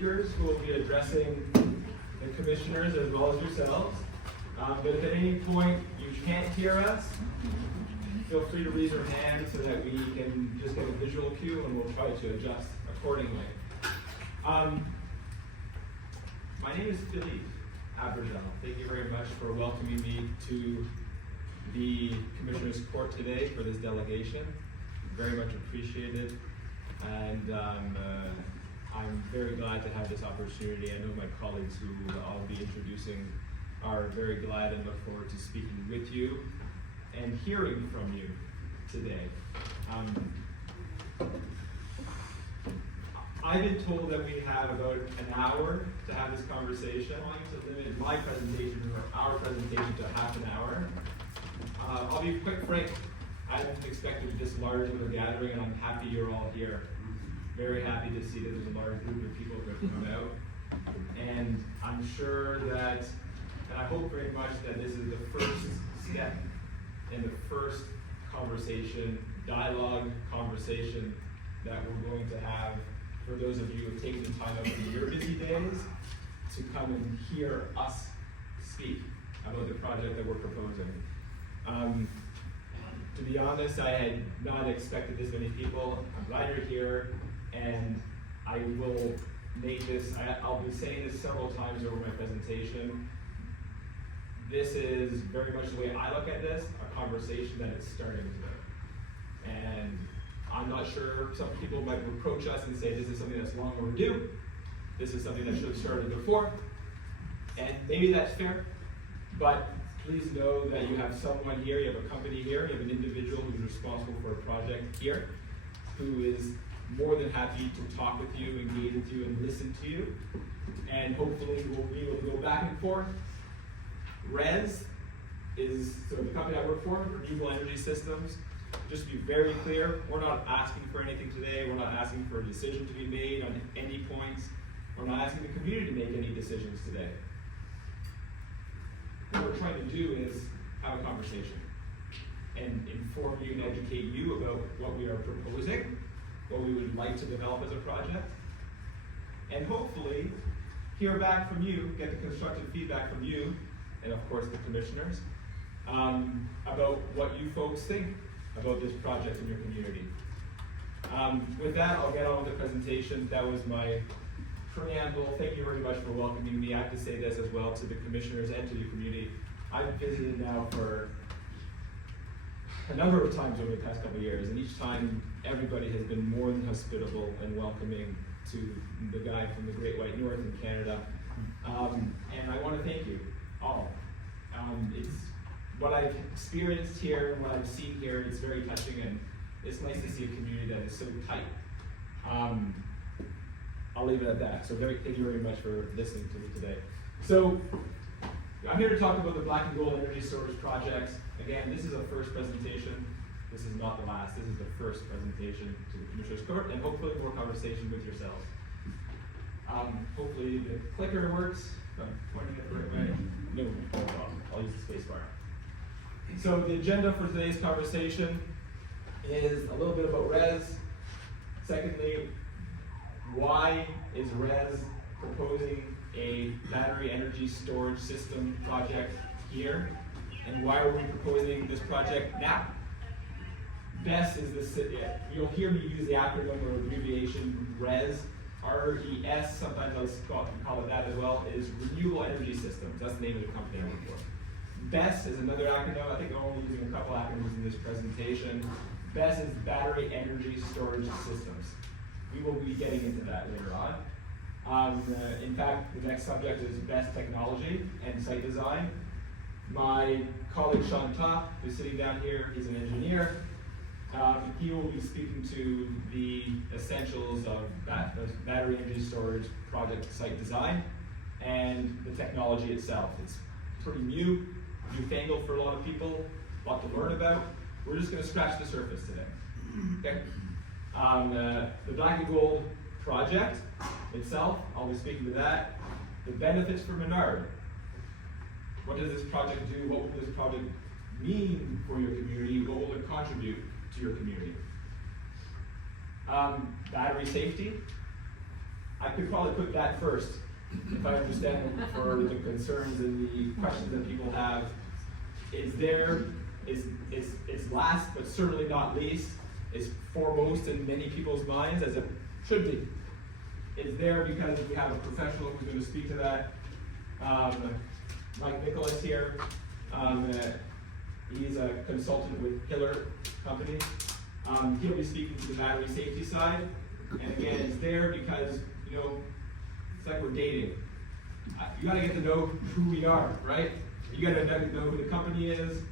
speakers who will be addressing the commissioners as well as yourselves. But if at any point you can't hear us, feel free to raise your hand so that we can just get a visual cue and we'll try to adjust accordingly. My name is Philippe Abergel. Thank you very much for welcoming me to the Commissioners Court today for this delegation. Very much appreciated, and I'm very glad to have this opportunity. I know my colleagues who I'll be introducing are very glad and look forward to speaking with you and hearing from you today. I've been told that we have about an hour to have this conversation. I'm going to limit my presentation or our presentation to half an hour. I'll be quick, frank. I didn't expect it to be this large of a gathering, and I'm happy you're all here. Very happy to see that there's a large group of people who have come out. And I'm sure that, and I hope very much that this is the first step in the first conversation, dialogue conversation that we're going to have for those of you who have taken time out from your busy days to come and hear us speak about the project that we're proposing. To be honest, I had not expected this many people. I'm glad you're here, and I will make this, I'll be saying this several times over my presentation. This is very much the way I look at this, a conversation that is starting today. And I'm not sure, some people might reproach us and say this is something that's long overdue. This is something that should have started before. And maybe that's fair, but please know that you have someone here, you have a company here, you have an individual who's responsible for a project here, who is more than happy to talk with you, engage with you, and listen to you. And hopefully we'll be able to go back and forth. RES is sort of the company I work for, Renewable Energy Systems. Just to be very clear, we're not asking for anything today. We're not asking for a decision to be made on any points. We're not asking the community to make any decisions today. What we're trying to do is have a conversation and inform you and educate you about what we are proposing, what we would like to develop as a project, and hopefully hear back from you, get the constructive feedback from you, and of course the commissioners, about what you folks think about this project in your community. With that, I'll get on with the presentation. That was my preamble. Thank you very much for welcoming me. I have to say this as well to the commissioners and to the community. I've visited now for a number of times over the past couple of years, and each time everybody has been more than hospitable and welcoming to the guy from the Great White North in Canada. And I want to thank you all. It's what I've experienced here and what I've seen here, it's very touching, and it's nice to see a community that is so tight. I'll leave it at that. So thank you very much for listening to me today. So I'm here to talk about the Black and Gold Energy Storage Project. Again, this is a first presentation. This is not the last. This is the first presentation to the Commissioners Court, and hopefully more conversation with yourselves. Hopefully the clicker works. I'm pointing it the right way. No, I'll use the space bar. So the agenda for today's conversation is a little bit about RES. Secondly, why is RES proposing a battery energy storage system project here? And why are we proposing this project now? BESS is the, you'll hear me use the acronym or abbreviation RES, R-E-S, sometimes I'll call it that as well, is Renewable Energy Systems. That's the name of the company I work for. BESS is another acronym. I think I'm only using a couple acronyms in this presentation. BESS is Battery Energy Storage Systems. We will be getting into that later on. In fact, the next subject is BESS technology and site design. My colleague Sean Top, who's sitting down here, he's an engineer. He will be speaking to the essentials of battery energy storage project site design and the technology itself. It's pretty newfangled for a lot of people, a lot to learn about. We're just going to scratch the surface today. Okay. The Black and Gold project itself, I'll be speaking to that. The benefits for Menard. What does this project do? What will this project mean for your community? What will it contribute to your community? Battery safety, I could probably put that first, if I understand for the concerns and the questions that people have. It's last, but certainly not least. It's foremost in many people's minds, as it should be. It's there because we have a professional who's going to speak to that. Mike Nicholas here. He's a consultant with Hiller Company. He'll be speaking to the battery safety side. And again, it's there because, you know, it's like we're dating. You gotta get to know who we are, right? You gotta know who the company is,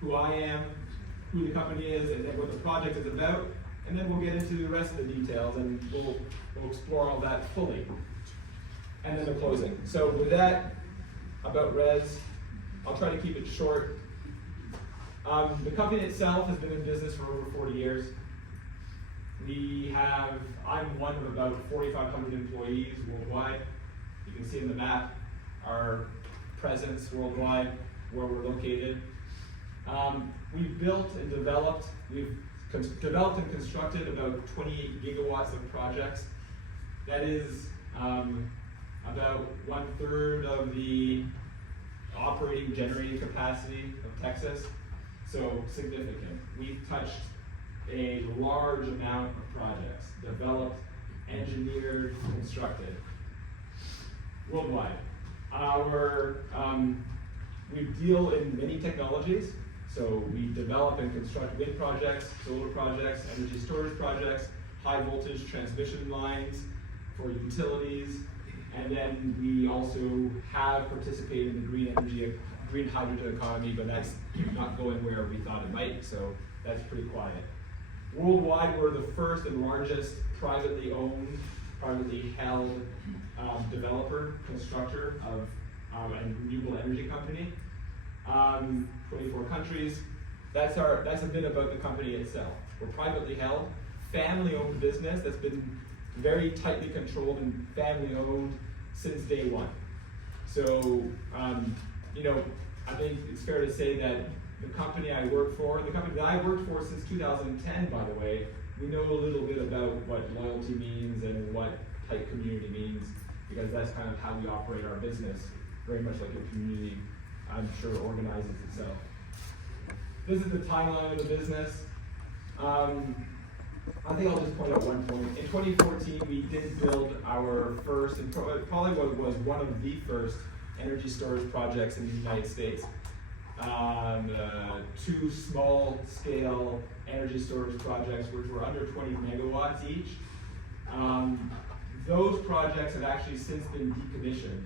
who I am, who the company is, and then what the project is about. And then we'll get into the rest of the details, and we'll explore all that fully. And then the closing. So with that, about RES, I'll try to keep it short. The company itself has been in business for over 40 years. I'm one of about 4,500 employees worldwide. You can see in the map our presence worldwide, where we're located. We've built and developed, developed and constructed about 28 gigawatts of projects. That is about 1/3 of the operating generating capacity of Texas, so significant. We've touched a large amount of projects, developed, engineered, constructed, worldwide. We deal in many technologies, so we develop and construct wind projects, solar projects, energy storage projects, high voltage transmission lines for utilities, and then we also have participated in the green hydrogen economy, but that's not going where we thought it might, so that's pretty quiet. Worldwide, we're the first and largest privately owned, privately held developer, constructor of a renewable energy company. 24 countries. That's a bit about the company itself. We're privately held, family-owned business that's been very tightly controlled and family-owned since day one. So, you know, I think it's fair to say that the company I work for, the company that I worked for since 2010, by the way, we know a little bit about what loyalty means and what tight community means, because that's kind of how we operate our business, very much like a community, I'm sure, organizes itself. This is the timeline of the business. I think I'll just point out one point. In 2014, we did build our first, and probably what was one of the first energy storage projects in the United States. 2 small-scale energy storage projects, which were under 20 megawatts each. Those projects have actually since been decommissioned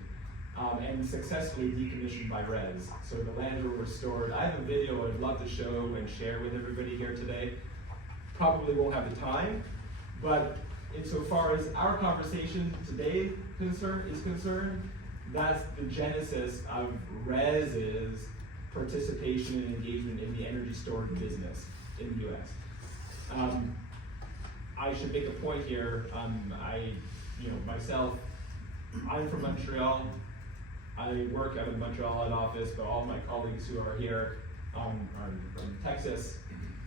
and successfully decommissioned by RES. So the lands were restored. I have a video I'd love to show and share with everybody here today. Probably won't have the time, but insofar as our conversation today is concerned, that's the genesis of RES's participation and engagement in the energy storage business in the US. I should make a point here. Myself, I'm from Montreal. I work out of the Montreal head office, but all my colleagues who are here are from Texas.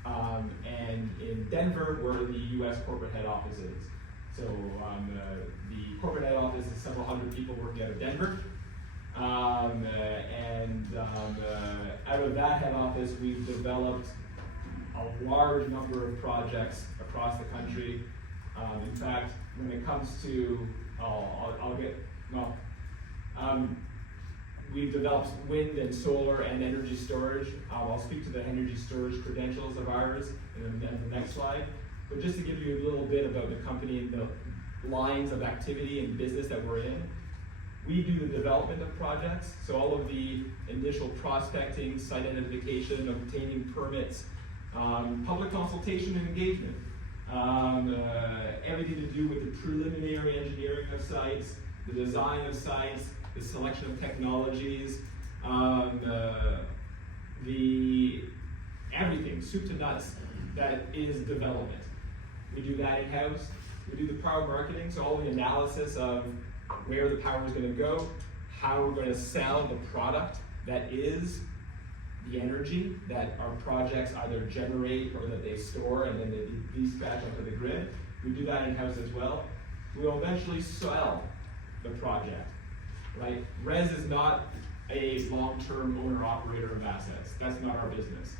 And in Denver, where the US corporate head office is. So the corporate head office is several hundred people working out of Denver. Out of that head office, we've developed a large number of projects across the country. In fact, when it comes to, we've developed wind and solar and energy storage. I'll speak to the energy storage credentials of ours in the next slide. But just to give you a little bit about the company and the lines of activity and business that we're in, we do the development of projects, so all of the initial prospecting, site identification, obtaining permits, public consultation and engagement, everything to do with the preliminary engineering of sites, the design of sites, the selection of technologies, everything, soup to nuts, that is development. We do that in-house. We do the power marketing, so all the analysis of where the power is going to go, how we're going to sell the product that is the energy that our projects either generate or that they store and then they dispatch onto the grid. We do that in-house as well. we will eventually sell the project, right? RES is not a long-term owner-operator of assets. That's not our business.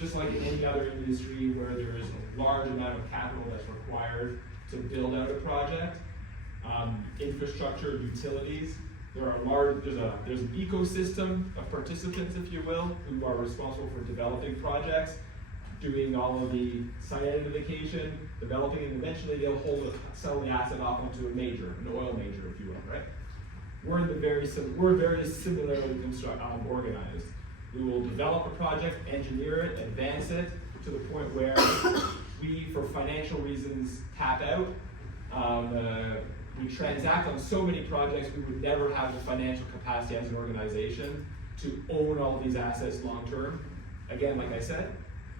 Just like in any other industry where there is a large amount of capital that's required to build out a project, infrastructure, utilities, there's an ecosystem of participants, if you will, who are responsible for developing projects, doing all of the site identification, developing, and eventually they'll sell the asset off onto a major, an oil major, if you will, right? We're very similarly organized. We will develop a project, engineer it, advance it to the point where we, for financial reasons, tap out. We transact on so many projects, we would never have the financial capacity as an organization to own all these assets long term. Again, like I said,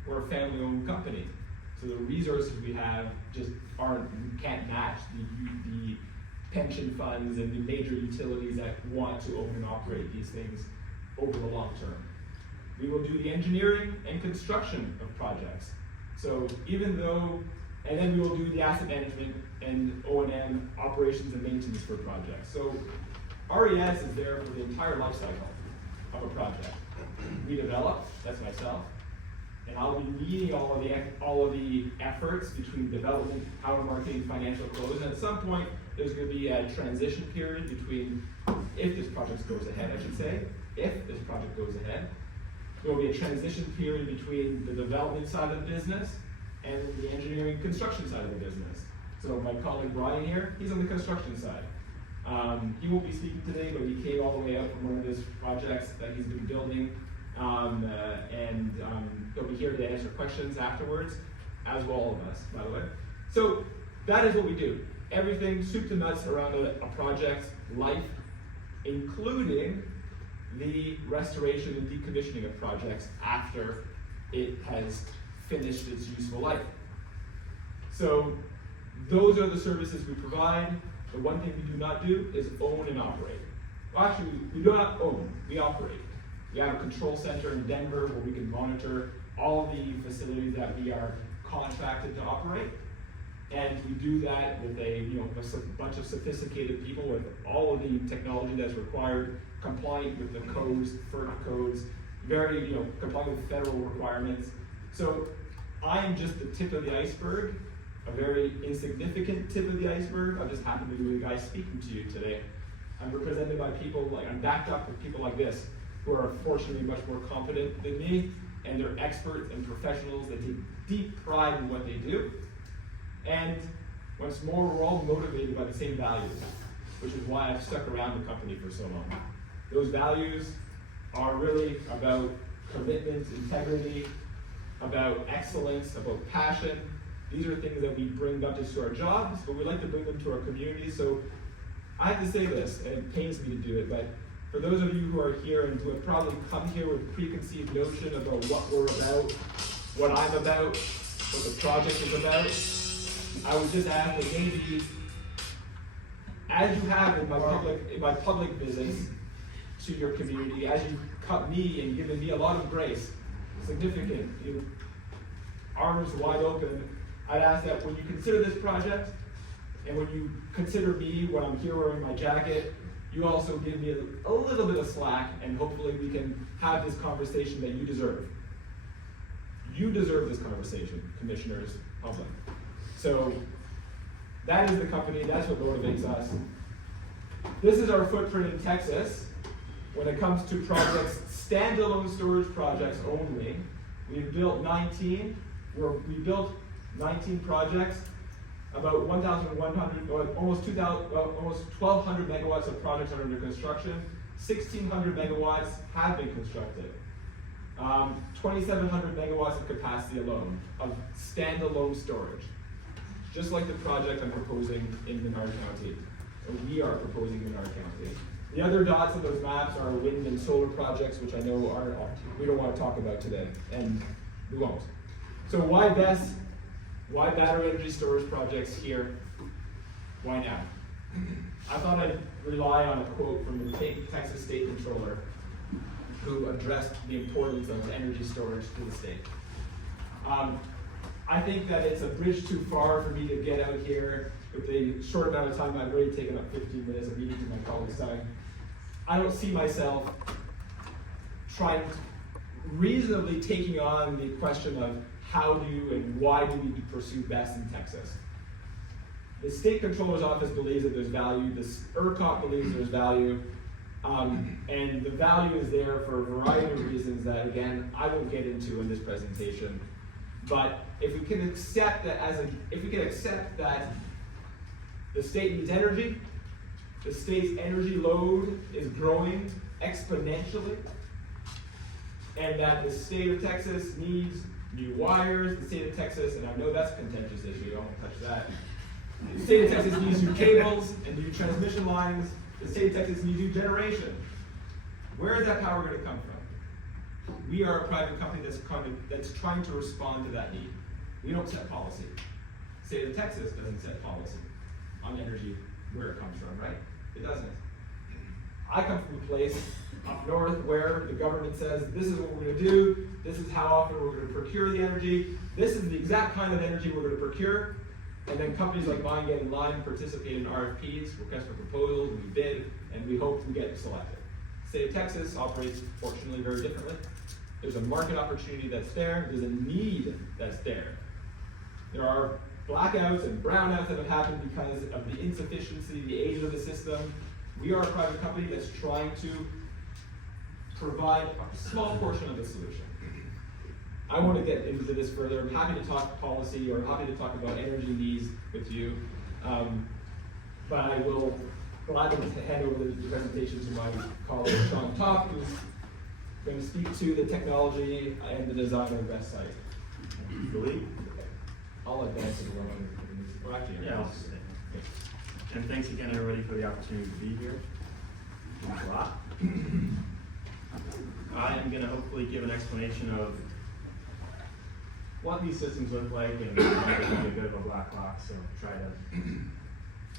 we're a family-owned company, so the resources we have just can't match the pension funds and the major utilities that want to own and operate these things over the long term. We will do the engineering and construction of projects. So and then we will do the asset management and O&M operations and maintenance for projects. So RES is there for the entire life cycle of a project. We develop, that's myself, and I'll be leading all of the efforts between development, power marketing, financial close, and at some point there's going to be a transition period between, if this project goes ahead, I should say, if this project goes ahead, there will be a transition period between the development side of the business and the engineering construction side of the business. So my colleague Brian here, he's on the construction side. He won't be speaking today, but he came all the way out from one of his projects that he's been building, and he'll be here to answer questions afterwards, as will all of us, by the way. So that is what we do. Everything soup to nuts around a project's life, including the restoration and decommissioning of projects after it has finished its useful life. So those are the services we provide. The one thing we do not do is own and operate. Well, actually, we do not own, we operate. We have a control center in Denver where we can monitor all the facilities that we are contracted to operate. And we do that with a bunch of sophisticated people with all of the technology that's required, compliant with the codes, FERC codes, very, compliant with federal requirements. So I am just the tip of the iceberg, a very insignificant tip of the iceberg. I just happen to be the guy speaking to you today. I'm represented by I'm backed up with people like this, who are fortunately much more competent than me, and they're experts and professionals that take deep pride in what they do. And once more, we're all motivated by the same values, which is why I've stuck around the company for so long. Those values are really about commitment, integrity, about excellence, about passion. These are things that we bring not just to our jobs, but we like to bring them to our community. So I have to say this, and it pains me to do it, but for those of you who are here and who have probably come here with a preconceived notion about what we're about, what I'm about, what the project is about, I would just ask that maybe, as you have in my public visits to your community, as you've cut me and given me a lot of grace, significant, arms wide open, I'd ask that when you consider this project, and when you consider me when I'm here wearing my jacket, you also give me a little bit of slack, and hopefully we can have this conversation that you deserve. You deserve this conversation, commissioners, public. So that is the company, that's what motivates us. This is our footprint in Texas. When it comes to projects, standalone storage projects only, we've built 19. We built 19 projects, about 1,100, almost 1,200 megawatts of projects are under construction. 1,600 megawatts have been constructed. 2,700 megawatts of capacity alone of standalone storage. Just like the project I'm proposing in Menard County, or we are proposing in Menard County. The other dots on those maps are wind and solar projects, which I know we don't want to talk about today, and we won't. So why BESS? Why battery energy storage projects here? Why now? I thought I'd rely on a quote from the Texas State Controller, who addressed the importance of energy storage to the state. I think that it's a bridge too far for me to get out here with the short amount of time I've already taken up 15 minutes of meetings with my colleagues' time, I don't see myself reasonably taking on the question of how do and why do we pursue BESS in Texas. The state controller's office believes that there's value, the ERCOT believes there's value, and the value is there for a variety of reasons that, again, I won't get into in this presentation. But if we can accept that the state needs energy, the state's energy load is growing exponentially, and that the state of Texas needs new wires, the state of Texas, and I know that's a contentious issue, I won't touch that. The state of Texas needs new cables and new transmission lines. The state of Texas needs new generation. Where is that power going to come from? We are a private company that's trying to respond to that need. We don't set policy. The state of Texas doesn't set policy on energy, where it comes from, right? It doesn't. I come from a place up north where the government says, this is what we're going to do, this is how often we're going to procure the energy, this is the exact kind of energy we're going to procure, and then companies like mine get in line, participate in RFPs, request for proposals, and we bid, and we hope we get selected. The state of Texas operates, fortunately, very differently. There's a market opportunity that's there, there's a need that's there. There are blackouts and brownouts that have happened because of the insufficiency, the age of the system. We are a private company that's trying to provide a small portion of the solution. I want to get into this further. I'm happy to talk policy or happy to talk about energy needs with you. But I will gladly hand over the presentation to my colleague Sean Topp, who's going to speak to the technology and the design of the BESS site. Philippe? I'll advance it along. Or actually, Yeah, and thanks again, everybody, for the opportunity to be here. Thanks a lot. I am going to hopefully give an explanation of what these systems look like, and it'll be a bit of a black box, so try to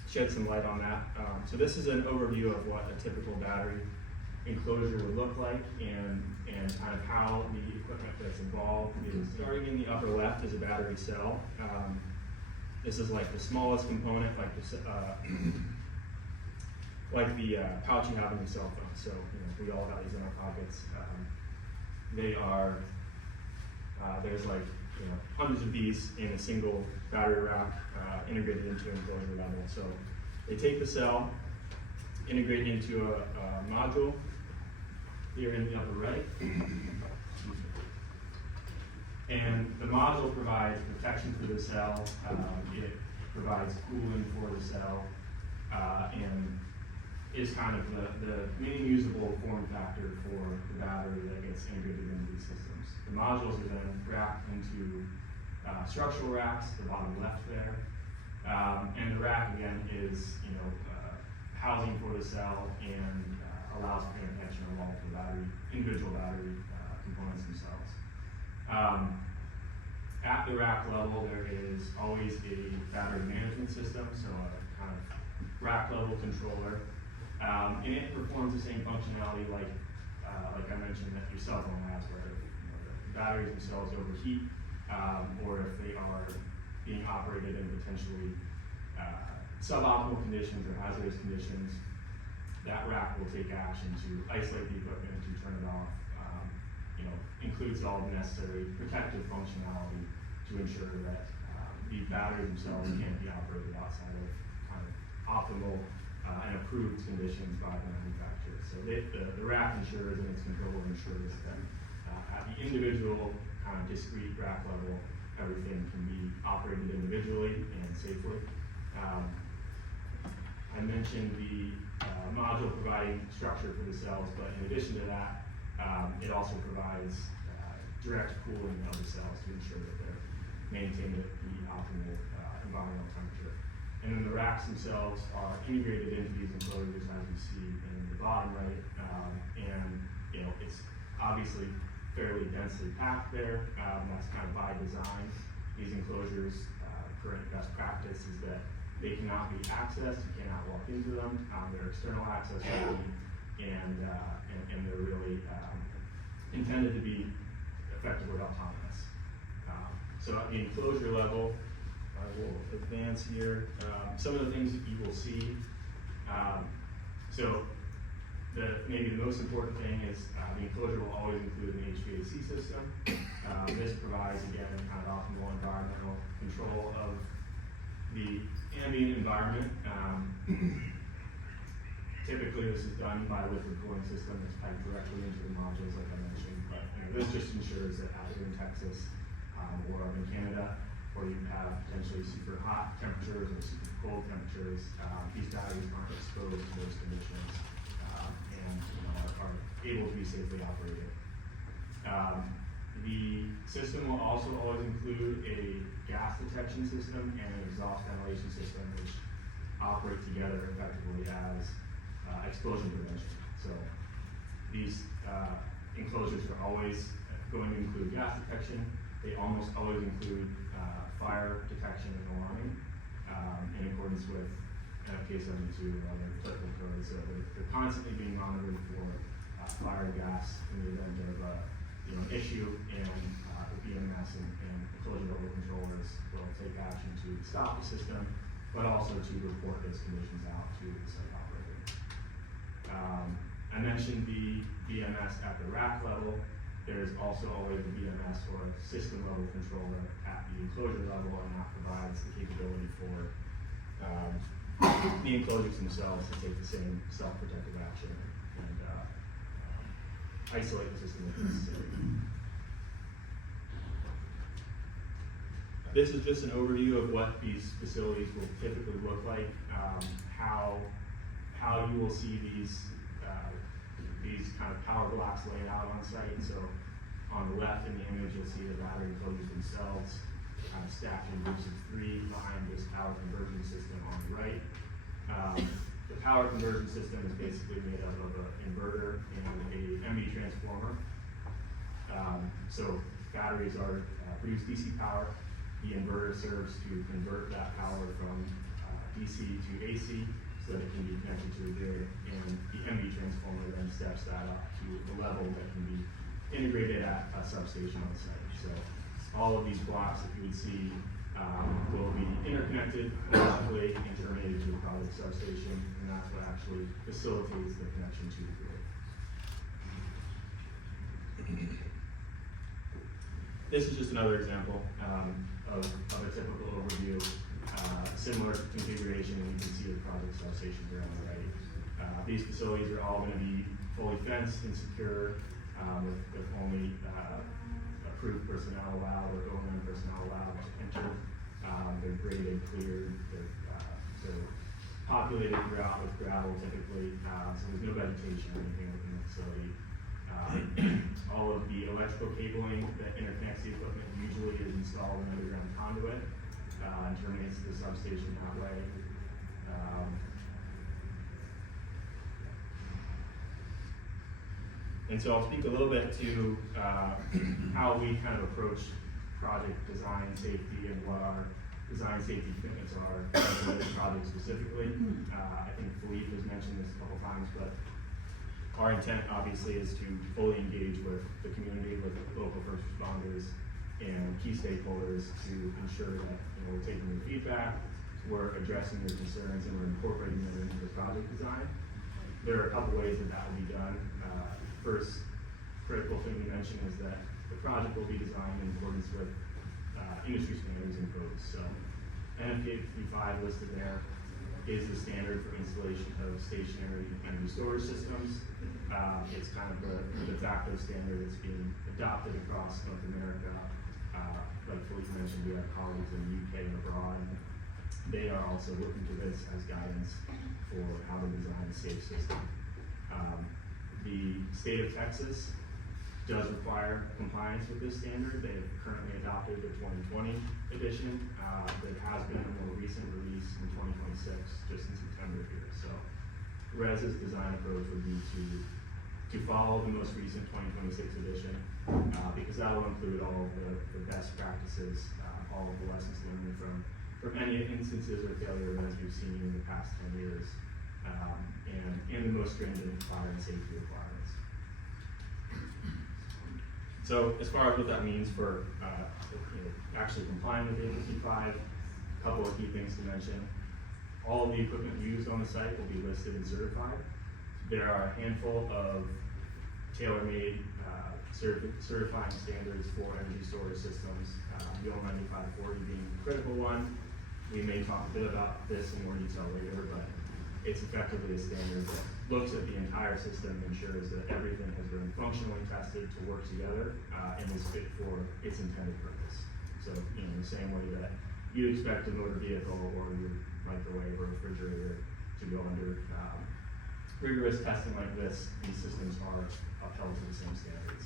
shed some light on that. So this is an overview of what a typical battery enclosure would look like, and kind of how the equipment that's involved is. Starting in the upper left is a battery cell. This is like the smallest component, like the pouch you have in your cell phone. So we all have these in our pockets. They are there's like hundreds of these in a single battery rack integrated into an enclosure level. So they take the cell, integrate into a module here in the upper right. And the module provides protection for the cell, it provides cooling for the cell, and is kind of the main usable form factor for the battery that gets integrated into these systems. The modules are then wrapped into structural racks, the bottom left there, and the rack again is housing for the cell and allows for interconnection of multiple individual battery components themselves. At the rack level, there is always a battery management system, so a kind of rack level controller, and it performs the same functionality like I mentioned that your cell phone has, where the batteries themselves overheat, or if they are being operated in potentially suboptimal conditions or hazardous conditions, that rack will take action to isolate the equipment, to turn it off. Includes all the necessary protective functionality to ensure that the batteries themselves can't be operated outside of kind of optimal and approved conditions by the manufacturer. So the rack ensures and its controller ensures that at the individual kind of discrete rack level, everything can be operated individually and safely. I mentioned the module providing structure for the cells, but in addition to that, it also provides direct cooling of the cells to ensure that they're maintained at the optimal environmental temperature. And then the racks themselves are integrated into these enclosures, as you see in the bottom right, and it's obviously fairly densely packed there. That's kind of by design. These enclosures, current best practice is that they cannot be accessed. You cannot walk into them. They're external access only, and they're really intended to be effectively autonomous. So at the enclosure level, I will advance here. Some of the things that you will see. So maybe the most important thing is the enclosure will always include an HVAC system. This provides, again, kind of optimal environmental control of the ambient environment. Typically, this is done by a liquid cooling system that's piped directly into the modules, like I mentioned. But this just ensures that out here in Texas or in Canada, where you have potentially super hot temperatures or super cold temperatures, these batteries aren't exposed to those conditions and are able to be safely operated. The system will also always include a gas detection system and an exhaust ventilation system, which operate together effectively as explosion prevention. So these enclosures are always going to include gas detection. They almost always include fire detection and alarming in accordance with NFK 72 and other applicable codes. So they're constantly being monitored for fire and gas in the event of an issue, and the BMS and enclosure level controllers will take action to stop the system, but also to report those conditions out to the site operator. I mentioned the BMS at the rack level. There's also always a BMS or a system level controller at the enclosure level, and that provides the capability for the enclosures themselves to take the same self-protective action and isolate the system if necessary. This is just an overview of what these facilities will typically look like, how you will see these kind of power blocks laid out on site. So on the left in the image, you'll see the battery enclosures themselves kind of stacked in groups of 3 behind this power conversion system on the right. The power conversion system is basically made up of an inverter and a MV transformer. So batteries produce DC power. The inverter serves to convert that power from DC to AC so that it can be connected to the grid, and the MV transformer then steps that up to the level that can be integrated at a substation on site. So all of these blocks that you would see will be interconnected electrically and terminated to the project substation, and that's what actually facilitates the connection to the grid. This is just another example of a typical overview, similar configuration, and you can see the project substation here on the right. These facilities are all going to be fully fenced and secure with only approved personnel allowed or government personnel allowed to enter. They're graded, cleared, they're populated throughout with gravel typically, so there's no vegetation or anything within the facility. All of the electrical cabling that interconnects the equipment usually is installed in underground conduit and terminates the substation that way. And so I'll speak a little bit to how we kind of approach project design safety and what our design safety commitments are for this project specifically. I think Philippe has mentioned this a couple times, but our intent obviously is to fully engage with the community, with local first responders and key stakeholders to ensure that we're taking your feedback, we're addressing your concerns, and we're incorporating them into the project design. There are a couple ways that will be done. First critical thing to mention is that the project will be designed in accordance with industry standards and codes. So NFK 55 listed there is the standard for installation of stationary energy storage systems. It's kind of the de facto standard that's being adopted across North America. Like Philippe mentioned, we have colleagues in the UK and abroad. They are also looking to this as guidance for how to design a safe system. The state of Texas does require compliance with this standard. They have currently adopted the 2020 edition. There has been a more recent release in 2026, just in September here. So RES's design approach would be to follow the most recent 2026 edition, because that will include all of the best practices, all of the lessons learned from any instances of failure events we've seen in the past 10 years, and the most stringent fire and safety requirements. So as far as what that means for actually complying with APC 5, couple of key things to mention. All of the equipment used on the site will be listed and certified. There are a handful of tailor-made certifying standards for energy storage systems, UL 9540 being the critical one. We may talk a bit about this in more detail later, but it's effectively a standard that looks at the entire system, ensures that everything has been functionally tested to work together, and is fit for its intended purpose. So, in the same way that you expect a motor vehicle or your microwave or refrigerator to go under rigorous testing like this, these systems are upheld to the same standards.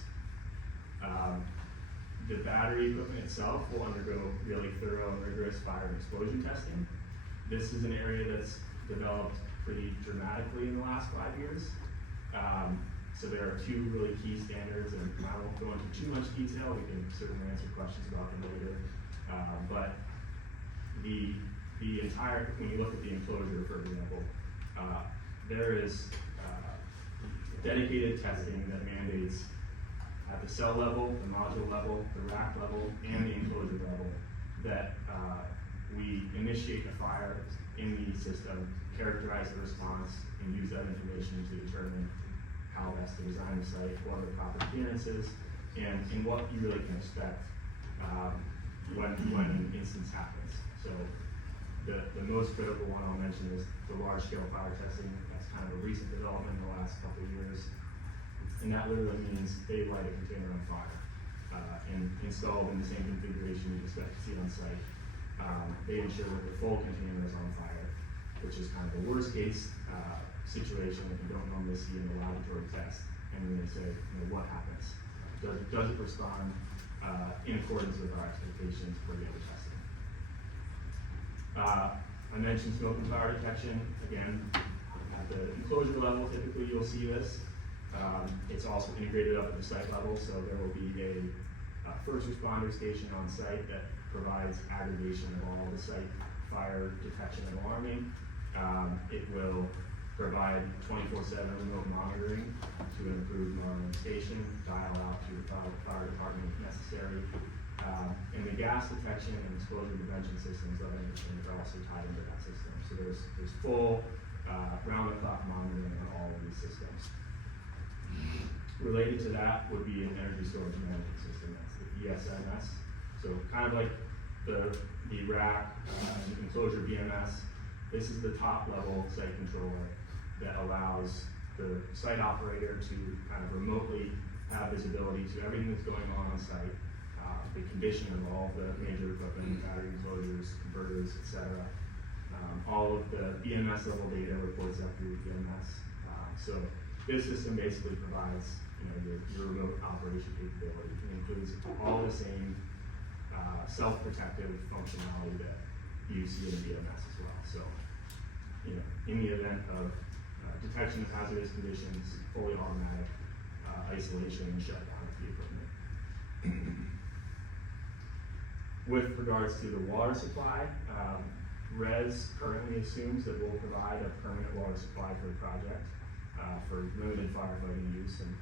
The battery equipment itself will undergo really thorough and rigorous fire and explosion testing. This is an area that's developed pretty dramatically in the last 5 years. So there are two really key standards, and I won't go into too much detail. We can certainly answer questions about them later. But the entire, when you look at the enclosure, for example, there is dedicated testing that mandates at the cell level, the module level, the rack level, and the enclosure level that we initiate a fire in the system, characterize the response, and use that information to determine how best to design the site, what are the proper clearances, and what you really can expect when an instance happens. So the most critical one I'll mention is the large-scale fire testing. That's kind of a recent development in the last couple of years. And that literally means they light a container on fire and installed in the same configuration you'd expect to see on site. They ensure that the full container is on fire, which is kind of the worst case situation that you don't normally see in a laboratory test. And then they say, what happens? Does it respond in accordance with our expectations for the other testing? I mentioned smoke and fire detection. Again, at the enclosure level, typically you'll see this. It's also integrated up at the site level, so there will be a first responder station on site that provides aggregation of all the site fire detection and alarming. It will provide 24/7 remote monitoring to an improved monitoring station, dial out to the fire department if necessary. And the gas detection and explosion prevention systems that I mentioned are also tied into that system. So there's full round-the-clock monitoring on all of these systems. Related to that would be an energy storage management system, that's the ESMS. So kind of like the rack enclosure BMS, this is the top level site controller that allows the site operator to kind of remotely have visibility to everything that's going on site, the condition of all the major equipment, battery enclosures, converters, etc. All of the BMS level data reports up through BMS. So this system basically provides your remote operation capability. It includes all the same self-protective functionality that you see in BMS as well. So, in the event of detection of hazardous conditions, fully automatic isolation and shutdown of the equipment. With regards to the water supply, RES currently assumes that we'll provide a permanent water supply for the project for limited firefighting use, and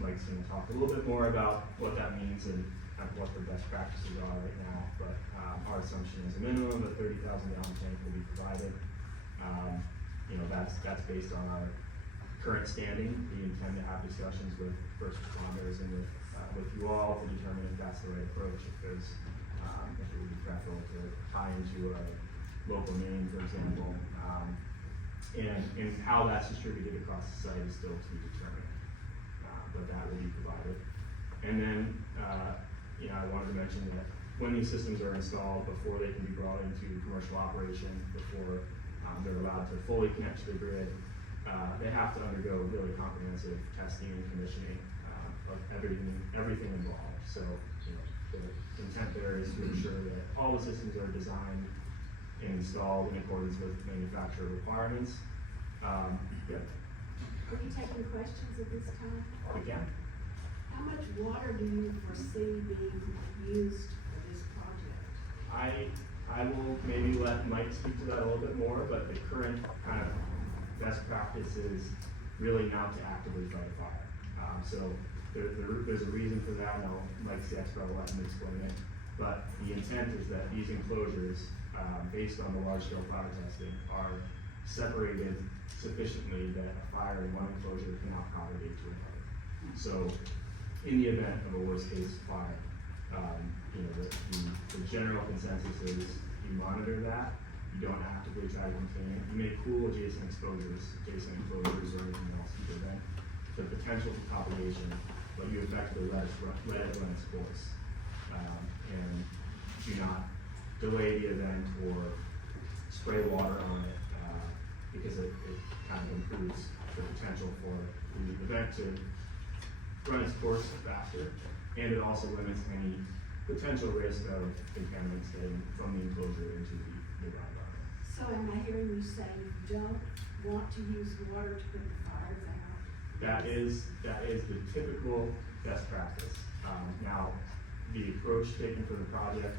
Mike's going to talk a little bit more about what that means and kind of what the best practices are right now. But our assumption is a minimum of 30,000 gallon tank will be provided. That's based on our current standing. We intend to have discussions with first responders and with you all to determine if that's the right approach. If it would be preferable to tie into a local main, for example, and how that's distributed across the site is still to be determined, but that will be provided. And then, I wanted to mention that when these systems are installed, before they can be brought into commercial operation, before they're allowed to fully connect to the grid, they have to undergo really comprehensive testing and commissioning of everything involved. So, the intent there is to ensure that all the systems are designed and installed in accordance with manufacturer requirements. Are you taking questions at this time? We can. How much water do you foresee being used for this project? I will maybe let Mike speak to that a little bit more, but the current kind of best practice is really not to actively fight a fire. So there's a reason for that. Mike's the expert, I'll let him explain it. But the intent is that these enclosures based on the large-scale fire testing, are separated sufficiently that a fire in one enclosure cannot propagate to another. So, in the event of a worst-case fire, the general consensus is you monitor that. You don't actively try to contain it. You may cool adjacent enclosures, or anything else to prevent the potential for propagation, but you effectively let it run its course, and do not delay the event or spray water on it, because it kind of improves the potential for the event to run its course faster, and it also limits any potential risk of contaminants getting from the enclosure into the environment. So am I hearing you say you don't want to use water to put the fires out? That is the typical best practice. Now, the approach taken for the project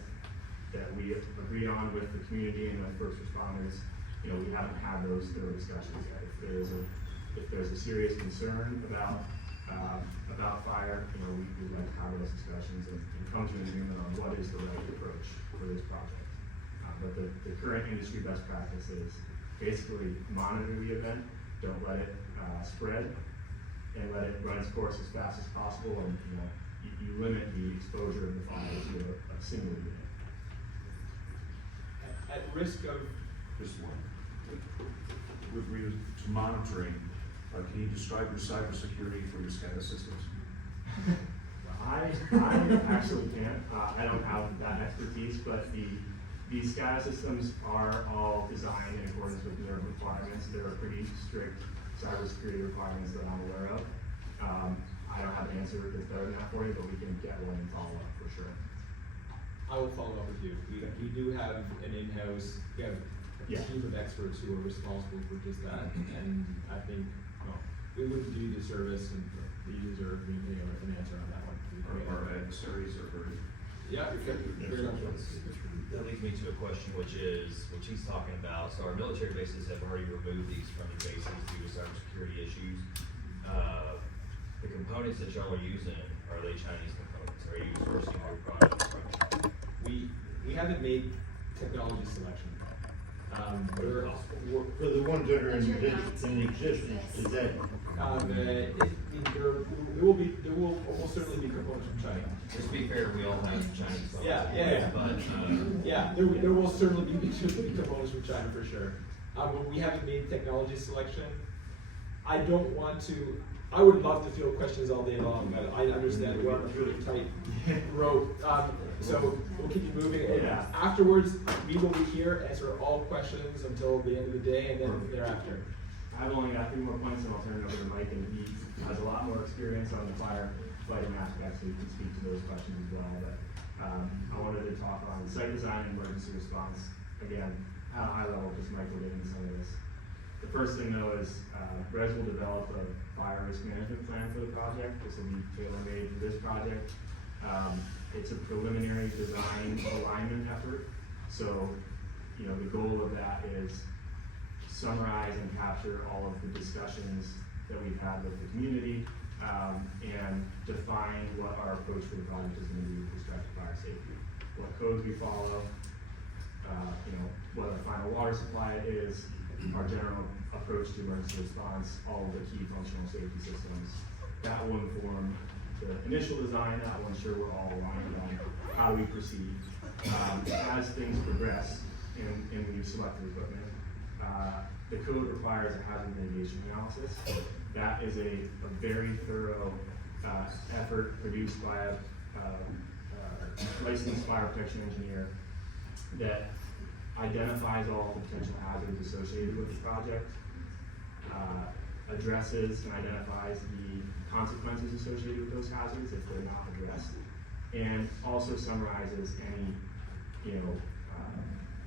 that we have agreed on with the community and the first responders, we haven't had those discussions yet. If there's a serious concern about fire, we'd like to have those discussions and come to an agreement on what is the right approach for this project. But the current industry best practice is basically monitor the event, don't let it spread, and let it run its course as fast as possible, and you limit the exposure of the fire to a single unit. At risk of Just one. With regard to monitoring, can you describe your cybersecurity for your SCADA systems? I actually can't. I don't have that expertise, but these SCADA systems are all designed in accordance with NERC requirements. There are pretty strict cybersecurity requirements that I'm aware of. I don't have an answer that's better than that for you, but we can get one and follow up for sure. I will follow up with you. We do have an in-house, we have a team of experts who are responsible for just that, and I think, we wouldn't do you the service and the user getting an answer on that one. Our adversaries are very. Yeah, very much. That leads me to a question, which is, what he's talking about. So our military bases have already removed these from their bases due to cybersecurity issues. The components that y'all are using, are they Chinese components? Are you sourcing your products from China? We haven't made technology selection. For the ones that are in existence today. There will almost certainly be components from China. Just to be fair, we all have Chinese phones. Yeah. But, There will certainly be components from China for sure. But we haven't made technology selection. I would love to field questions all day long, but I understand we're on a really tight rope. So we'll keep you moving. And afterwards, we will be here, answer all questions until the end of the day, and then thereafter. I've only got 3 more points, and I'll turn it over to Mike, and he has a lot more experience on the firefighting aspect, so he can speak to those questions as well. But I wanted to talk on site design and emergency response. Again, at a high level, just Mike will get into some of this. The first thing though is RES will develop a fire risk management plan for the project. This will be tailor-made for this project. It's a preliminary design alignment effort. So, the goal of that is summarize and capture all of the discussions that we've had with the community, and define what our approach for the project is going to be with respect to fire safety. What codes we follow, what our final water supply is, our general approach to emergency response, all of the key functional safety systems. That will inform the initial design. That will ensure we're all aligned on how we proceed. As things progress and we select the equipment, the code requires a hazard mitigation analysis. That is a very thorough effort produced by a licensed fire protection engineer that identifies all the potential hazards associated with the project, addresses and identifies the consequences associated with those hazards if they're not addressed, and also summarizes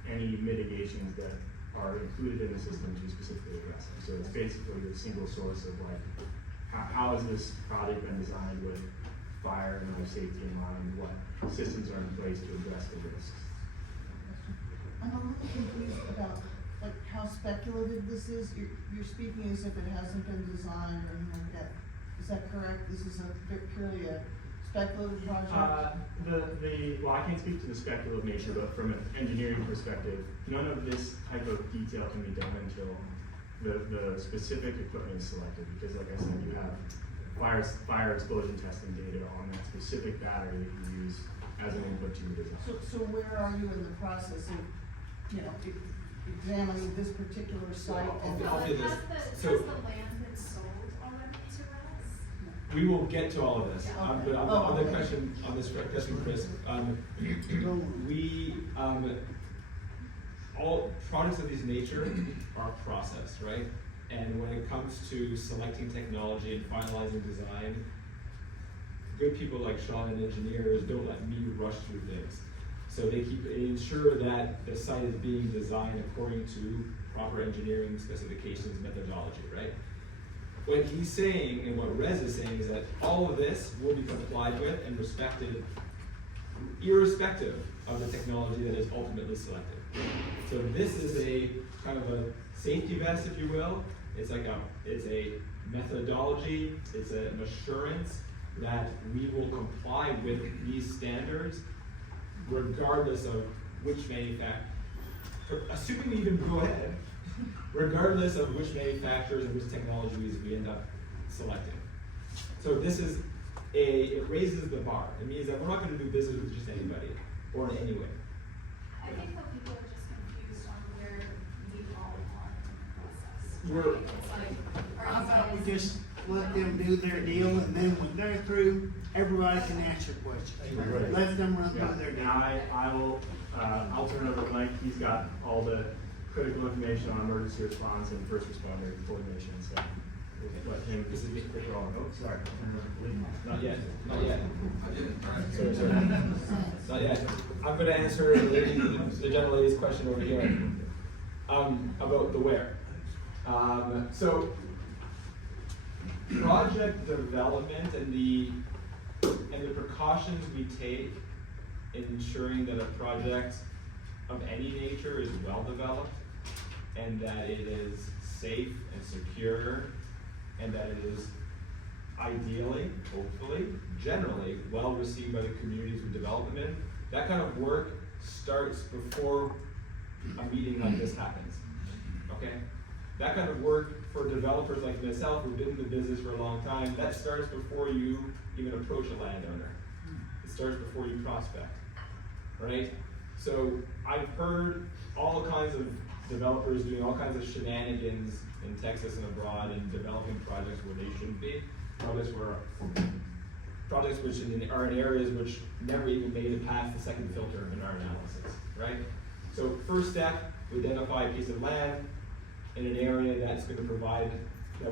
any mitigations that are included in the system to specifically address them. So it's basically a single source of how has this project been designed with fire and life safety in mind, what systems are in place to address the risks. I'm a little confused about how speculative this is. You're speaking as if it hasn't been designed or anything like that. Is that correct? This is purely a speculative project? Well, I can't speak to the speculative nature, but from an engineering perspective, none of this type of detail can be done until the specific equipment is selected, because like I said, you have fire explosion testing data on that specific battery that you use as an input to your design. So where are you in the process of, examining this particular site? And I'll do this. Has So- the land been sold already to us? We will get to all of this, Okay. but Oh, on the okay. question, Chris, all products of this nature are processed, right? And when it comes to selecting technology and finalizing design, good people like Sean and engineers don't let me rush through things. So they ensure that the site is being designed according to proper engineering specifications, methodology, right? What he's saying and what Rez is saying is that all of this will be complied with and respected, irrespective of the technology that is ultimately selected. So this is a kind of a safety vest, if you will. It's a methodology, it's an assurance that we will comply with these standards regardless of which assuming we even go ahead, regardless of which manufacturers and which technologies we end up selecting. So it raises the bar. It means that we're not gonna do business with just anybody, or in any way. I think that people are just confused on where we all are in the process. We're- Right? It's like, I are you thought we guys? just let them do their deal, and then when they're through, everybody can answer questions. Let them run Yeah, through their and deal. I'll turn it over to Mike. He's got all the critical information on emergency response and first responder coordination, so we'll let him. This is me. Oh, sorry. Not yet, not yet. Sorry. Not yet. I'm gonna answer the gentle lady's question over here, about the where. So, project development and the precautions we take in ensuring that a project of any nature is well developed, and that it is safe and secure, and that it is ideally, hopefully, generally, well received by the communities we develop them in. That kind of work starts before a meeting like this happens, okay? That kind of work for developers like myself who've been in the business for a long time, that starts before you even approach a landowner. It starts before you prospect, right? So I've heard all kinds of developers doing all kinds of shenanigans in Texas and abroad and developing projects where they shouldn't be. Projects which are in areas which never even made it past the second filter in our analysis, right? So first step, we identify a piece of land in an area that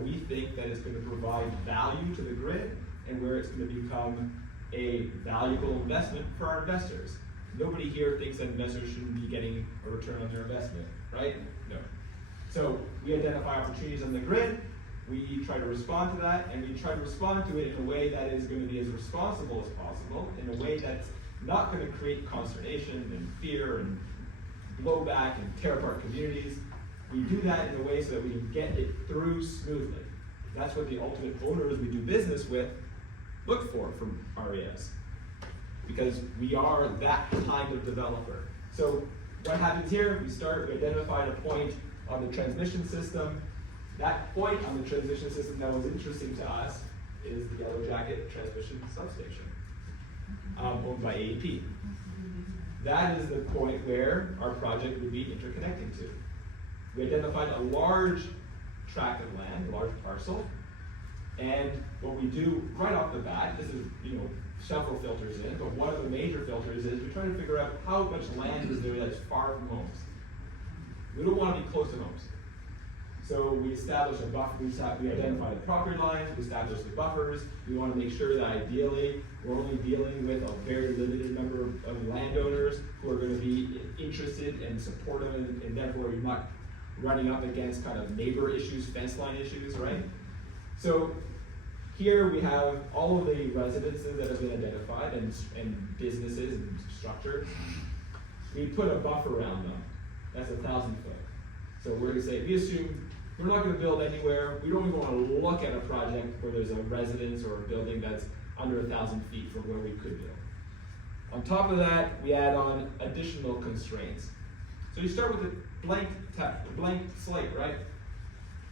we think that is gonna provide value to the grid, and where it's gonna become a valuable investment for our investors. Nobody here thinks that investors shouldn't be getting a return on their investment, right? No. So we identify opportunities on the grid, we try to respond to that, and we try to respond to it in a way that is gonna be as responsible as possible, in a way that's not gonna create consternation and fear and blowback and tear apart communities. We do that in a way so that we can get it through smoothly. That's what the ultimate owners we do business with look for from RES. Because we are that kind of developer. So what happens here, we identify a point on the transmission system. That point on the transmission system that was interesting to us is the Yellow Jacket transmission substation, owned by AEP. That is the point where our project would be interconnecting to. We identified a large tract of land, a large parcel, and what we do right off the bat, this is, several filters in, but one of the major filters is we try to figure out how much land is there that's far from homes. We don't want to be close to homes. So we establish a buffer, we identify the property lines, we establish the buffers, we want to make sure that ideally we're only dealing with a very limited number of landowners who are going to be interested and supportive, and therefore you're not running up against kind of neighbor issues, fence line issues, right? So here we have all of the residences that have been identified and businesses and structures. We put a buffer around them. That's 1,000 foot. So we're gonna say, we assume we're not gonna build anywhere. We don't even wanna look at a project where there's a residence or a building that's under 1,000 feet from where we could build. On top of that, we add on additional constraints. So you start with a blank slate, right?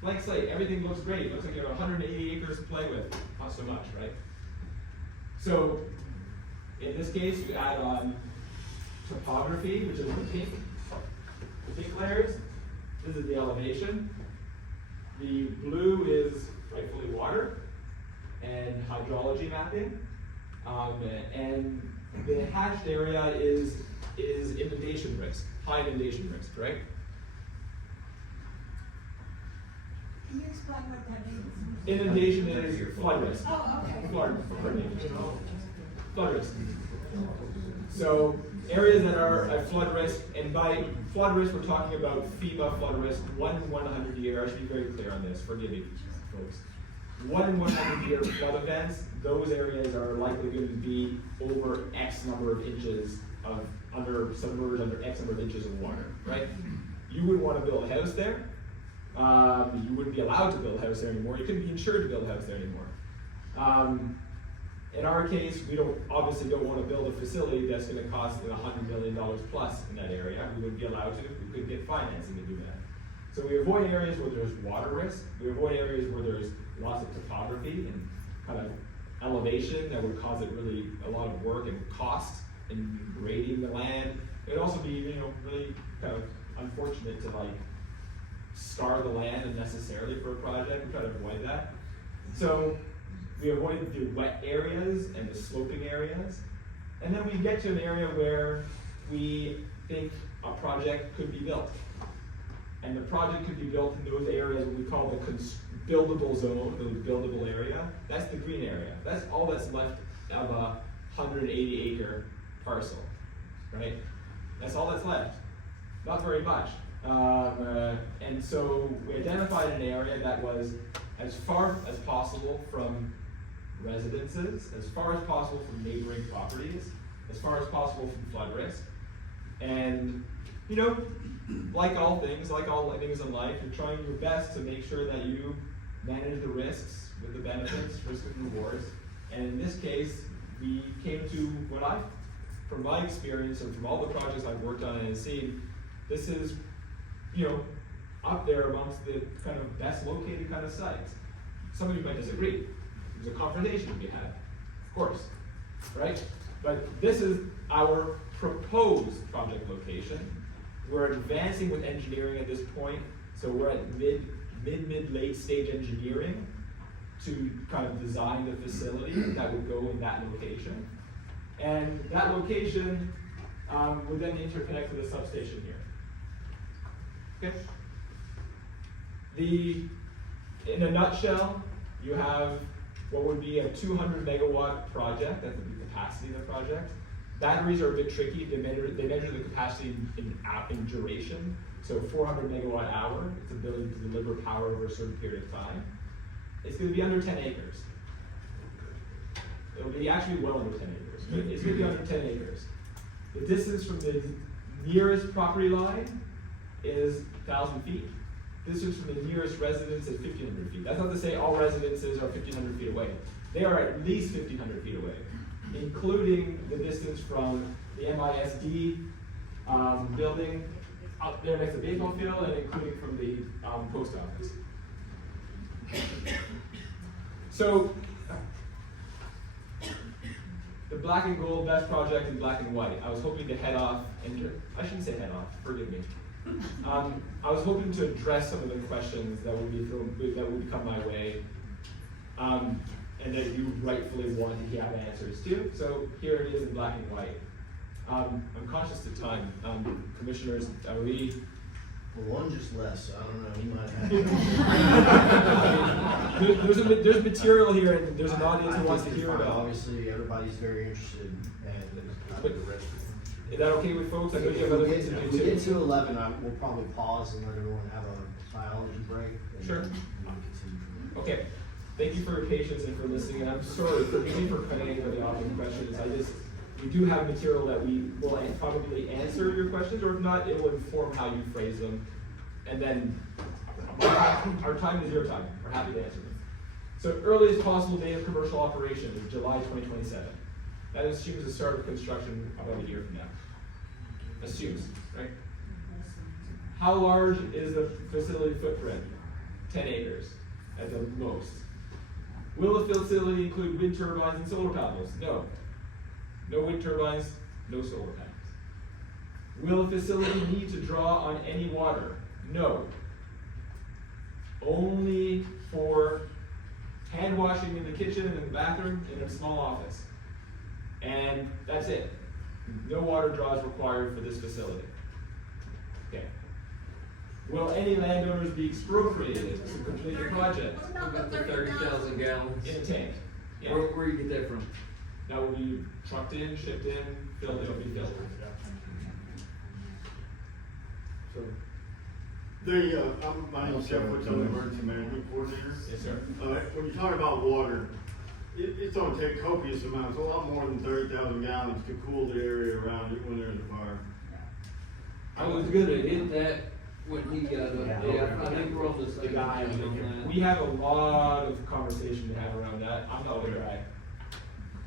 Blank slate, everything looks great. It looks like you have 180 acres to play with. Not so much, right? So in this case, you add on topography, which is the pink layers. This is the elevation. The blue is rightfully water and hydrology mapping. And the hatched area is inundation risk, high inundation risk, right? Can you explain what that means? Inundation is flood risk. Oh, okay. Flood risk. So areas that are at flood risk, and by flood risk we're talking about FEMA flood risk, 1 in 100 year. I should be very clear on this. Forgive me, folks. 1 in 100 year flood events. Those areas are likely going to be over X number of inches of submerged under X number of inches of water, right? You wouldn't want to build a house there. You wouldn't be allowed to build a house there anymore. You couldn't be insured to build a house there anymore. In our case, we obviously don't want to build a facility that's going to cost $100 million plus in that area. We wouldn't be allowed to. We couldn't get financing to do that. So we avoid areas where there's water risk. We avoid areas where there's lots of topography and kind of elevation that would cause it really a lot of work and cost in grading the land. It would also be, really kind of unfortunate to scar the land unnecessarily for a project. We try to avoid that. So we avoid the wet areas and the sloping areas. And then we get to an area where we think a project could be built. And the project could be built in those areas what we call the buildable zone, the buildable area. That's the green area. That's all that's left of a 180 acre parcel, right? That's all that's left. Not very much. And so we identified an area that was as far as possible from residences, as far as possible from neighboring properties, as far as possible from flood risk. And, like all things in life, you're trying your best to make sure that you manage the risks with the benefits, risk and rewards. And in this case, we came to from my experience and from all the projects I've worked on and seen, this is, up there amongst the kind of best located kind of sites. Some of you might disagree. There's a confrontation to be had, of course, right? But this is our proposed project location. We're advancing with engineering at this point, so we're at mid-late stage engineering to kind of design the facility that would go in that location. And that location would then interconnect with the substation here. Okay? In a nutshell, you have what would be a 200 megawatt project. That's the capacity of the project. Batteries are a bit tricky. They measure the capacity in duration. So 400 megawatt hour, its ability to deliver power over a certain period of time. It's going to be under 10 acres. It'll be actually well under 10 acres, but it's going to be under 10 acres. The distance from the nearest property line is 1,000 feet. Distance from the nearest residence is 1,500 feet. That's not to say all residences are 1,500 feet away. They are at least 1,500 feet away, including the distance from the MISD building up there next to the baseball field, and including from the post office. So, the black and gold best project in black and white. I was hoping to head off, and I shouldn't say head off, forgive me. I was hoping to address some of the questions that would come my way, and that you rightfully want to have answers to. So here it is in black and white. I'm conscious of time. Commissioners, are we? Well, one just left, so I don't know, he might have. There's material here, and there's an audience who wants to hear about. Obviously, everybody's very interested, and But is that okay with folks? I know you have other things to do if too. we get to 11, we'll probably pause and let everyone have a biology break. And Sure. then we'll continue from there. Okay. Thank you for your patience and for listening. And I'm sorry, forgive me for cutting anybody off in questions. We do have material that we will probably answer your questions, or if not, it will inform how you phrase them. And then our time is your time. We're happy to answer them. So earliest possible date of commercial operation is July 2027. That assumes the start of construction about a year from now. Assumes, right? How large is the facility footprint? 10 acres at the most. Will the facility include wind turbines and solar panels? No. No wind turbines, no solar panels. Will the facility need to draw on any water? No. Only for hand washing in the kitchen and in the bathroom in a small office. And that's it. No water draws required for this facility. Okay. Will any landowners be expropriated to complete the project? What about the 30,000 gallons? In a tank. Yeah. Where you get that from? That will be trucked in, shipped in, filled, it'll be filled. So, My name's Jeff Woods, I'm the emergency management coordinator. yes, sir. When you talk about water, it's gonna take copious amounts, a lot more than 30,000 gallons to cool the area around it when there's a fire. I was gonna hit that when he got up. Yeah, I think we're on the same guy, page on that. we have a lot of conversation to have around that. I'm not the guy.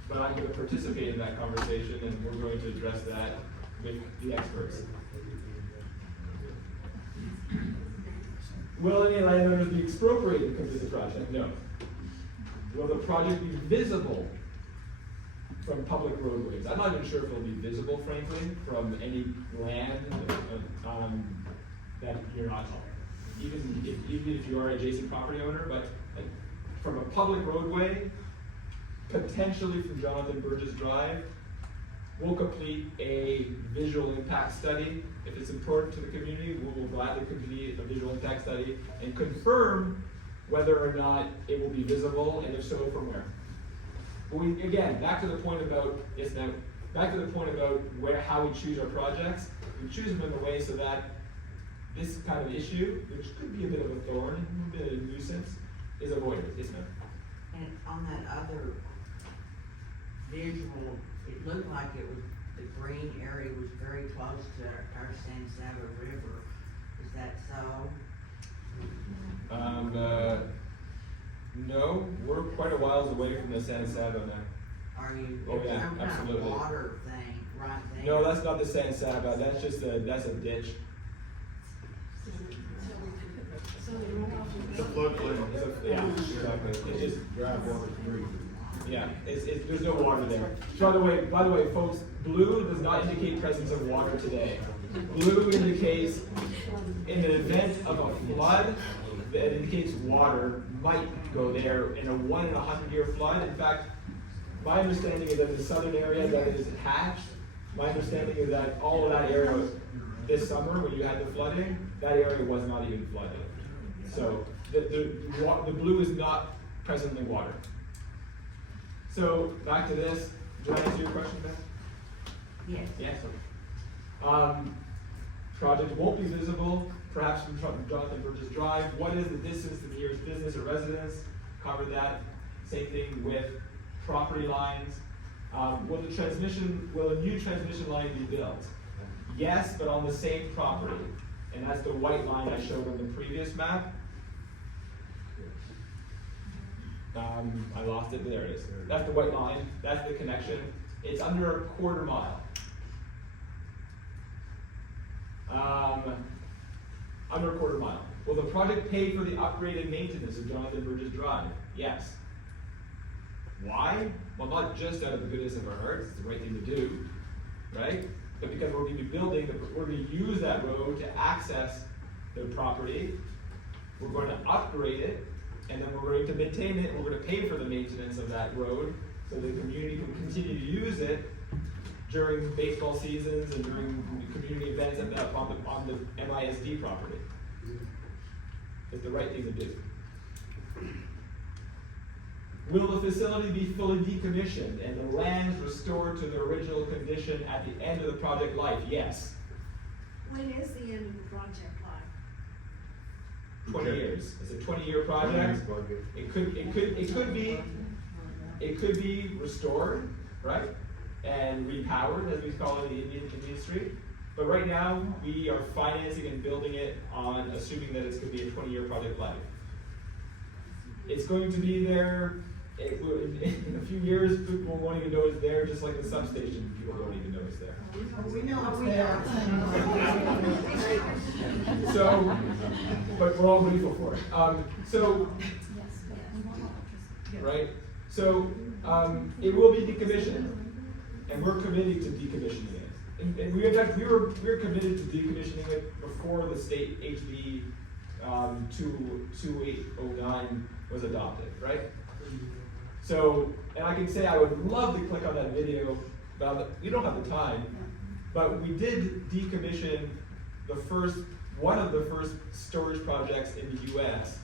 But I'm gonna participate in that conversation and we're going to address that with the experts. Will any landowners be expropriated to complete the project? No. Will the project be visible from public roadways? I'm not even sure if it'll be visible, frankly, from any land that you're not, even if you are an adjacent property owner, but like from a public roadway, potentially from Jonathan Burgess Drive, we'll complete a visual impact study. If it's important to the community, we'll gladly complete a visual impact study and confirm whether or not it will be visible, and if so, from where. But again, back to the point about how we choose our projects. We choose them in a way so that this kind of issue, which could be a bit of a thorn, a bit of a nuisance, is avoided. Yes, ma'am. And on that other visual, it looked like it was, the green area was very close to our San Saba River. Is that so? No, we're quite a whiles away from the San Saba now. Are you, Oh, there's yeah, some kind absolutely. of water thing right there? No, that's not the San Saba, that's just that's a ditch. So the runoff It's a floodplain. Yeah, exactly, it's just, Drive water free. yeah, there's no water there. By the way, folks, blue does not indicate presence of water today. Blue indicates, in the event of a flood, that indicates water might go there in a 1 in 100-year flood. In fact, my understanding is that in the southern area that is hatched, my understanding is that all of that area this summer, when you had the flooding, that area was not even flooded. So the blue is not presently water. So back to this, did I answer your question, Beth? Yes. Yes. Project won't be visible, perhaps from Jonathan Burgess Drive. What is the distance to the nearest business or residence? Covered that. Same thing with property lines. Will a new transmission line be built? Yes, but on the same property. And that's the white line I showed on the previous map. I lost it, but there it is. That's the white line, that's the connection. It's under a quarter mile. Under a quarter mile. Will the project pay for the upgraded maintenance of Jonathan Burgess Drive? Yes. Why? Well, not just out of the goodness of our hearts, it's the right thing to do, right? But because we're going to be we're going to use that road to access the property, we're going to upgrade it, and then we're going to maintain it, and we're going to pay for the maintenance of that road so the community can continue to use it during baseball seasons and during community events on the MISD property. It's the right thing to do. Will the facility be fully decommissioned and the lands restored to their original condition at the end of the project life? Yes. When is the end of the project life? 20 years. It's a 20-year project. It could be restored, right? And repowered, as we call it in the Indian industry. But right now, we are financing and building it on assuming that it's going to be a 20-year project life. It's going to be there, in a few years, people won't even know it's there, just like the substation, people don't even know it's there. We know it's there. So, but we're all grateful for it. Right? So, it will be decommissioned, and we're committed to decommissioning it. And we, in fact, we were committed to decommissioning it before the state HB 2809 was adopted, right? So, and I can say I would love to click on that video, but we don't have the time. But we did decommission one of the first storage projects in the US.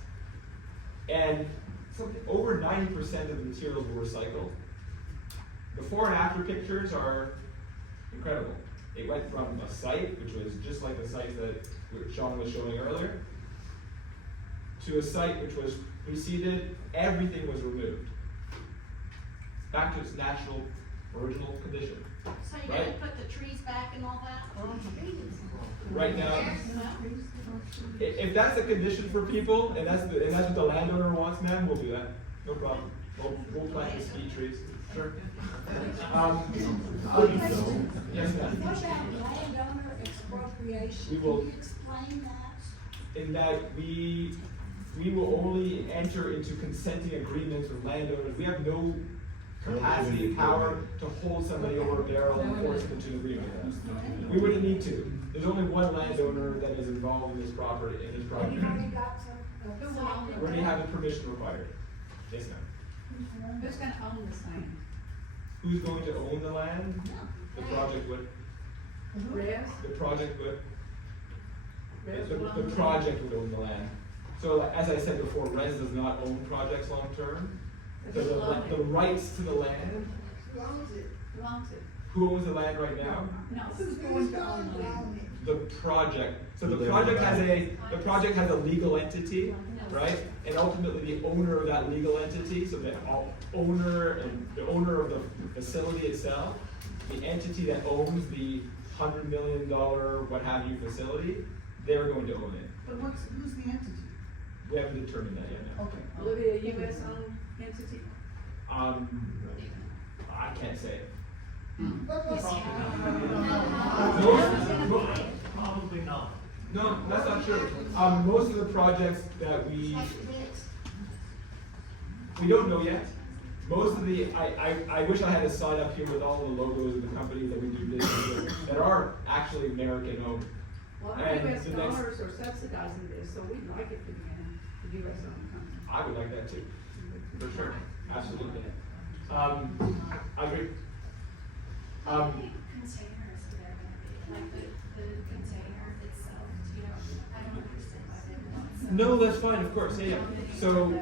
And over 90% of the materials were recycled. Before and after pictures are incredible. It went from a site, which was just like the site that Sean was showing earlier, to a site which was preceded, everything was removed. Back to its natural, original condition. So you're Right? gonna put the trees back and all that? Right now, Yes, no? if that's a condition for people, and that's what the landowner wants, man, we'll do that. No problem. We'll plant the ski trees. Sure. Yes, ma'am. What about landowner expropriation? We will- Can you explain that? In that we will only enter into consenting agreements with landowners. We have no capacity, power to hold somebody over a barrel and force them into an agreement with us. We wouldn't need to. There's only one landowner that is involved in this property, Have you already got some? Who will own We it? already have the permission required. Yes, ma'am. Who's gonna own this land? Who's going to own the land? The project would. Res? The project would. Res The will own project would own the land. So as I said before, Res does not own projects long term. So the rights to the land, Who owns it? Who owns it? who owns the land right now? No, who's going to own the land? The project. So the project has a legal entity, right? And ultimately the owner of that legal entity, so the owner of the facility itself, the entity that owns the $100 million what have you facility, they're going to own it. But who's the entity? We haven't determined that yet. No. Okay. Will it be a US owned entity? I can't say. Probably not. No, that's not true. Most of the projects that we don't know yet. Most of the, I wish I had a sign up here with all the logos of the companies that we do business with that are actually American owned. Well, our And US the next- dollars are subsidizing this, so we'd like it to be a US owned company. I would like that too, for sure, absolutely. I agree. How many containers are there gonna be, like the container itself, you know, I don't understand why they want so. No, that's fine, of course, yeah. So,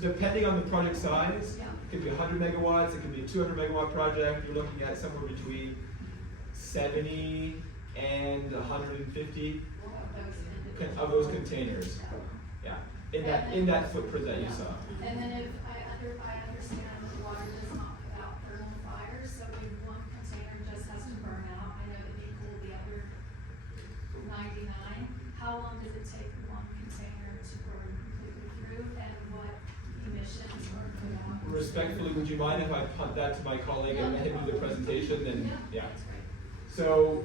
depending on the project size, it could be 100 megawatts, it could be a 200 megawatt project, you're looking at somewhere between 70 and 150 of those containers. Yeah, in that footprint that you saw. And then if I understand that water does not put out thermal fires, so if one container just has to burn out, I know that they cool the other 99. How long does it take one container to burn completely through, and what emissions are put out? Respectfully, would you mind if I punt that to my colleague and let him do the presentation, then, yeah. That's great. So,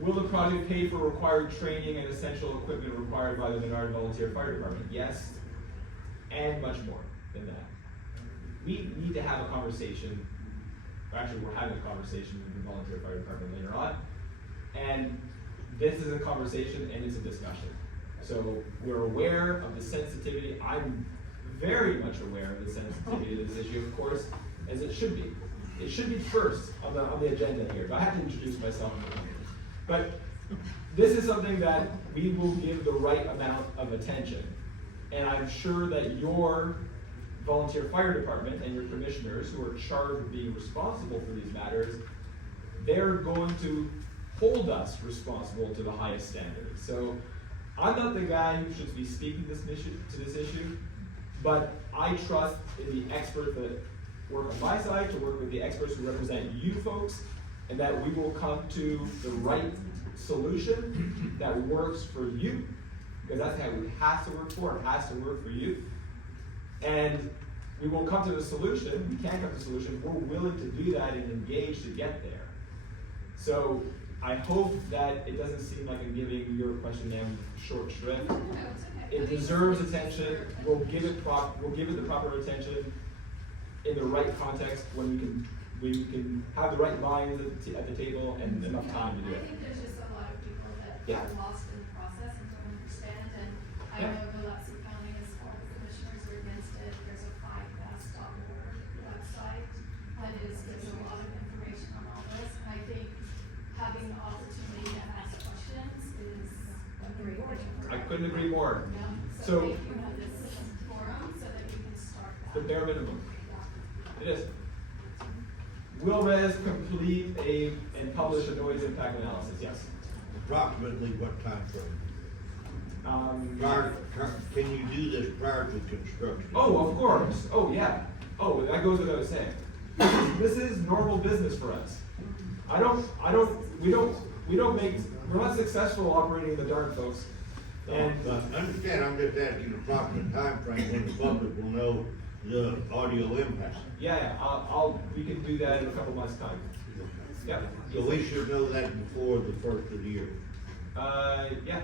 will the project pay for required training and essential equipment required by the Menard Volunteer Fire Department? Yes, and much more than that. We need to have a conversation, or actually we're having a conversation with the Volunteer Fire Department later on, and this is a conversation and it's a discussion. So we're aware of the sensitivity. I'm very much aware of the sensitivity of this issue, of course, as it should be. It should be first on the agenda here, but I have to introduce myself. But this is something that we will give the right amount of attention. And I'm sure that your volunteer fire department and your commissioners who are charged with being responsible for these matters, they're going to hold us responsible to the highest standards. So I'm not the guy who should be speaking to this issue, but I trust in the experts that work on my side to work with the experts who represent you folks, and that we will come to the right solution that works for you because that's how it has to work for, it has to work for you. And we will come to the solution, we can come to the solution, we're willing to do that and engage to get there. So I hope that it doesn't seem like I'm giving your question them short shrift. No, it's okay. It deserves attention, we'll give it the proper attention in the right context when we can have the right minds at the table and enough time to do I it. think there's just a lot of people that Yeah. are lost in the process and don't understand, and I Yeah. know Biloxi County, as all the commissioners are against it, there's a FIBESS.org website that gives a lot of information on all this, and I think having the opportunity to ask questions is a great thing for I couldn't agree more. Yeah, So- so thank you for this forum, so that we can start that. The bare minimum. It is. Will Res complete and publish a noise impact analysis? Yes. Approximately what time frame? Can you do this prior to construction? Oh, of course. Oh, yeah. Oh, that goes without saying. This is normal business for us. We're not successful operating in the dark, folks. And But understand, I'm just asking approximate time frame when the public will know the audio impact. yeah, we can do that in a couple months' time. Yeah. So we should know that before the first of the year. Yeah.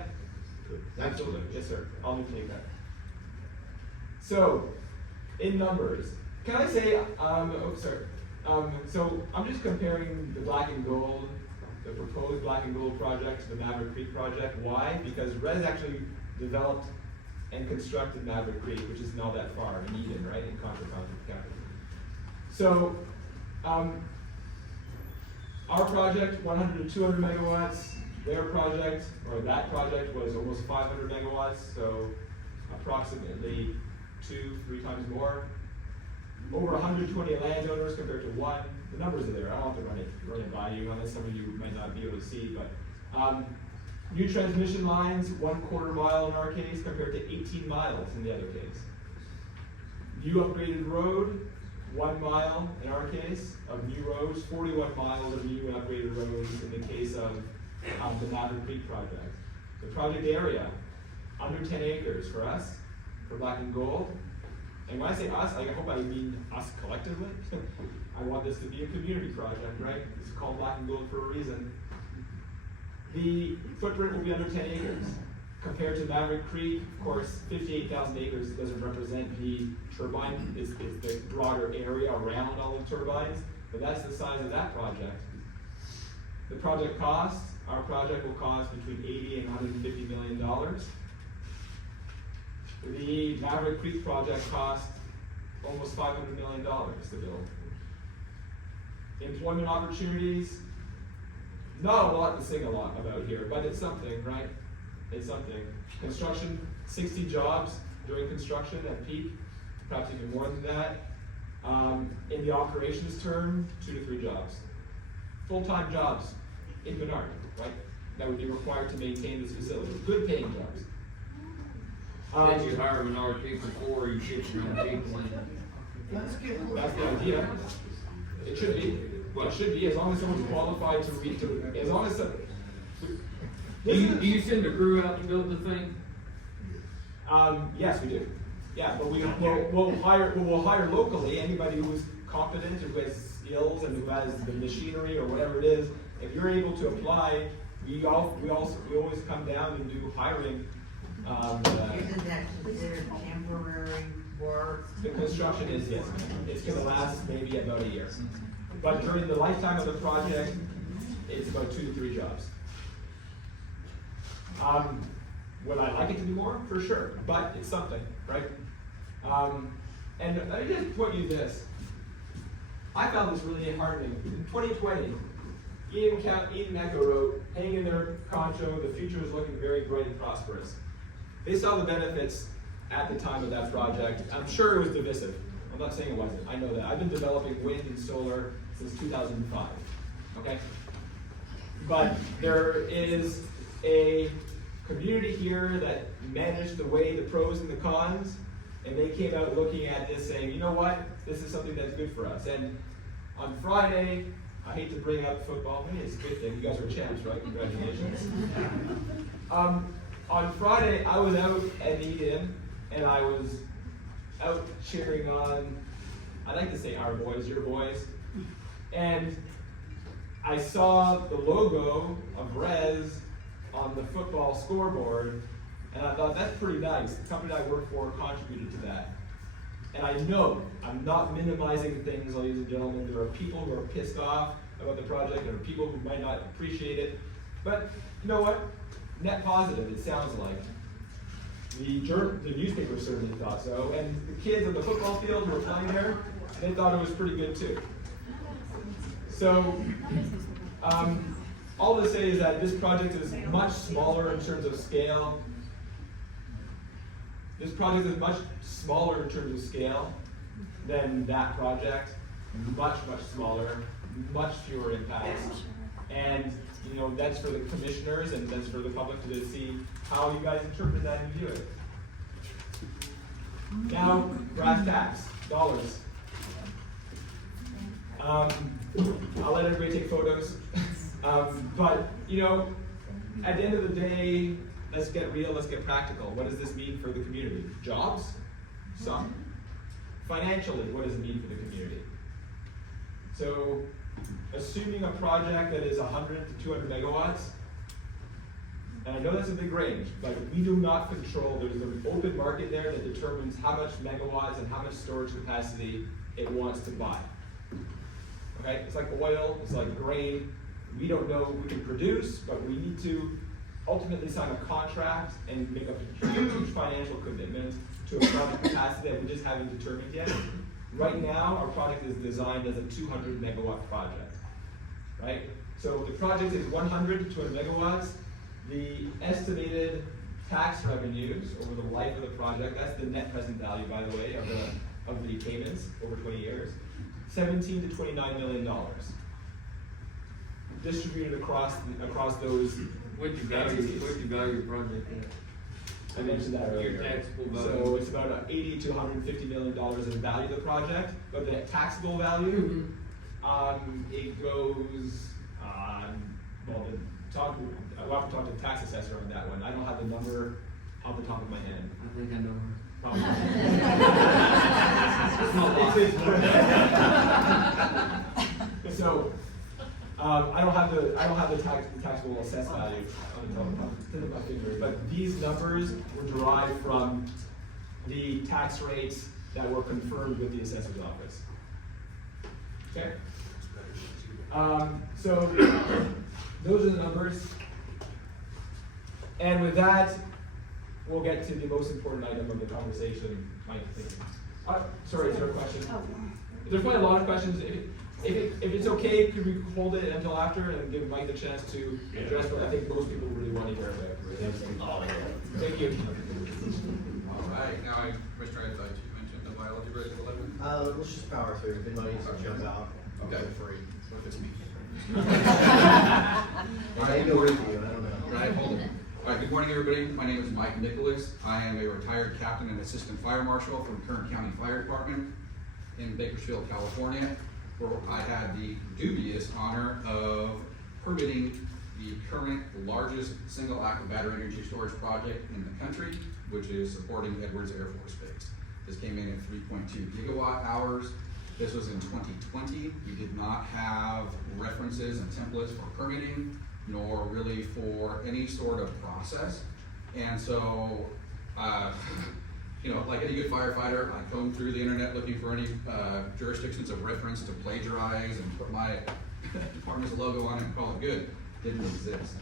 That's Absolutely, yes, sir, I'll take that. So, in numbers, can I say, so I'm just comparing the black and gold, the proposed black and gold project to the Maverick Creek project. Why? Because Res actually developed and constructed Maverick Creek, which is not that far in Eden, right, in Contra County. So, our project, 100 to 200 megawatts. Their project, or that project, was almost 500 megawatts, so approximately 2-3 times more. Over 120 landowners compared to 1. The numbers are there. I don't have to run it by you, unless some of you might not be able to see. But new transmission lines, 1/4 mile in our case, compared to 18 miles in the other case. New upgraded road, 1 mile in our case of new roads, 41 miles of new and upgraded roads in the case of the Menard Creek project. The project area, under 10 acres for us, for black and gold. And when I say us, I hope I mean us collectively. I want this to be a community project, right? It's called black and gold for a reason. The footprint will be under 10 acres. Compared to Maverick Creek, of course, 58,000 acres doesn't represent the turbine, it's the broader area around all the turbines, but that's the size of that project. The project cost, our project will cost between $80 and $150 million. The Maverick Creek project cost almost $500 million to build. Employment opportunities, not a lot to sing about here, but it's something, right? It's something. Construction, 60 jobs during construction at peak, perhaps even more than that. In the operations term, 2 to 3 jobs. Full-time jobs in Menard, right? That would be required to maintain this facility. Good paying jobs. Did you hire Menard people before you get your own people in? Let's get. That's the idea. It should be. It should be, as long as someone's qualified to read to, as long as. Do you send a crew out to build the thing? Yes, we do. Yeah, but we'll hire locally, anybody who's competent, who has skills, and who has the machinery or whatever it is. If you're able to apply, we always come down and do hiring. Isn't that considered temporary work? The construction is, yes, it's gonna last maybe about a year. But during the lifetime of the project, it's about 2 to 3 jobs. Would I like it to be more? For sure, but it's something, right? And let me just point you this. I found this really heartening. In 2020, Eden Echo wrote, hang in there, Concho, the future is looking very bright and prosperous. They saw the benefits at the time of that project. I'm sure it was divisive. I'm not saying it wasn't. I know that. I've been developing wind and solar since 2005, okay? But there is a community here that managed to weigh the pros and the cons, and they came out looking at this saying, you know what, this is something that's good for us. And on Friday, I hate to bring up football, maybe it's a good thing, you guys are champs, right? Congratulations. on Friday, I was out at Eden, and I was out cheering on, I like to say our boys, your boys, and I saw the logo of Res on the football scoreboard, and I thought, that's pretty nice. The company I work for contributed to that. And I know, I'm not minimizing things, ladies and gentlemen. There are people who are pissed off about the project. There are people who might not appreciate it. But you know what? Net positive, it sounds like. The newspaper certainly thought so. And the kids on the football field who were playing there, they thought it was pretty good too. So, all to say is that this project is much smaller in terms of scale. This project is much smaller in terms of scale than that project. Much, much smaller, much fewer impacts. And you know, that's for the commissioners and that's for the public to see how you guys interpret that and view it. Now, brass tacks, dollars. I'll let everybody take photos. But, you know, at the end of the day, let's get real, let's get practical. What does this mean for the community? Jobs? Some. Financially, what does it mean for the community? So, assuming a project that is 100 to 200 megawatts, and I know that's a big range, but we do not control, there's an open market there that determines how much megawatts and how much storage capacity it wants to buy. Okay, it's like oil, it's like grain. We don't know, we can produce, but we need to ultimately sign a contract and make a huge financial commitment to a project capacity that we just haven't determined yet. Right now, our project is designed as a 200 megawatt project, right? So if the project is 100 to 200 megawatts, the estimated tax revenues over the life of the project, that's the net present value, by the way, of the payments over 20 years, $17 to $29 million. Distributed across those. What'd you value your project at? I mentioned that earlier. Your taxable value. So it's about $80 to $150 million in value of the project, but the taxable value, it goes, we'll have to talk to the tax assessor on that one. I don't have the number off the top of my head. I think I know her. So, I don't have the taxable assessed value on the top of my fingers, but these numbers were derived from the tax rates that were confirmed with the assessor's office. Okay? So, those are the numbers. And with that, we'll get to the most important item of the conversation, I think. Sorry, is there a question? There's probably a lot of questions. If it's okay, could we hold it until after and give Mike the chance to address what I think most people really want to hear about? Thank you. All right, now, Commissioner, I thought you mentioned the biology break at 11. Let's just power through. If anybody needs to jump out, Okay. feel free. What if it's me? I go with you, I don't know. Right, hold it. All right, good morning, everybody. My name is Mike Nicholas. I am a retired captain and assistant fire marshal from Kern County Fire Department in Bakersfield, California, where I had the dubious honor of permitting the current largest single active battery energy storage project in the country, which is supporting Edwards Air Force Base. This came in at 3.2 gigawatt hours. This was in 2020. We did not have references and templates for permitting, nor really for any sort of process. And so, you know, like any good firefighter, I combed through the internet looking for any jurisdictions of reference to plagiarize and put my department's logo on it and call it good. Didn't exist.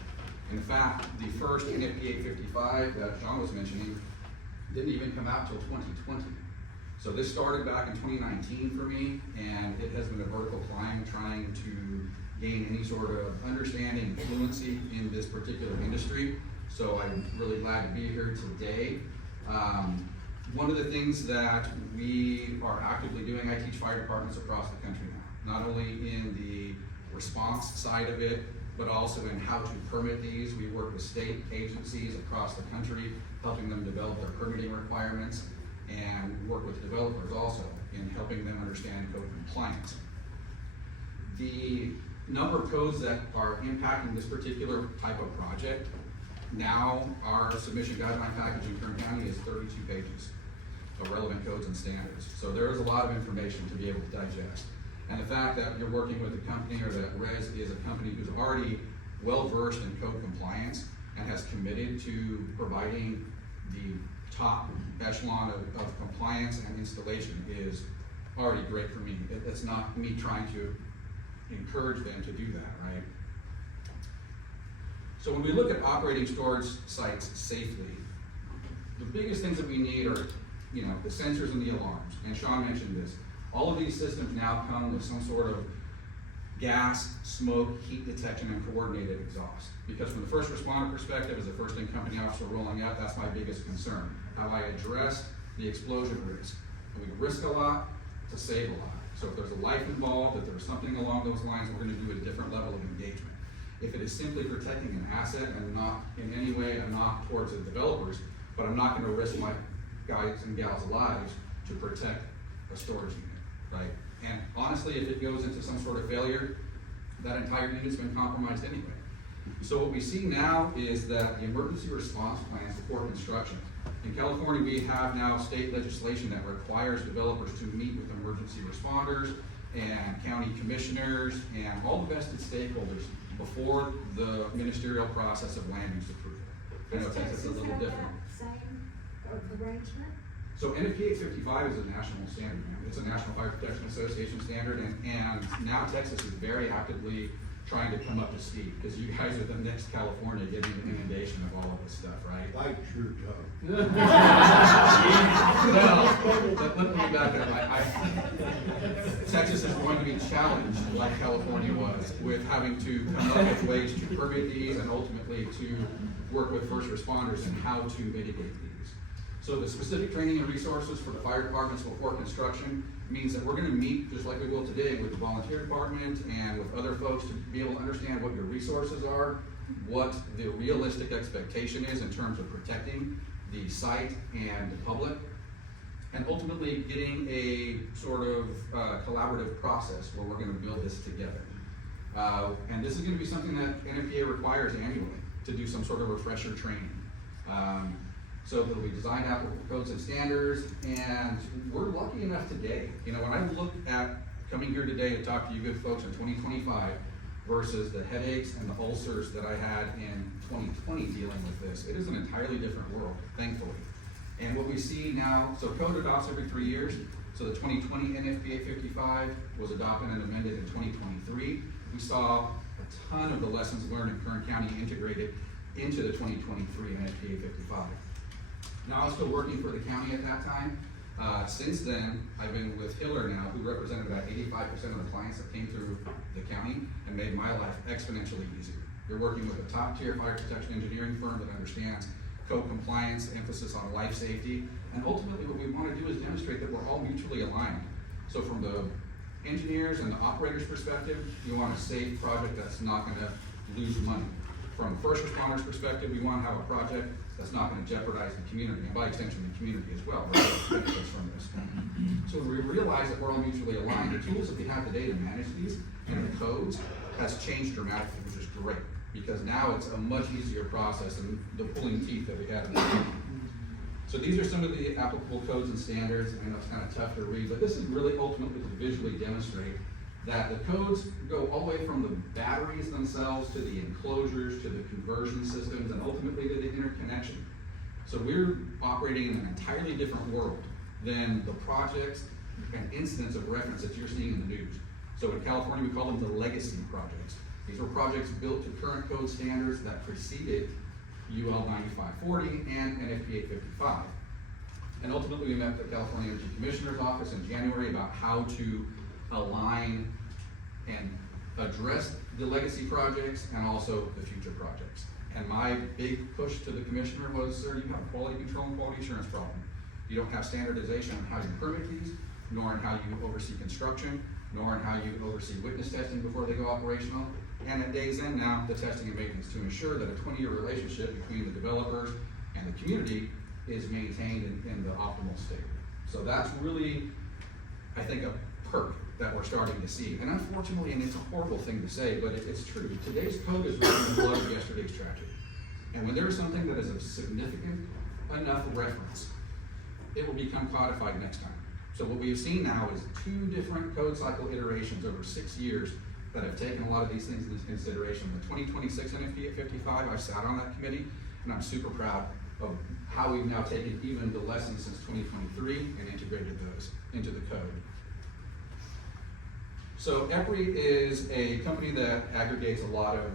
In fact, the first NFPA 855 that John was mentioning didn't even come out till 2020. So this started back in 2019 for me, and it has been a vertical climb trying to gain any sort of understanding and fluency in this particular industry. So I'm really glad to be here today. One of the things that we are actively doing, I teach fire departments across the country now, not only in the response side of it, but also in how to permit these. We work with state agencies across the country, helping them develop their permitting requirements, and work with developers also in helping them understand code compliance. The number of codes that are impacting this particular type of project Now, our submission guideline package in Kern County is 32 pages of relevant codes and standards. So there is a lot of information to be able to digest. And the fact that you're working with a company, or that RES is a company who's already well-versed in code compliance and has committed to providing the top echelon of compliance and installation, is already great for me. It's not me trying to encourage them to do that, right? So when we look at operating storage sites safely, the biggest things that we need are, the sensors and the alarms. And Sean mentioned this. All of these systems now come with some sort of gas, smoke, heat detection, and coordinated exhaust. Because from the first responder perspective, as a first in company officer rolling out, that's my biggest concern. How I address the explosion risk. We risk a lot to save a lot. So if there's a life involved, if there's something along those lines, we're gonna do a different level of engagement. If it is simply protecting an asset and not in any way a knock towards the developers, but I'm not gonna risk my guys and gals' lives to protect a storage unit, right? And honestly, if it goes into some sort of failure, that entire unit's been compromised anyway. So what we see now is that the emergency response plans support construction. In California, we have now state legislation that requires developers to meet with emergency responders and county commissioners and all the vested stakeholders before the ministerial process of land use approval. I know Texas is a little different. Same arrangement? So NFPA 855 is a national standard. It's a National Fire Protection Association standard, and now Texas is very actively trying to come up to speed, because you guys are the next California getting the inundation of all of this stuff, right? Bite your tongue. Well, but let me back up. Texas is going to be challenged, like California was, with having to come up with ways to permit these and ultimately to work with first responders and how to mitigate these. So the specific training and resources for the fire departments before construction means that we're gonna meet, just like we will today, with the volunteer department and with other folks to be able to understand what your resources are, what the realistic expectation is in terms of protecting the site and the public, and ultimately getting a sort of collaborative process where we're gonna build this together. And this is gonna be something that NFPA requires annually, to do some sort of refresher training. So they'll be designed out with codes and standards, and we're lucky enough today. When I look at coming here today to talk to you good folks in 2025 versus the headaches and the ulcers that I had in 2020 dealing with this, it is an entirely different world, thankfully. And what we see now, so code adopts every 3 years. So the 2020 NFPA 55 was adopted and amended in 2023. We saw a ton of the lessons learned in Kern County integrated into the 2023 NFPA 55. Now, I was still working for the county at that time. Since then, I've been with Hiller now, who represented about 85% of the clients that came through the county and made my life exponentially easier. You're working with a top-tier fire protection engineering firm that understands code compliance, emphasis on life safety, and ultimately what we want to do is demonstrate that we're all mutually aligned. So from the engineers and the operators' perspective, you want a safe project that's not going to lose money. From first responders' perspective, we want to have a project that's not going to jeopardize the community, and by extension, the community as well, right? Benefits from this. So when we realize that we're all mutually aligned, the tools that we have today to manage these and the codes has changed dramatically, which is great, because now it's a much easier process than the pulling teeth that we had in the beginning. So these are some of the applicable codes and standards. I know it's kind of tough to read, but this is really ultimately to visually demonstrate that the codes go all the way from the batteries themselves to the enclosures, to the conversion systems, and ultimately to the interconnection. So we're operating in an entirely different world than the projects and incidents of reference that you're seeing in the news. So in California, we call them the legacy projects. These were projects built to current code standards that preceded UL 9540 and NFPA 855. And ultimately, we met with the California Energy Commissioner's office in January about how to align and address the legacy projects and also the future projects. And my big push to the commissioner was, sir, you have a quality control and quality assurance problem. You don't have standardization on how you permit these, nor in how you oversee construction, nor in how you oversee witness testing before they go operational. And at day's end now, the testing and maintenance to ensure that a 20-year relationship between the developers and the community is maintained in the optimal state. So that's really, I think, a perk that we're starting to see. And unfortunately, and it's a horrible thing to say, but it's true, today's code is written in the blood of yesterday's tragedy. And when there is something that is of significant enough reference, it will become codified next time. So what we have seen now is 2 different code cycle iterations over 6 years that have taken a lot of these things into consideration. The 2026 NFP at 55, I sat on that committee, and I'm super proud of how we've now taken even the lessons since 2023 and integrated those into the code. So EPRI is a company that aggregates a lot of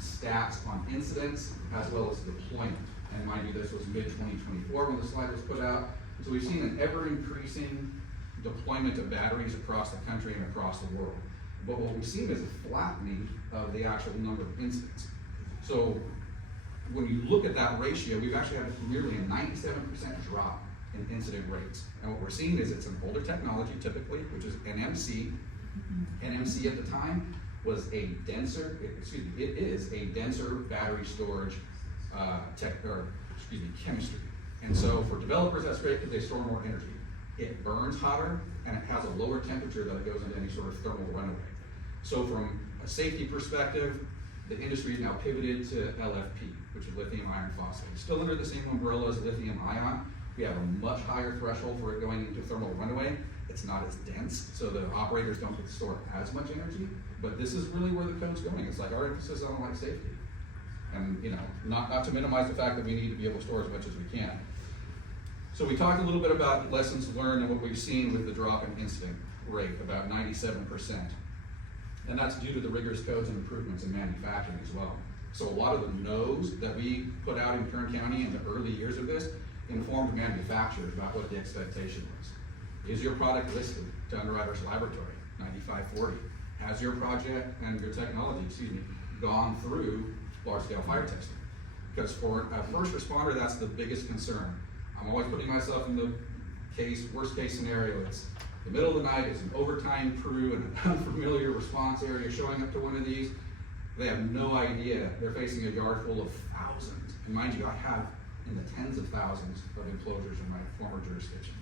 stats on incidents as well as deployment. And mind you, this was mid-2024 when the slide was put out. So we've seen an ever-increasing deployment of batteries across the country and across the world. But what we've seen is a flattening of the actual number of incidents. So when you look at that ratio, we've actually had nearly a 97% drop in incident rates. And what we're seeing is it's an older technology typically, which is NMC. NMC at the time was a denser, it is a denser battery storage chemistry. And so for developers, that's great because they store more energy. It burns hotter and it has a lower temperature that it goes into any sort of thermal runaway. So from a safety perspective, the industry is now pivoted to LFP, which is lithium iron phosphate. It's still under the same umbrella as lithium ion. We have a much higher threshold for it going into thermal runaway. It's not as dense, so the operators don't get to store as much energy, but this is really where the code's going. It's like our emphasis on like safety. And not to minimize the fact that we need to be able to store as much as we can. So we talked a little bit about lessons learned and what we've seen with the drop in incident rate, about 97%. And that's due to the rigorous codes and improvements in manufacturing as well. So a lot of the no's that we put out in Kern County in the early years of this informed manufacturers about what the expectation was. Is your product listed to Underwriters Laboratory, 9540? Has your project and your technology, gone through large-scale fire testing? Because for a first responder, that's the biggest concern. I'm always putting myself in the worst case scenario. It's the middle of the night, it's an overtime crew in an unfamiliar response area showing up to one of these. They have no idea. They're facing a yard full of thousands. And mind you, I have in the tens of thousands of enclosures in my former jurisdiction.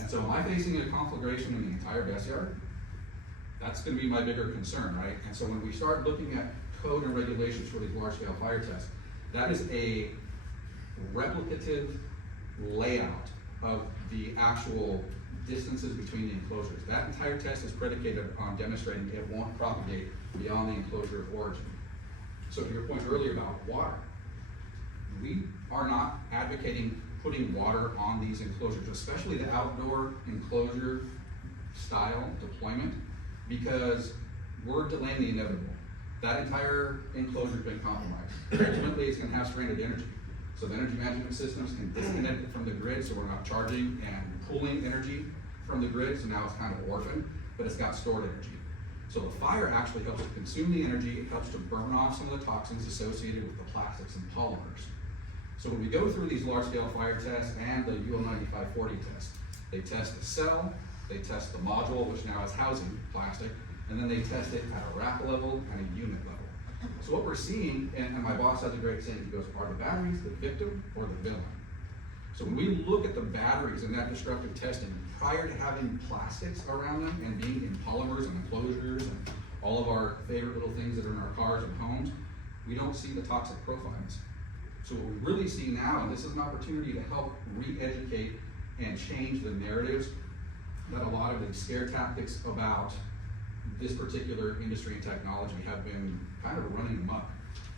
And so am I facing a conflagration in the entire BESS yard? That's gonna be my bigger concern, right? And so when we start looking at code and regulations for these large-scale fire tests, that is a replicative layout of the actual distances between the enclosures. That entire test is predicated on demonstrating it won't propagate beyond the enclosure of origin. So to your point earlier about water, we are not advocating putting water on these enclosures, especially the outdoor enclosure style deployment, because we're delaying the inevitable. That entire enclosure has been compromised. Ultimately, it's gonna have stranded energy. So the energy management systems can disconnect it from the grid, so we're not charging and pulling energy from the grid, so now it's kind of orphaned, but it's got stored energy. So the fire actually helps to consume the energy, it helps to burn off some of the toxins associated with the plastics and polymers. So when we go through these large-scale fire tests and the UL 9540 test, they test the cell, they test the module, which now is housing plastic, and then they test it at a rack level and a unit level. So what we're seeing, and my boss has a great saying, he goes, are the batteries the victim or the villain? So when we look at the batteries and that destructive testing, prior to having plastics around them and being in polymers and enclosures and all of our favorite little things that are in our cars and homes, we don't see the toxic profiles. So what we really see now, and this is an opportunity to help re-educate and change the narratives that a lot of the scare tactics about this particular industry and technology have been kind of running amok.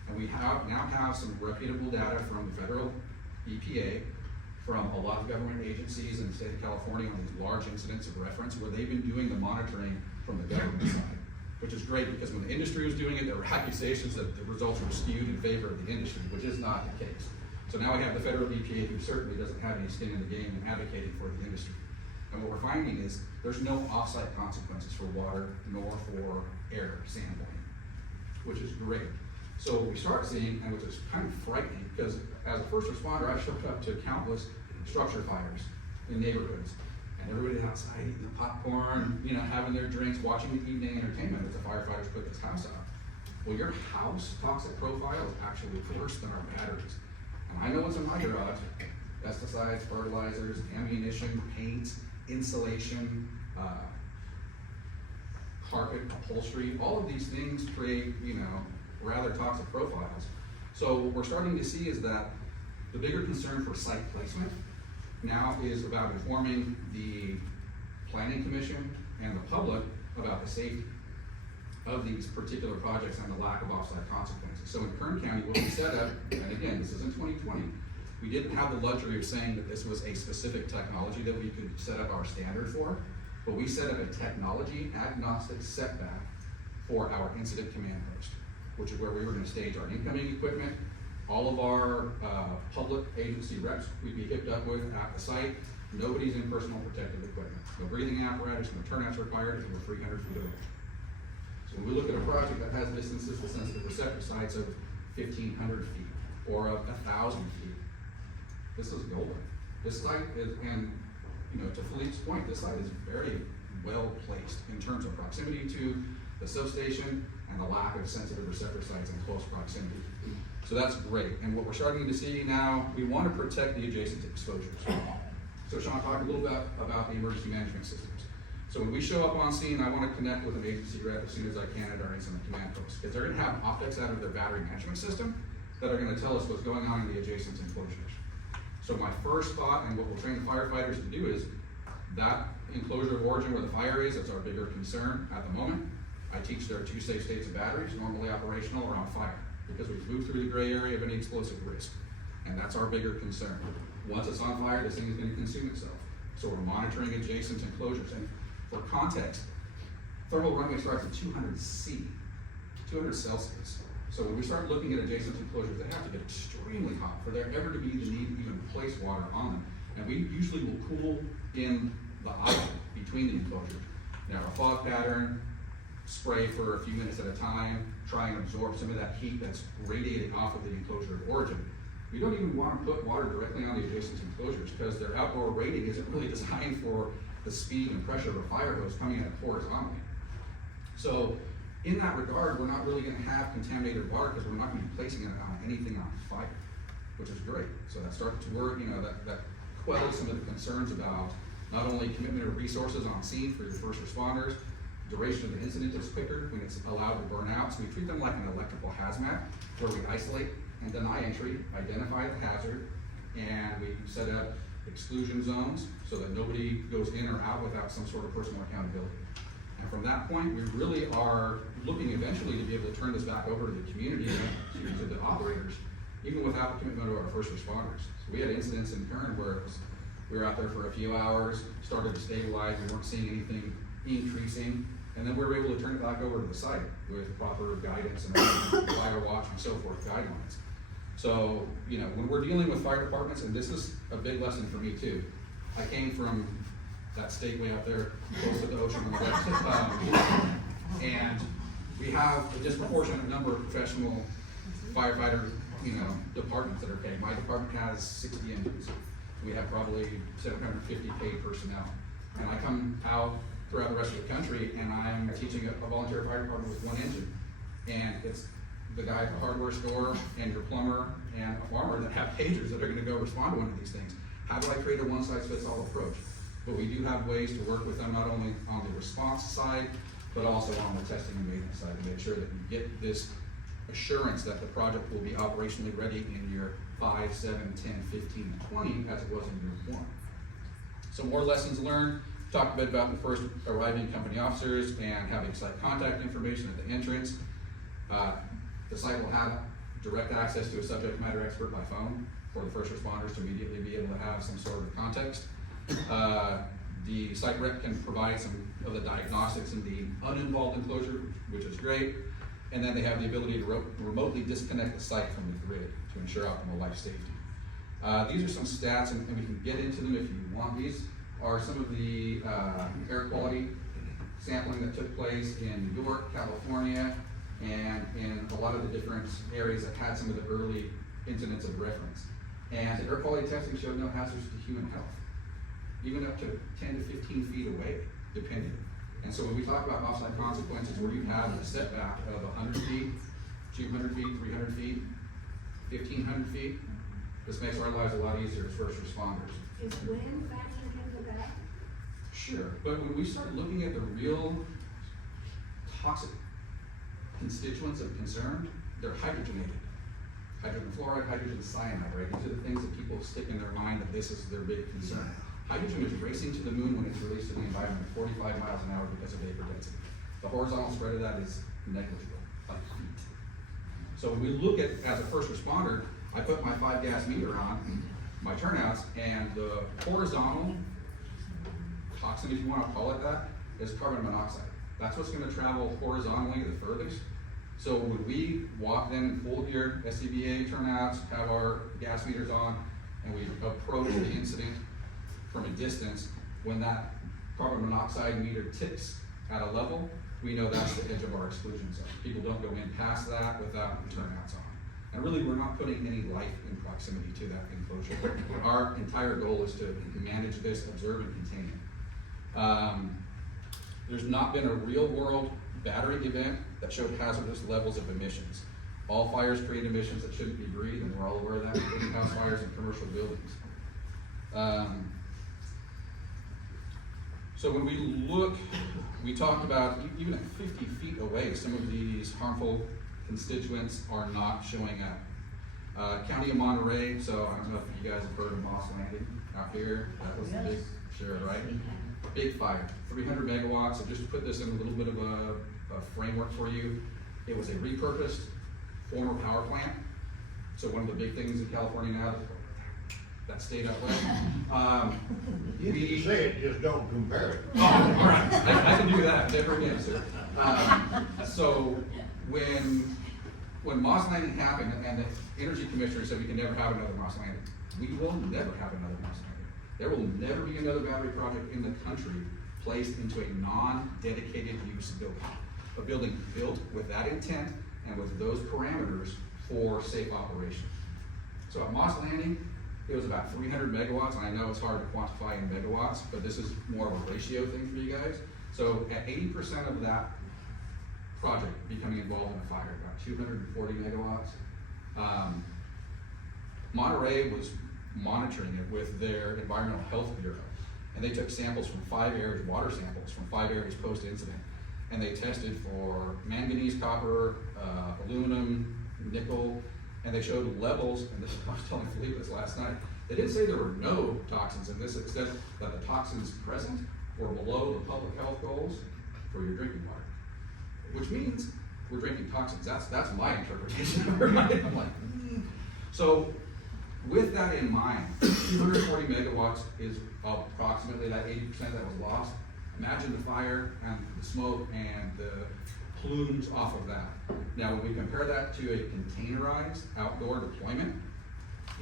And we now have some reputable data from the federal EPA, from a lot of government agencies in the state of California on these large incidents of reference where they've been doing the monitoring from the government side, which is great because when the industry was doing it, there were accusations that the results were skewed in favor of the industry, which is not the case. So now we have the federal EPA who certainly doesn't have any skin in the game in advocating for the industry. And what we're finding is there's no off-site consequences for water nor for air sampling, which is great. So what we start seeing, and which is kind of frightening, because as a first responder, I've showed up to countless structure fires in neighborhoods, and everybody's outside eating the popcorn, having their drinks, watching the evening entertainment as the firefighters put this house out. Well, your house toxic profile is actually worse than our batteries. And I know what's in my garage: pesticides, fertilizers, ammunition, paints, insulation, carpet, upholstery. All of these things create, rather toxic profiles. So what we're starting to see is that the bigger concern for site placement now is about informing the planning commission and the public about the safety of these particular projects and the lack of offsite consequences. So in Kern County, what we set up, and again, this is in 2020, we didn't have the luxury of saying that this was a specific technology that we could set up our standard for, but we set up a technology agnostic setback for our incident command post, which is where we were gonna stage our incoming equipment. All of our public agency reps we'd be hooked up with at the site. Nobody's in personal protective equipment. No breathing apparatus, no turnouts required if we're 300 feet away. So when we look at a project that has distances to sensitive receptor sites of 1,500 feet or of 1,000 feet, this is golden. This site is, and to Philippe's point, this site is very well placed in terms of proximity to the substation and the lack of sensitive receptor sites in close proximity. So that's great. And what we're starting to see now, we want to protect the adjacent exposures. So Sean talked a little bit about the emergency management systems. So when we show up on scene, I want to connect with an agency rep as soon as I can at our incident command post, because they're going to have optics out of their battery management system that are going to tell us what's going on in the adjacent enclosures. So my first thought, and what we'll train the firefighters to do, is that enclosure of origin where the fire is, that's our bigger concern at the moment. I teach there are 2 safe states of batteries, normally operational or on fire, because we've moved through the gray area of any explosive risk. And that's our bigger concern. Once it's on fire, this thing is going to consume itself. So we're monitoring adjacent enclosures. And for context, thermal runaway starts at 200 C, 200 Celsius. So when we start looking at adjacent enclosures, they have to get extremely hot for there ever to be the need to even place water on them. And we usually will cool in the aisle between the enclosures. Now a fog pattern, spray for a few minutes at a time, try and absorb some of that heat that's radiating off of the enclosure of origin. We don't even want to put water directly on the adjacent enclosures because their outdoor rating isn't really designed for the speed and pressure of a fire hose coming at it horizontally. So in that regard, we're not really going to have contaminated water because we're not going to be placing it on anything on fire, which is great. So that starts to work, that quells some of the concerns about not only commitment of resources on scene for your first responders, duration of the incident is quicker when it's allowed to burn out. So we treat them like an electrical hazmat where we isolate and deny entry, identify the hazard, and we set up exclusion zones so that nobody goes in or out without some sort of personal accountability. And from that point, we really are looking eventually to be able to turn this back over to the community and to the operators, even without the commitment of our first responders. So we had incidents in Kern where we were out there for a few hours, started to stabilize, we weren't seeing anything increasing, and then we were able to turn it back over to the site with proper guidance and fire watch and so forth guidelines. So, when we're dealing with fire departments, and this is a big lesson for me too. I came from that state way out there, close to the ocean on the west, and we have a disproportionate number of professional firefighter, departments that are paid. My department has 60 engines. We have probably 750 paid personnel. And I come out throughout the rest of the country and I'm teaching a volunteer fire department with 1 engine. And it's the guy at the hardware store and your plumber and a farmer that have pagers that are gonna go respond to one of these things. How do I create a one-size-fits-all approach? But we do have ways to work with them, not only on the response side, but also on the testing and maintenance side to make sure that you get this assurance that the project will be operationally ready in year 5, 7, 10, 15, and 20 as it was in year 1. So more lessons learned. Talked a bit about the first arriving company officers and having site contact information at the entrance. The site will have direct access to a subject matter expert by phone for the first responders to immediately be able to have some sort of context. The site rep can provide some of the diagnostics in the uninvolved enclosure, which is great. And then they have the ability to remotely disconnect the site from the grid to ensure optimal life safety. These are some stats, and we can get into them if you want. These are some of the air quality sampling that took place in New York, California, and in a lot of the different areas that had some of the early incidents of reference. And the air quality testing showed no hazards to human health, even up to 10 to 15 feet away, depending. And so when we talk about offsite consequences where you have a setback of 100 feet, 200 feet, 300 feet, 1,500 feet, this makes our lives a lot easier as first responders. Is wind factored into that? Sure, but when we start looking at the real toxic constituents of concern, they're hydrogenated. hydrogen fluoride, hydrogen cyanide, right? These are the things that people stick in their mind that this is their big concern. Hydrogen is racing to the moon when it's released to the environment at 45 miles an hour because of vapor density. The horizontal spread of that is negligible, like feet. So when we look at, as a first responder, I put my 5-gas meter on, my turnouts, and the horizontal toxin, if you want to call it that, is carbon monoxide. That's what's going to travel horizontally the furthest. So when we walk in in full gear, SCBA turnouts, have our gas meters on, and we approach the incident from a distance, when that carbon monoxide meter ticks at a level, we know that's the edge of our exclusion zone. People don't go in past that without the turnouts on. And really, we're not putting any life in proximity to that enclosure. Our entire goal is to manage this, observe, and contain it. There's not been a real-world battery event that showed hazardous levels of emissions. All fires create emissions that shouldn't be breathed, and we're all aware of that, including house fires and commercial buildings. So when we look, we talked about even at 50 feet away, some of these harmful constituents are not showing up. County of Monterey, so I don't know if you guys have heard of Moss Landing out here. That was the big, sure, right? Big fire, 300 megawatts. So just to put this in a little bit of a framework for you, it was a repurposed former power plant. So one of the big things in California now that stayed that way. You can say it, just don't compare it. Oh, all right, I can do that, never again, sir. So when Moss Landing happened, and the Energy Commissioner said we can never have another Moss Landing, we will never have another Moss Landing. There will never be another battery project in the country placed into a non-dedicated use building. A building built with that intent and with those parameters for safe operation. So at Moss Landing, it was about 300 megawatts, and I know it's hard to quantify in megawatts, but this is more of a ratio thing for you guys. So at 80% of that project becoming involved in a fire, about 240 megawatts. Monterey was monitoring it with their Environmental Health Bureau, and they took samples from 5 areas, water samples from 5 areas post-incident, and they tested for manganese, copper, aluminum, nickel, and they showed levels, and this, I was telling Felipe this last night, they didn't say there were no toxins in this, it said that the toxins present were below the public health goals for your drinking water. Which means we're drinking toxins. That's my interpretation of it, right? I'm like, So with that in mind, 240 megawatts is approximately that 80% that was lost. Imagine the fire and the smoke and the plumes off of that. Now, when we compare that to a containerized outdoor deployment,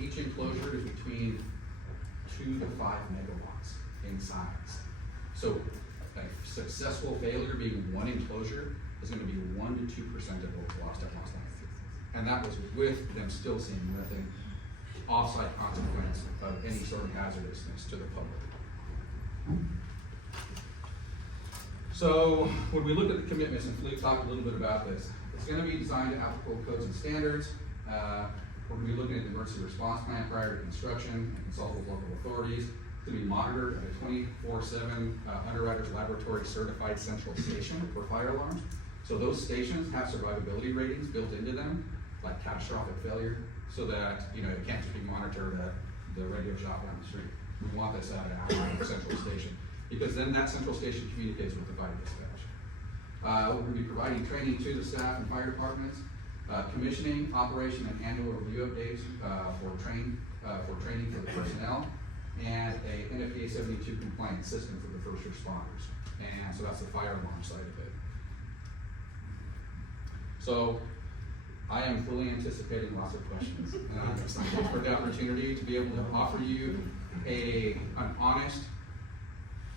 each enclosure is between 2 to 5 megawatts in size. So a successful failure being one enclosure is going to be 1 to 2% of what was lost at Moss Landing. And that was with them still seeing nothing off-site consequence of any sort of hazardousness to the public. So when we look at the commitments, and Philippe talked a little bit about this, it's going to be designed to applicable codes and standards. We're going to be looking at the emergency response plan prior to construction and consult with local authorities. It's going to be monitored at a 24/7 Underwriters Laboratory certified central station for fire alarms. So those stations have survivability ratings built into them, like catastrophic failure, so that it can't just be monitored at the radio shop down the street. We want this at a central station, because then that central station communicates with the fire dispatch. We're going to be providing training to the staff and fire departments, commissioning, operation, and annual review updates for training for the personnel, and a NFPA 72 compliant system for the first responders. And so that's the fire alarm side of it. So I am fully anticipating lots of questions, and I'm excited for the opportunity to be able to offer you an honest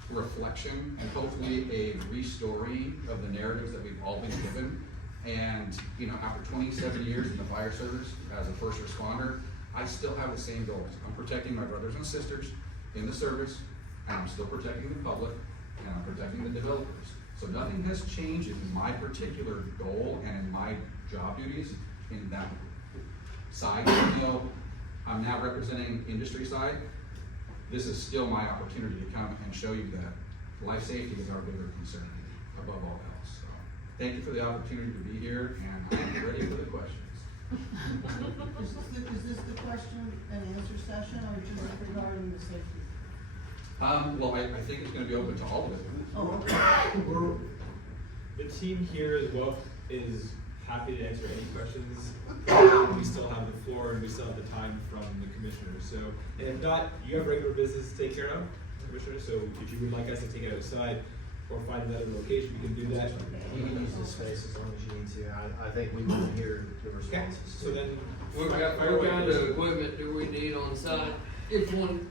reflection and hopefully a restoring of the narratives that we've all been given. And after 27 years in the fire service as a first responder, I still have the same goals. I'm protecting my brothers and sisters in the service, and I'm still protecting the public, and I'm protecting the developers. So nothing has changed in my particular goal and in my job duties in that side. I'm now representing industry side. This is still my opportunity to come and show you that life safety is our bigger concern above all else. So thank you for the opportunity to be here, and I'm ready for the questions. Is this the question and answer session, or just regarding the safety? Well, I think it's gonna be open to all of it. Oh, okay. The team here as well is happy to answer any questions. We still have the floor and we still have the time from the commissioners, so, and if not, you have regular business to take care of, commissioners, so if you would like us to take it outside or find another location, we can do that. You can use this space as long as you need to. I think we want to hear the Okay, responses. so then. What kind of equipment do we need on site if one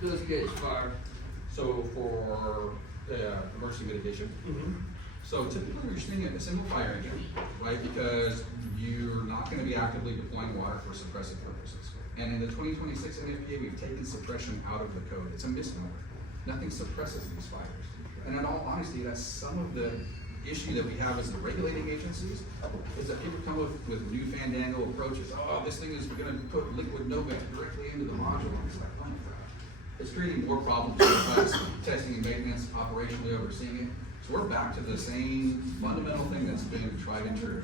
does catch fire? So for, emergency mitigation, so typically you're seeing a single fire engine, right? Because you're not gonna be actively deploying water for suppressive purposes. And in the 2026 NFPA, we've taken suppression out of the code. It's a misnomer. Nothing suppresses these fires. And in all honesty, that's some of the issue that we have as the regulating agencies, is that people come with new fandangle approaches. Oh, this thing is, we're gonna put liquid Novec directly into the module. And it's like, oh my God. It's creating more problems for us, testing and maintenance, operationally overseeing it. So we're back to the same fundamental thing that's been tried and true.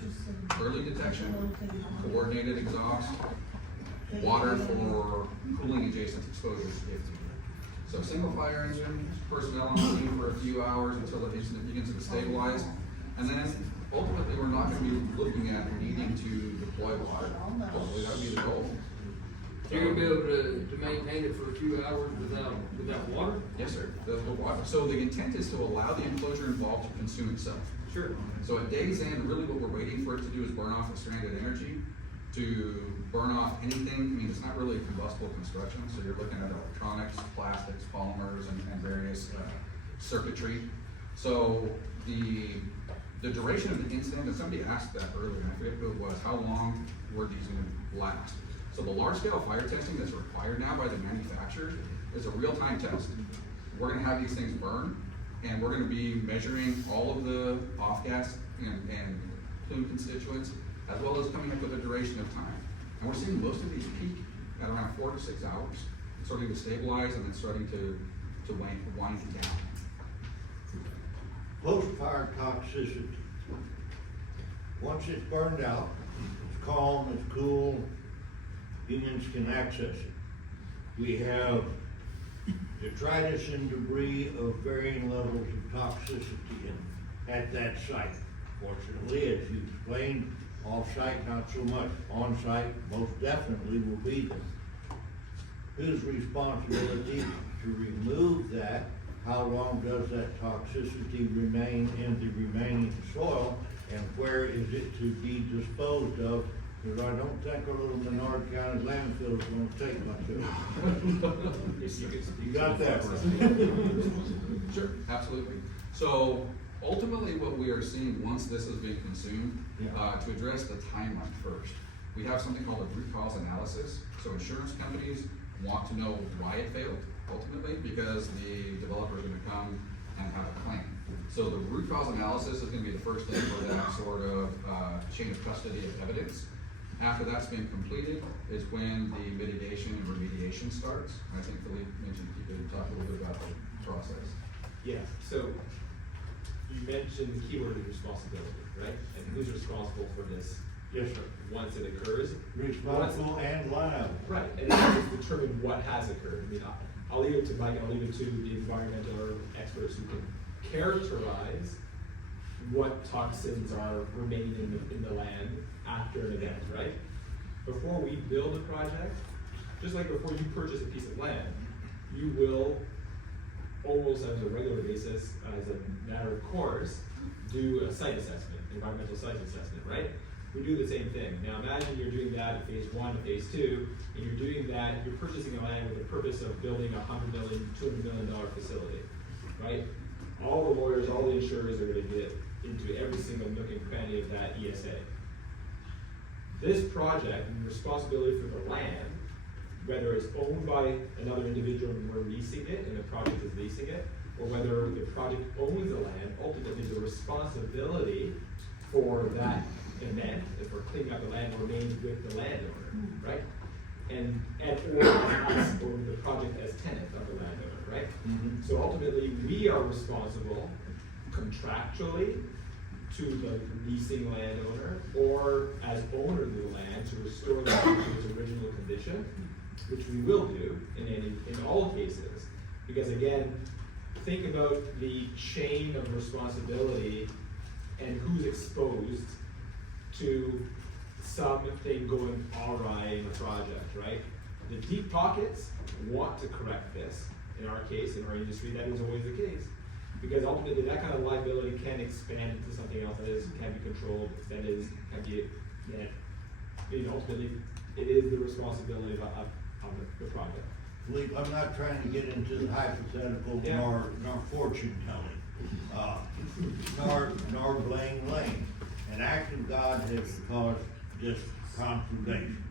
Early detection, coordinated exhaust, water for cooling adjacent exposures if needed. So single fire engine, personnel on the scene for a few hours until the incident begins to stabilize. And then ultimately, we're not gonna be looking at needing to deploy water. Hopefully, that would be the goal. You're gonna be able to maintain it for a few hours without water? Yes, sir. The water. So the intent is to allow the enclosure involved to consume itself. Sure. So at day's end, really what we're waiting for it to do is burn off the stranded energy, to burn off anything. I mean, it's not really a combustible construction, so you're looking at electronics, plastics, polymers, and various circuitry. So the duration of the incident, and somebody asked that earlier, and I forget who it was, how long were these going to last? So the large-scale fire testing that's required now by the manufacturers is a real-time test. We're gonna have these things burn, and we're gonna be measuring all of the off-gas and plume constituents, as well as coming up with a duration of time. And we're seeing most of these peak at around 4 to 6 hours, starting to stabilize and then starting to wind down. Post-fire toxicity. Once it's burned out, it's calm, it's cool, humans can access it. We have detritus and debris of varying levels of toxicity at that site. Fortunately, as you explained, off-site not so much, on-site most definitely will be there. Whose responsibility to remove that? How long does that toxicity remain in the remaining soil? And where is it to be disposed of? Because I don't think our little Menard County landfill is gonna take much of it. You got that right. Sure, absolutely. So ultimately what we are seeing once this has been consumed, to address the timeline first, we have something called a root cause analysis. So insurance companies want to know why it failed ultimately, because the developer is going to come and have a claim. So the root cause analysis is going to be the first thing for that sort of chain of custody of evidence. After that's been completed is when the mitigation and remediation starts. I think Philippe mentioned he could talk a little bit about the process. Yeah, so you mentioned the keyword is responsibility, right? And who's responsible for this? Yes, sir. Once it occurs. Responsible and liable. Right, and it's determine what has occurred. I mean, I'll leave it to Mike, I'll leave it to the environmental experts who can characterize what toxins are remaining in the land after an event, right? Before we build a project, just like before you purchase a piece of land, you will almost as a regular basis, as a matter of course, do a site assessment, environmental site assessment, right? We do the same thing. Now imagine you're doing that at phase 1 to phase 2, and you're doing that, you're purchasing a land with the purpose of building a $100 million, $200 million facility, right? All the lawyers, all the insurers are gonna get into every single nook and cranny of that ESA. This project, the responsibility for the land, whether it's owned by another individual and we're leasing it and the project is leasing it, or whether the project owns the land, ultimately the responsibility for that event, if we're cleaning up the land, remains with the landowner, right? And or us, or the project as tenant of the landowner, right? So ultimately, we are responsible contractually to the leasing landowner or as owner of the land to restore the land to its original condition, which we will do in all cases. Because again, think about the chain of responsibility and who's exposed to something going awry in the project, right? The deep pockets want to correct this. In our case, in our industry, that is always the case. Because ultimately, that kind of liability can expand into something else that can be controlled, ultimately, it is the responsibility of the project. Philippe, I'm not trying to get into the hypothetical Yeah. nor fortune telling, nor blame Lane. An act of God has caused this conflagration.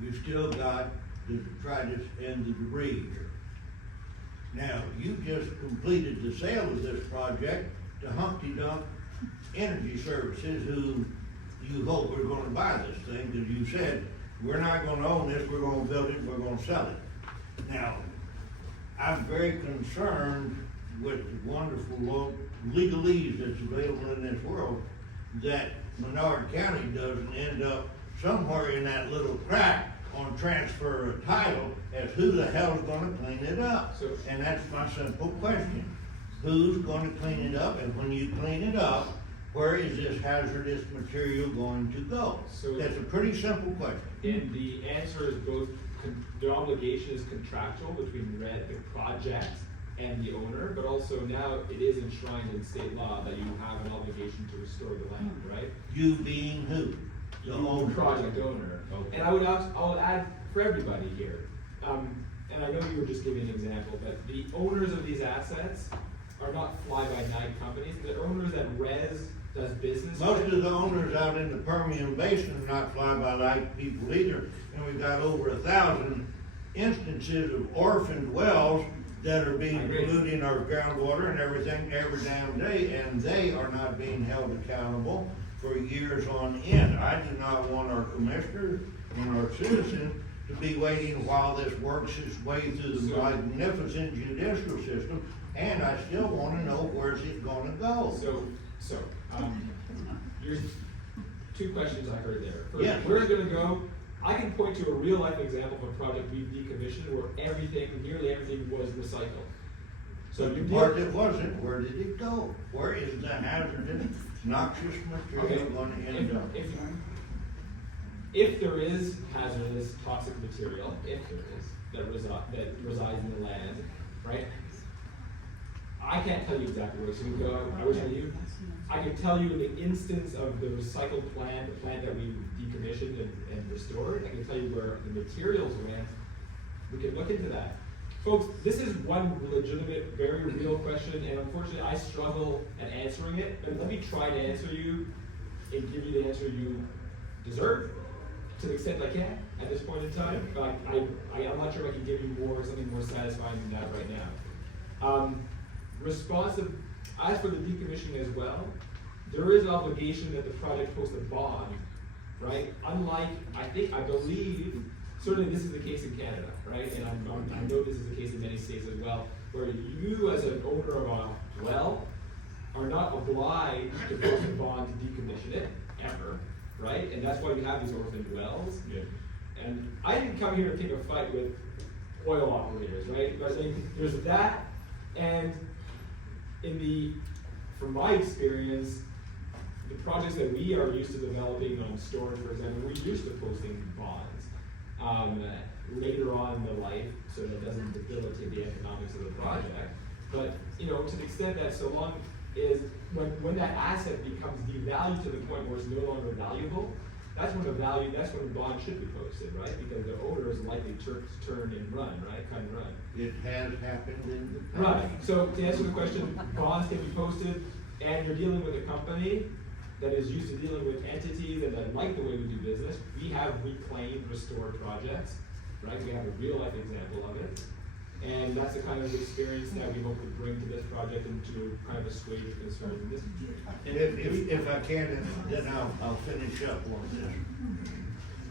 We've still got the detritus and the debris here. Now, you just completed the sale of this project to Humpty Dump Energy Services, who you hope are gonna buy this thing, because you said, we're not gonna own this, we're gonna build it, we're gonna sell it. Now, I'm very concerned with the wonderful legalese that's available in this world, that Menard County doesn't end up somewhere in that little crack on transfer of title as who the hell's gonna clean it up? And that's my simple question. Who's gonna clean it up? And when you clean it up, where is this hazardous material going to go? So- That's a pretty simple question. And the answer is both, the obligation is contractual between the project and the owner, but also now it is enshrined in state law that you have an obligation to restore the land, right? You being who? The owner. Project owner. Okay. And I would add for everybody here, and I know you were just giving an example, but the owners of these assets are not fly-by-night companies. The owners that Res does business with. Most of the owners out in the Permian Basin are not fly-by-night people either, and we've got over 1,000 instances of orphaned wells that are being polluting our groundwater and everything every damn day, and they are not being held accountable for years on end. I do not want our commissioners and our citizens to be waiting while this works its way through the magnificent judicial system, and I still wanna know where's it gonna go. Here's two questions I heard there. First, Yes. where's it gonna go? I can point to a real life example of a project we've decommissioned where nearly everything was recycled. So the part that wasn't, where did it go? Where is the hazardous, noxious material gonna end up? If there is hazardous toxic material, that resides in the land, right? I can't tell you exactly where it's gonna go. I wish I knew. I can tell you in the instance of the recycled plant, the plant that we decommissioned and restored, I can tell you where the materials went. We can look into that. Folks, this is one legitimate, very real question, and unfortunately, I struggle at answering it, but let me try to answer you and give you the answer you deserve, to the extent I can, at this point in time, but I'm not sure if I can give you something more satisfying than that right now. As for the decommissioning as well, there is an obligation that the project post a bond, right? Unlike, I believe, certainly this is the case in Canada, right? And I know this is the case in many states as well, where you as an owner of a well are not obliged to post a bond to decommission it, ever, right? And that's why we have these orphaned wells. Yeah. And I didn't come here to pick a fight with oil operators, right? But I think there's that, and from my experience, the projects that we are used to developing on storage, for example, we're used to posting bonds later on in the life, so that doesn't debilitate the economics of the project. But, to the extent that so long is, when that asset becomes devalued to the point where it's no longer valuable, that's when a bond should be posted, right? Because the owner is likely to turn and run, right? Cut and run. It has happened in the past. Right, so to answer the question, bonds can be posted, and you're dealing with a company that is used to dealing with entities and that like the way we do business. We have reclaimed, restored projects, right? We have a real life example of it. And that's the kind of experience that we hope to bring to this project and to kind of assuage your concerns in this. If I can, then I'll finish up on this.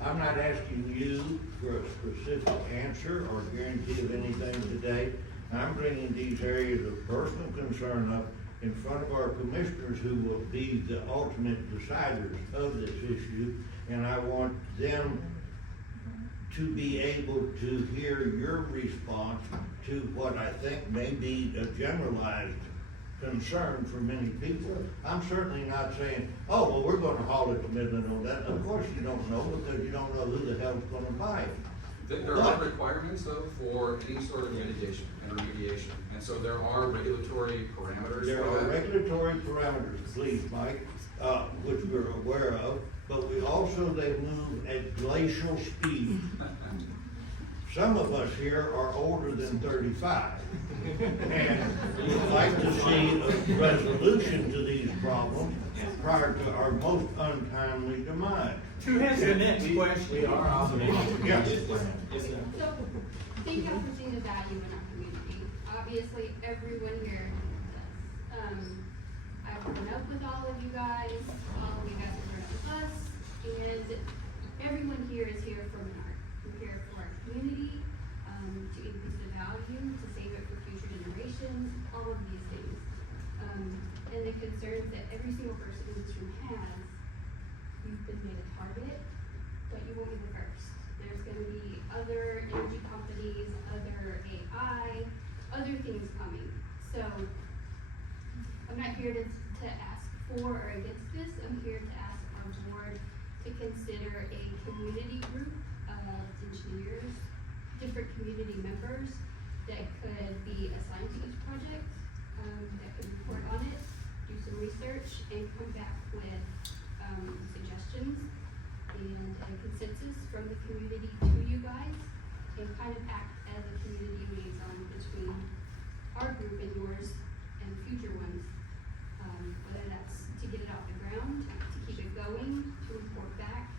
I'm not asking you for a specific answer or guarantee of anything today. I'm bringing these areas of personal concern up in front of our commissioners who will be the ultimate deciders of this issue. And I want them to be able to hear your response to what I think may be a generalized concern for many people. I'm certainly not saying, oh, well, we're gonna haul it to Midland on that. Of course you don't know, because you don't know who the hell's gonna buy it. There are requirements though for any sort of mitigation and remediation, and so there are regulatory parameters. There for are that. regulatory parameters, please, Mike, which we're aware of, but we also, they move at glacial speed. Some of us here are older than 35, and we'd like to see a resolution to these problems prior to our most untimely demise. To answer the next question. We are obligated. Yes. Yes, ma'am. So, thank y'all for seeing the value in our community. Obviously, everyone here does. I've grown up with all of you guys, all of you guys have grown up with us, and everyone here is here for Menard. We're here for our community, to increase the value, to save it for future generations, all of these things. And the concerns that every single person in this room has, you've been made a target, but you won't be the first. There's gonna be other energy companies, other AI, other things coming. So, I'm not here to ask for or against this, I'm here to ask our board to consider a community group of engineers, different community members that could be assigned to each project, that could report on it, do some research, and come back with suggestions and a consensus from the community to you guys, and kind of act as a community liaison between our group and yours and future ones. Whether that's to get it off the ground, to keep it going, to report back.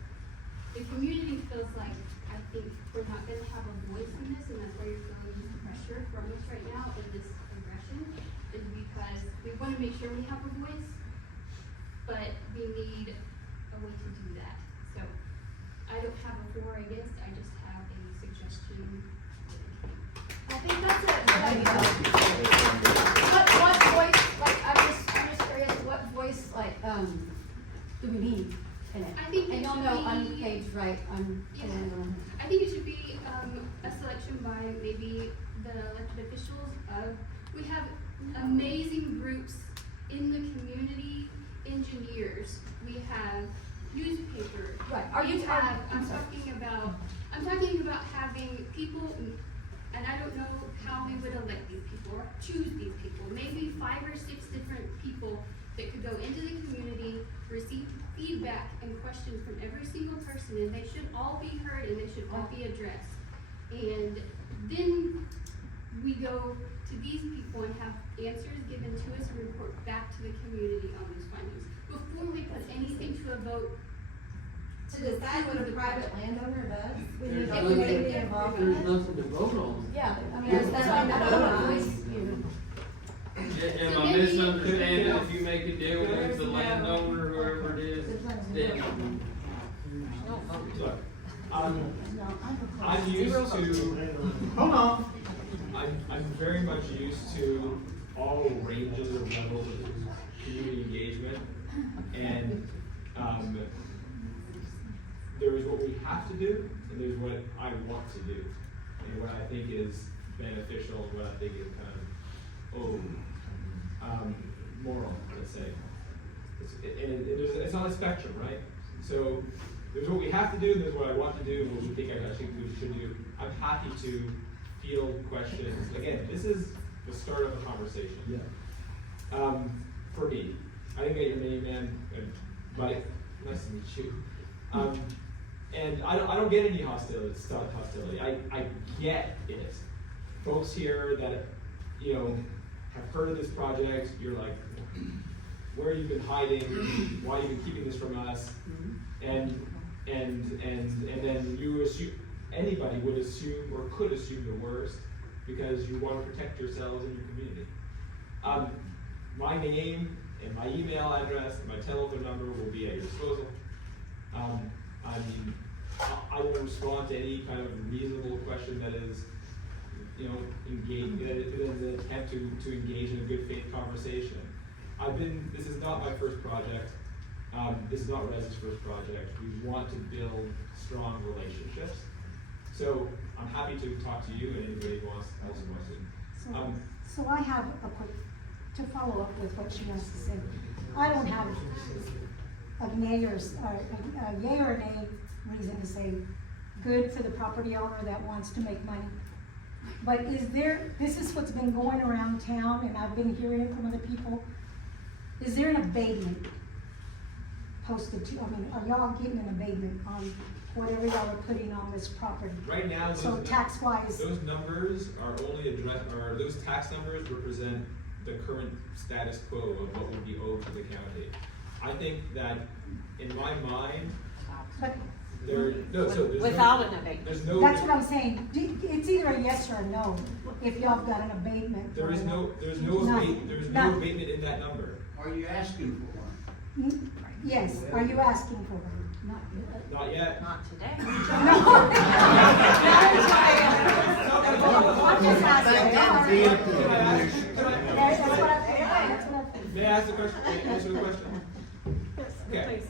The community feels like, I think, we're not gonna have a voice in this, and that's why you're feeling this pressure from us right now in this aggression, is because we wanna make sure we have a voice, but we need a way to do that. So, I don't have a for or against, I just have a suggestion. I think that's a good idea. What voice, like, I'm just curious, what voice, like, do we need in it? I think it And you'll should know, be- I'm Paige, right, Yeah. I think it should be, a selection by maybe the elected officials of, we have amazing groups in the community, engineers, we have newspapers. Right. Are you- We have, I'm talking about having people, and I don't know how we would elect these people or choose these people, maybe 5 or 6 different people that could go into the community, receive feedback and questions from every single person, and they should all be heard and they should all be addressed. And then we go to these people and have answers given to us and report back to the community on those findings. Before we put anything to a vote. To decide what a private landowner does, we need There's a It would community make involvement. There's nothing to vote on. Yeah, I mean, that's why I know what voice, you Am I misunderstanding if you make a deal with the landowner, whoever it is, then? Look, know. I'm used to, hold on. I'm very much used to all ranges of levels of community engagement. And, there's what we have to do, and there's what I want to do. And what I think is beneficial, and what I think is kind of, moral, let's say. It's on a spectrum, right? So, there's what we have to do, and there's what I want to do, and what we think we should do. I'm happy to field questions. Again, this is the start of a conversation. Yeah. For me, I didn't get your name, man, but nice to meet you. And I don't get any hostility. I get it. Folks here that, have heard of this project, you're like, where have you been hiding? Why have you been keeping this from us? And then you assume, anybody would assume or could assume the worst because you want to protect yourselves and your community. My name and my email address and my telephone number will be at your disposal. I will respond to any kind of reasonable question that is you know, it is an attempt to engage in a good faith conversation. This is not my first project. This is not Rez's first project. We want to build strong relationships. So I'm happy to talk to you and anybody who else wants to. So I have to follow up with what she has to say. I don't have a yay or a nay reason to say good for the property owner that wants to make money. But this is what's been going around town, and I've been hearing it from other people. Is there an abatement posted to, are y'all getting an abatement on whatever y'all are putting on this property? Right now, So tax-wise. those numbers are those tax numbers represent the current status quo of what would be owed to the county. I think that, in my mind, But Without an abatement. There's no. that's what I'm saying. It's either a yes or a no, if y'all got an abatement. There is no None. abatement in that number. Are you asking for one? Yes, are you asking for one? Not yet. Not today. I'm just asking. May I ask the question? May I answer the question? Okay.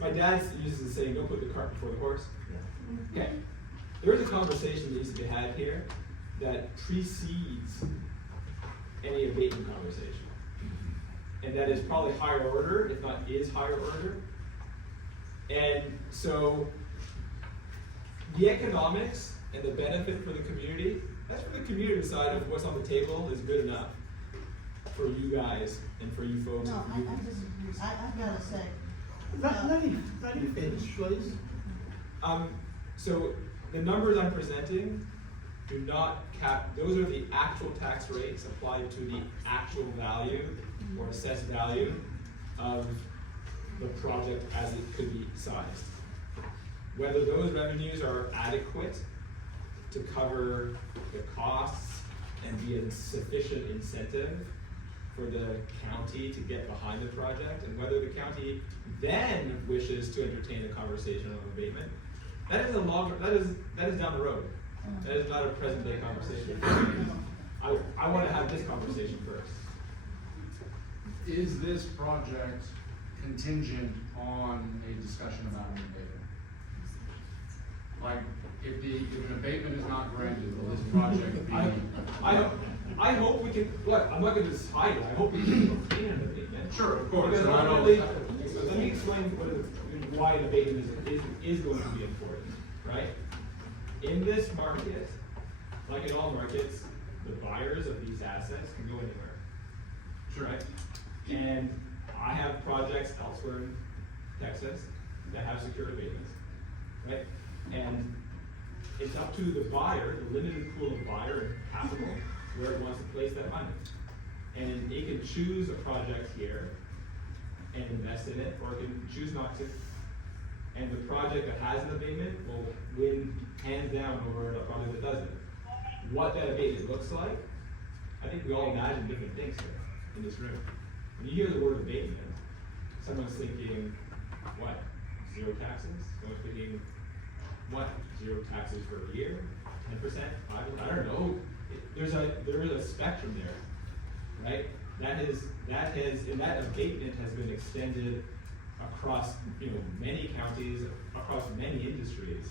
My dad uses the saying, don't put the cart before the horse. Okay. There is a conversation that needs to be had here that precedes any abatement conversation. And that is probably higher order, if not is higher order. And so the economics and the benefit for the community, that's for the community to decide if what's on the table is good enough for you guys and for you folks. No, I've gotta say. Let me finish, please. So the numbers I'm presenting do not cap, those are the actual tax rates applied to the actual value or assessed value of the project as it could be sized. Whether those revenues are adequate to cover the costs and be a sufficient incentive for the county to get behind the project, and whether the county then wishes to entertain a conversation of abatement, that is down the road. That is not a present day conversation. I want to have this conversation first. Is this project contingent on a discussion about an abatement? Like, if an abatement is not granted, will this project be? I hope we can, look, I'm not gonna decide it, I hope we can obtain an abatement. Sure, of course. Because ultimately, let me explain why an abatement is going to be important, right? In this market, like in all markets, the buyers of these assets can go anywhere. Sure. Right? And I have projects elsewhere in Texas that have secured abatements, right? And it's up to the buyer, the limited pool of buyer and capital, where it wants to place that money. And it can choose a project here and invest in it, or it can choose not to. And the project that has an abatement will win hands down over a project that doesn't. What that abatement looks like, I think we all imagine different things here in this room. When you hear the word abatement, someone's thinking, what? 0 taxes? Someone's thinking, what? 0 taxes for a year? 10%? 5%? I don't know. There is a spectrum there, right? That abatement has been extended across many counties, across many industries,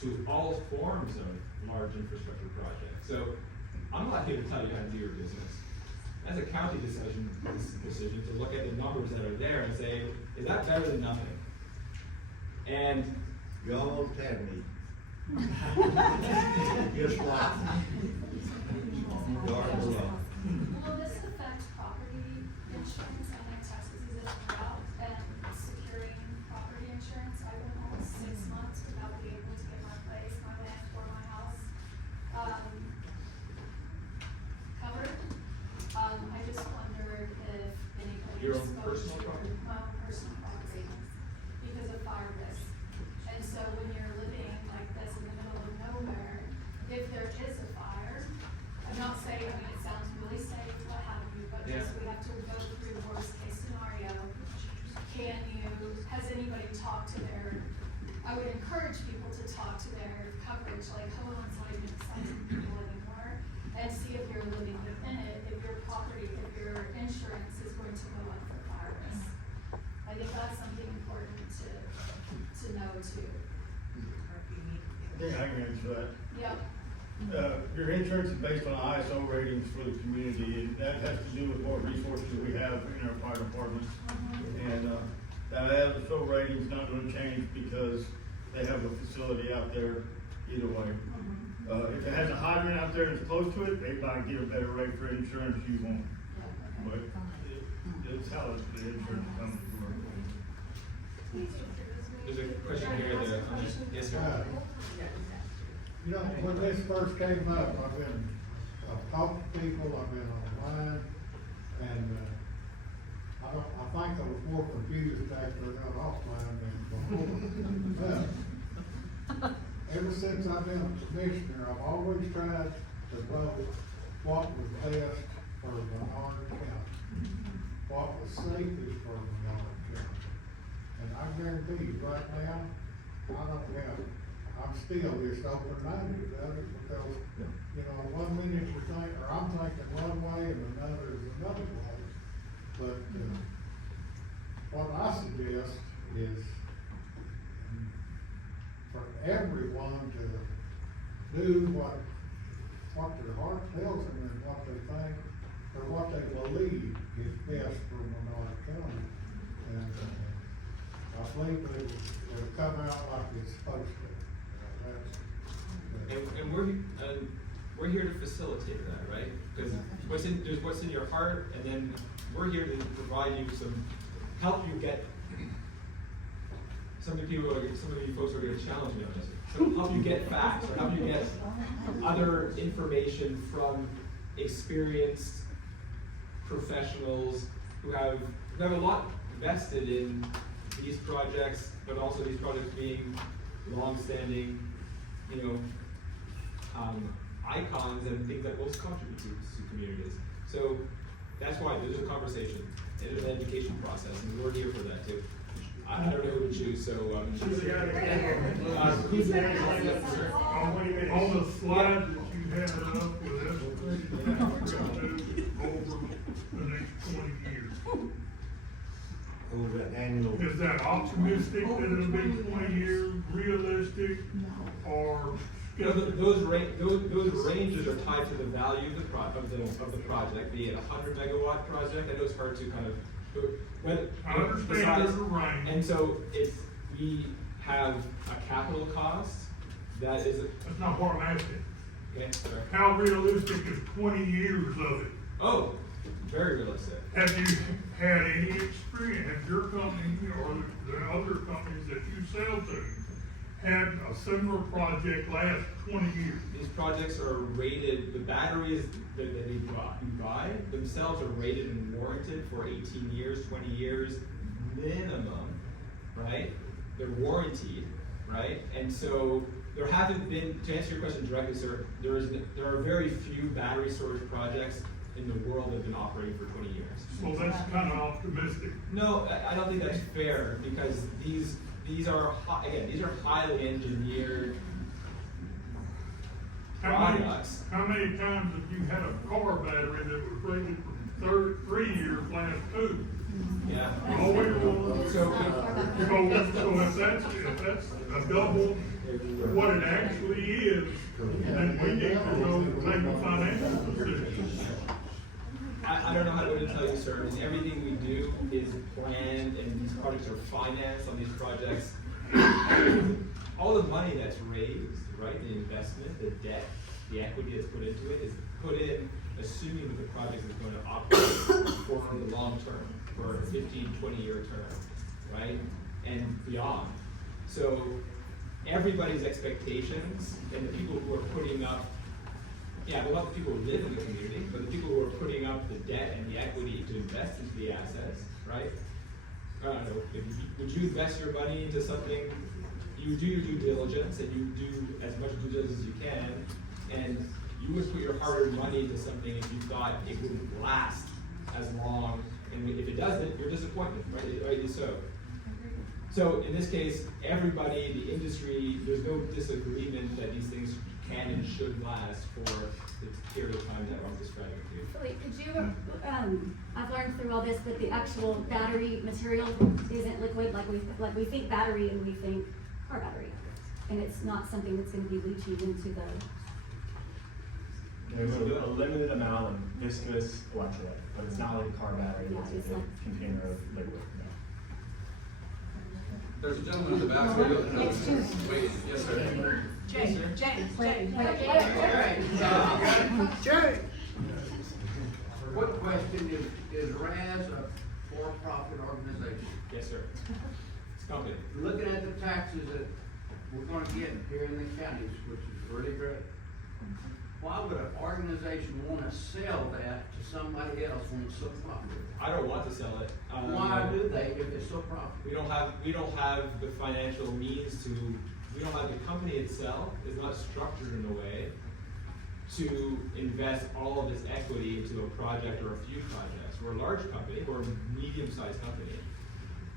to all forms of large infrastructure projects. So I'm not here to tell you how to do your business. That's a county decision to look at the numbers that are there and say, is that better than nothing? And You almost had me. Just like. Will this affect property insurance? I know Texas is in a drought and securing property insurance. I went almost 6 months without being able to get my place, my land, or my house covered. I just wondered if anybody. Your own personal property? My own personal property, because of fire risk. And so when you're living like this in the middle of nowhere, if there is a fire, I'm not saying, it sounds really safe, what have you, but just we have to go through the worst case scenario. Has anybody talked to I would encourage people to talk to their coverage, like, hold on, so I do to? I think I can answer that. Yep. Your insurance is based on ISO ratings for the community, and that has to do with what resources we have in our fire departments. And, that ISO rating's not gonna change because they have a facility out there either way. If it has a hydrant out there that's close to it, they might get a better rate for insurance, you won't. But it's how the insurance company works. There's a question here, yes, sir. You know, when this first came up, I've talked to people, I've been online, and, I think I was more confused after I got offline than before. Ever since I've been a commissioner, I've always tried to vote what was best for Menard County, what was safest for Menard County. And I guarantee you, right now, I'm still just open-minded about it, because, you know, one minute you're thinking, or I'm thinking one way and another is another way. But, what I suggest is for everyone to do what their heart tells them and what they think, or what they believe is best for Menard County. And, I believe it'll come out like it's supposed to. And we're here to facilitate that, right? Because there's what's in your heart, and then we're here to provide you help you get. Some of you folks are going to challenge me on this. So help you get facts, or help you get other information from experienced professionals who have a lot vested in these projects, but also these projects being long-standing, icons and things that most contribute to communities. So that's why there's a conversation, and there's an education process, and we're here for that too. I don't know who to choose, so Choose the guy. who's next? Sir. On the slide that you had up with that, we're gonna do over the next 20 years. Over the annual. Is that optimistic that it'll be 20 years, realistic, or? Those ranges are tied to the value of the project, be it a 100 megawatt project. I know it's hard to kind of. I understand there's a range. And so we have a capital cost that is. That's not what I'm asking. Okay, sorry. How realistic is 20 years of it? Oh, very realistic. Have you had any experience, have your company or the other companies that you sell to had a similar project last 20 years? These projects are rated, the batteries that you buy themselves are rated and warranted for 18 years, 20 years minimum, right? They're warranted, right? And so there haven't been, to answer your question directly, sir, there are very few battery storage projects in the world that have been operating for 20 years. So that's kind of optimistic. No, I don't think that's fair, because these are highly engineered products. How many times have you had a car battery that was rated for 3 years last 2? Yeah. So if that's a double what it actually is, then we need to go make a financial decision. I don't know how to tell you, sir. Everything we do is planned, and these projects are financed on these projects. All the money that's raised, right, the investment, the debt, the equity that's put into it is put in assuming that the project is going to operate for the long term, for a 15, 20-year term, right, and beyond. So everybody's expectations, and the people who are putting up, we love the people who live in the community, but the people who are putting up the debt and the equity to invest into the assets, right? I don't know, would you invest your money into something, you do your due diligence, and you do as much due diligence as you can, and you would put your hard-earned money into something if you thought it wouldn't last as long, and if it doesn't, you're disappointed, rightly so. So in this case, everybody, the industry, there's no disagreement that these things can and should last for the period of time that I'm describing to you. Wait, could you, I've learned through all this that the actual battery material isn't liquid, like we think battery and we think car battery. And it's not something that's gonna be leaching into the, There's a limited amount of viscous electrolyte, but it's not like a car battery, Yeah, it's it's a not. container of liquid, no. There's a gentleman in the back. Wait, yes, sir. Jerry. What question is RAS a for-profit organization? Yes, sir. It's a company. Looking at the taxes that we're gonna get here in the counties, which is really great, why would an organization wanna sell that to somebody else when it's so profitable? I don't want to sell it. Why do they if it's so profitable? We don't have the financial means to, we don't have, the company itself is not structured in a way to invest all of this equity into a project or a few projects. We're a large company, we're a medium-sized company.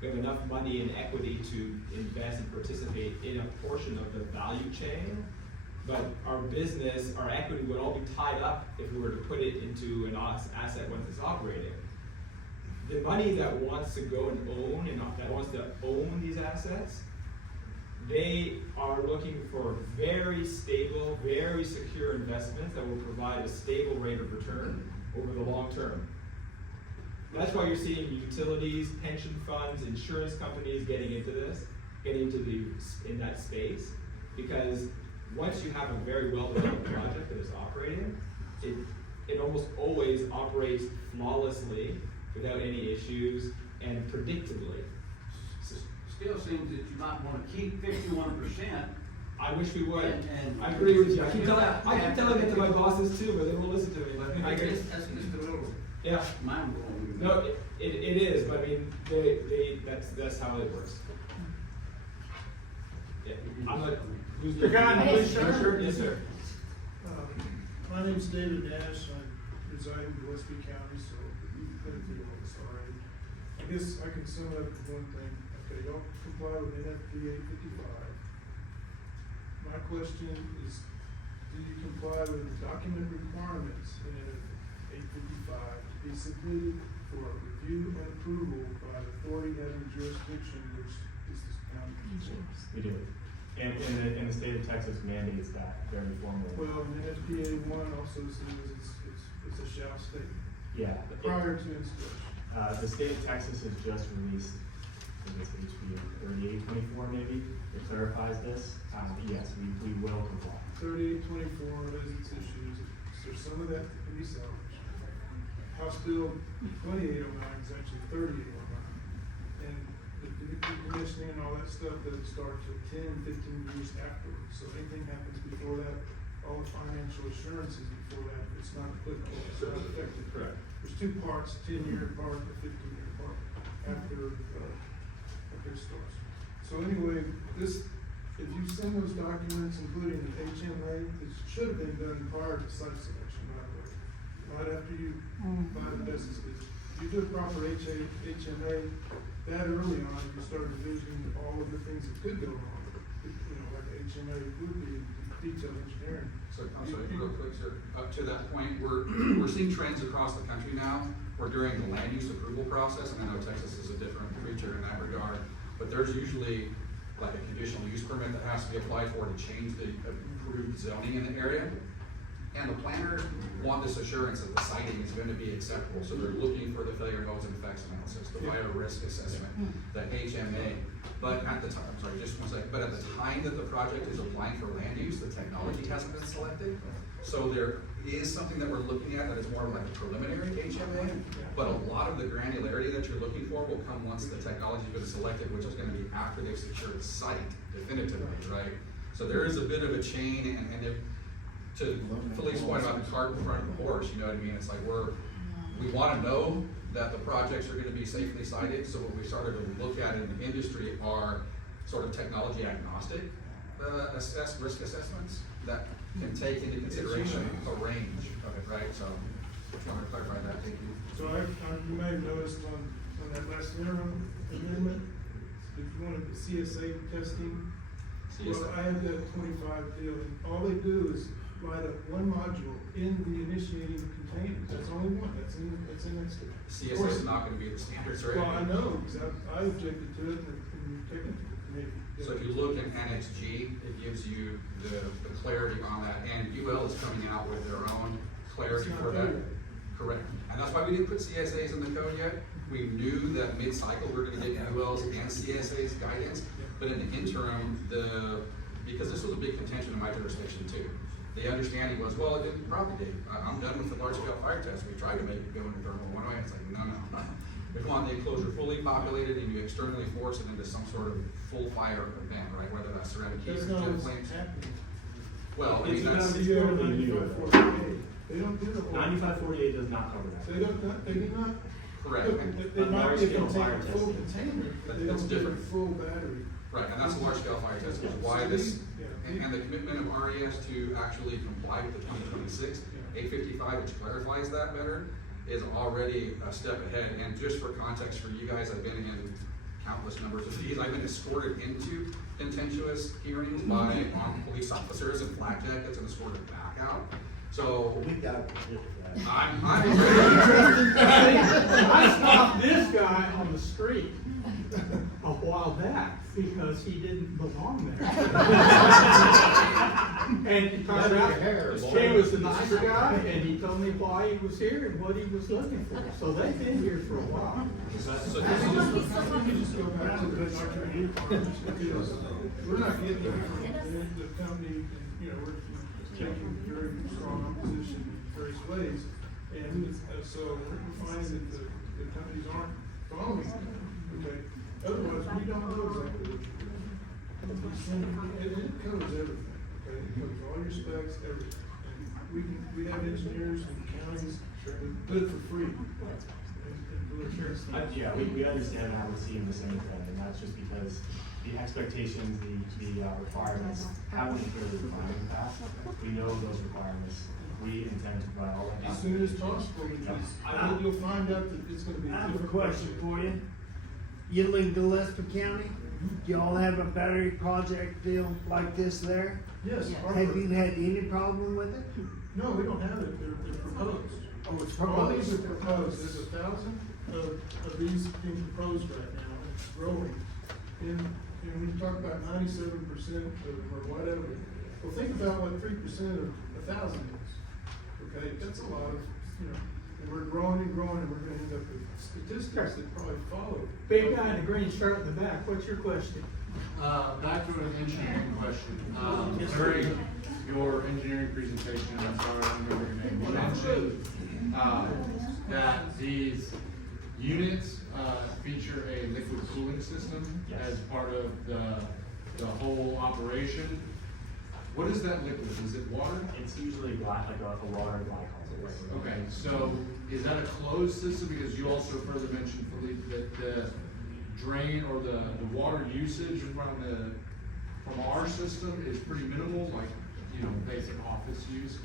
We have enough money and equity to invest and participate in a portion of the value chain, but our business, our equity would all be tied up if we were to put it into an asset once it's operating. The money that wants to go and own, and that wants to own these assets, they are looking for very stable, very secure investments that will provide a stable rate of return over the long term. That's why you're seeing utilities, pension funds, insurance companies getting into this, in that space, because once you have a very well-developed project that is operating, it almost always operates flawlessly, without any issues, and predictably. Still seems that you might wanna keep 51%. I wish we would. And I agree with you. I keep telling it to my bosses too, but they won't listen to me. I agree. That's just a little Yeah. mind blowing. No, it is, but I mean, that's how it works. Yeah, I'm like, who's the? Your guy, please, sir. Yes, sir. My name's David Nash, I reside in Gillespie County, so you've been through all this already. I guess I can sum it up with one thing, okay, don't comply with NFPA 55. My question is, do you comply with the document requirements in NFPA 55 to be submitted for review and approval by the authority having jurisdiction, which is the county council? We do. And the state of Texas mandates that very formally. Well, NFPA 1 also says it's a shall statement. Yeah. Prior to installation. The state of Texas has just released, I think it's HB 3824 maybe, that clarifies this. Yes, we will comply. 3824 has its issues, so some of that can be salvaged. House Bill 2809 is actually 3809. And the decommissioning and all that stuff doesn't start till 10, 15 years afterwards. So anything happens before that, all the financial assurances before that, it's not applicable, it's not effective. Correct. There's two parts, 10-year part, a 15-year part, after it starts. So anyway, if you send those documents, including the HMA, it should have been done prior to site selection, by the way. Right after you buy the BESS, you do a proper HMA, that early on, you start envisioning all of the things that could go wrong. Like the HMA would be detailed engineering. So, I'm sorry, real quick, sir, up to that point, we're seeing trends across the country now, where during the land use approval process, and I know Texas is a different creature in that regard, but there's usually like a conditional use permit that has to be applied for to change the approved zoning in the area. And the planners want this assurance that the siting is gonna be acceptable, so they're looking for the failure modes and effects analysis, the fire risk assessment, the HMA. But at the time, I'm sorry, just one second, but at the time that the project is applying for land use, the technology hasn't been selected. So there is something that we're looking at that is more like a preliminary HMA, but a lot of the granularity that you're looking for will come once the technology's been selected, which is gonna be after they've secured the site definitively, right? So there is a bit of a chain, and if, to Philippe's point about the cart in front of the horse, you know what I mean? It's like we wanna know that the projects are gonna be safely sited, so what we started to look at in the industry are sort of technology agnostic risk assessments that can take into consideration a range of it, right? So, just wanted to clarify that, thank you. So you may have noticed on that last interim amendment, if you wanted the CSA testing, well, I had that 25 deal, and all they do is light up one module in the initiating container. That's only one, that's in it. CSA is not gonna be the standards, right? Well, I know, because I objected to it, and you technically So if you look in Annex G, it gives you the clarity on that, and UL is coming out with their own clarity for that. Correct, and that's why we didn't put CSAs in the code yet. We knew that mid-cycle we were gonna get ULs and CSAs guidance, but in the interim, because this was a big contention in my jurisdiction too. The understanding was, well, it didn't propagate. I'm done with the large-scale fire test. We tried to make it go into thermal one way, it's like, no. We want the enclosure fully populated and you externally force it into some sort of full fire event, right? Whether that's ceramic heat or jet flames. Well, I mean, that's. They don't do the whole. 9548 does not cover that. They do not. Correct. They might be a Large-scale fire container, full testing. container, but they That's don't do a different. full battery. Right, and that's a large-scale fire test, which is why this, and the commitment of RES to actually comply with the 2026 855, which clarifies that better, is already a step ahead. And just for context for you guys, I've been in countless numbers of these. I've been escorted into contentious hearings by armed police officers and flak jackets and escorted back out. So We got I'm I stopped this guy on the street a while back because he didn't belong there. And it turned out he was a nice guy and he told me why he was here and what he was looking for. So they've been here for a while. So Just go back to the archery departments, because we're not getting it, the company, we're taking very strong opposition in various ways. And so we're finding that the companies aren't following them, okay? Otherwise, we don't know exactly what you're doing. It covers everything, okay? It covers all your specs, everything. And we have engineers and counties that do it for free. Yeah, we understand that, we're seeing the same thing, and that's just because the expectations, the requirements haven't been defined past. We know those requirements. We intend to provide all that. As soon as possible, because you'll find out that it's gonna be. I have a question for you. You live in Gillespie County? Do y'all have a battery project deal like this there? Yes. Have you had any problem with it? No, we don't have it, they're proposed. Oh, it's All these proposed. are proposed, there's 1,000 of these being proposed right now, and it's growing. And when you talk about 97% or whatever, well, think about what 3% of 1,000 is. Okay, that's a lot of, and we're growing and growing, and we're gonna end up with statistics that probably follow. Big guy in the green shirt in the back, what's your question? Back to an engineering question. During your engineering presentation, I'm sorry, I don't remember your name, you mentioned, that these units, feature a liquid cooling system as part of the whole operation. What is that liquid? Is it water? It's usually like a water glycol. Okay, so is that a closed system? Because you also further mentioned, Philippe, that the drain or the water usage from our system is pretty minimal, like, basic office use.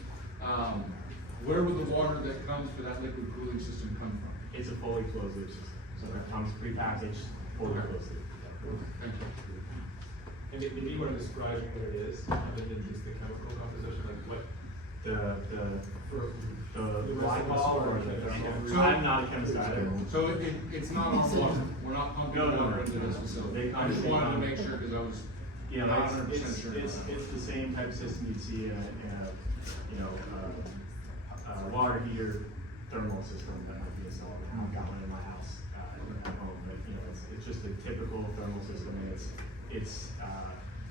Where would the water that comes for that liquid cooling system come from? It's a fully closed loop system, so it comes prepackaged, fully closed loop. Thank you. And maybe you want to describe what it is, other than just the chemical composition, like what The glycol or the, So- I'm not a chemist either. So it's not on water, we're not pumping No, water into this facility. They I just wanted to come- make sure, because I was Yeah, not it's, 100% sure. it's the same type of system you'd see in a water heater thermal system that might be installed. I've got one in my house, at home, but, it's just a typical thermal system, and it's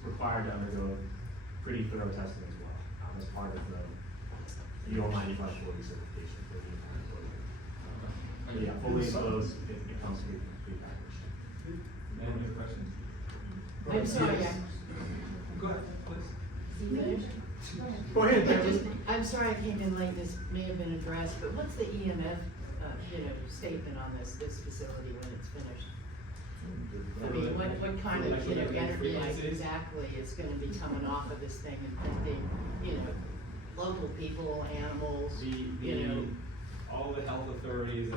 required to undergo pretty thorough testing as well, as part of the UL 9540 certification for the entire employee. But yeah, fully enclosed, it comes prepackaged. Any other questions? I'm sorry, Go ahead, please. is he finished? Go ahead, Debbie. I'm sorry I came in late, this may have been addressed, but what's the EMF, statement on this facility when it's finished? I mean, what kind of, energy exactly is gonna be coming off of this thing and affecting, local people, animals, All the health authorities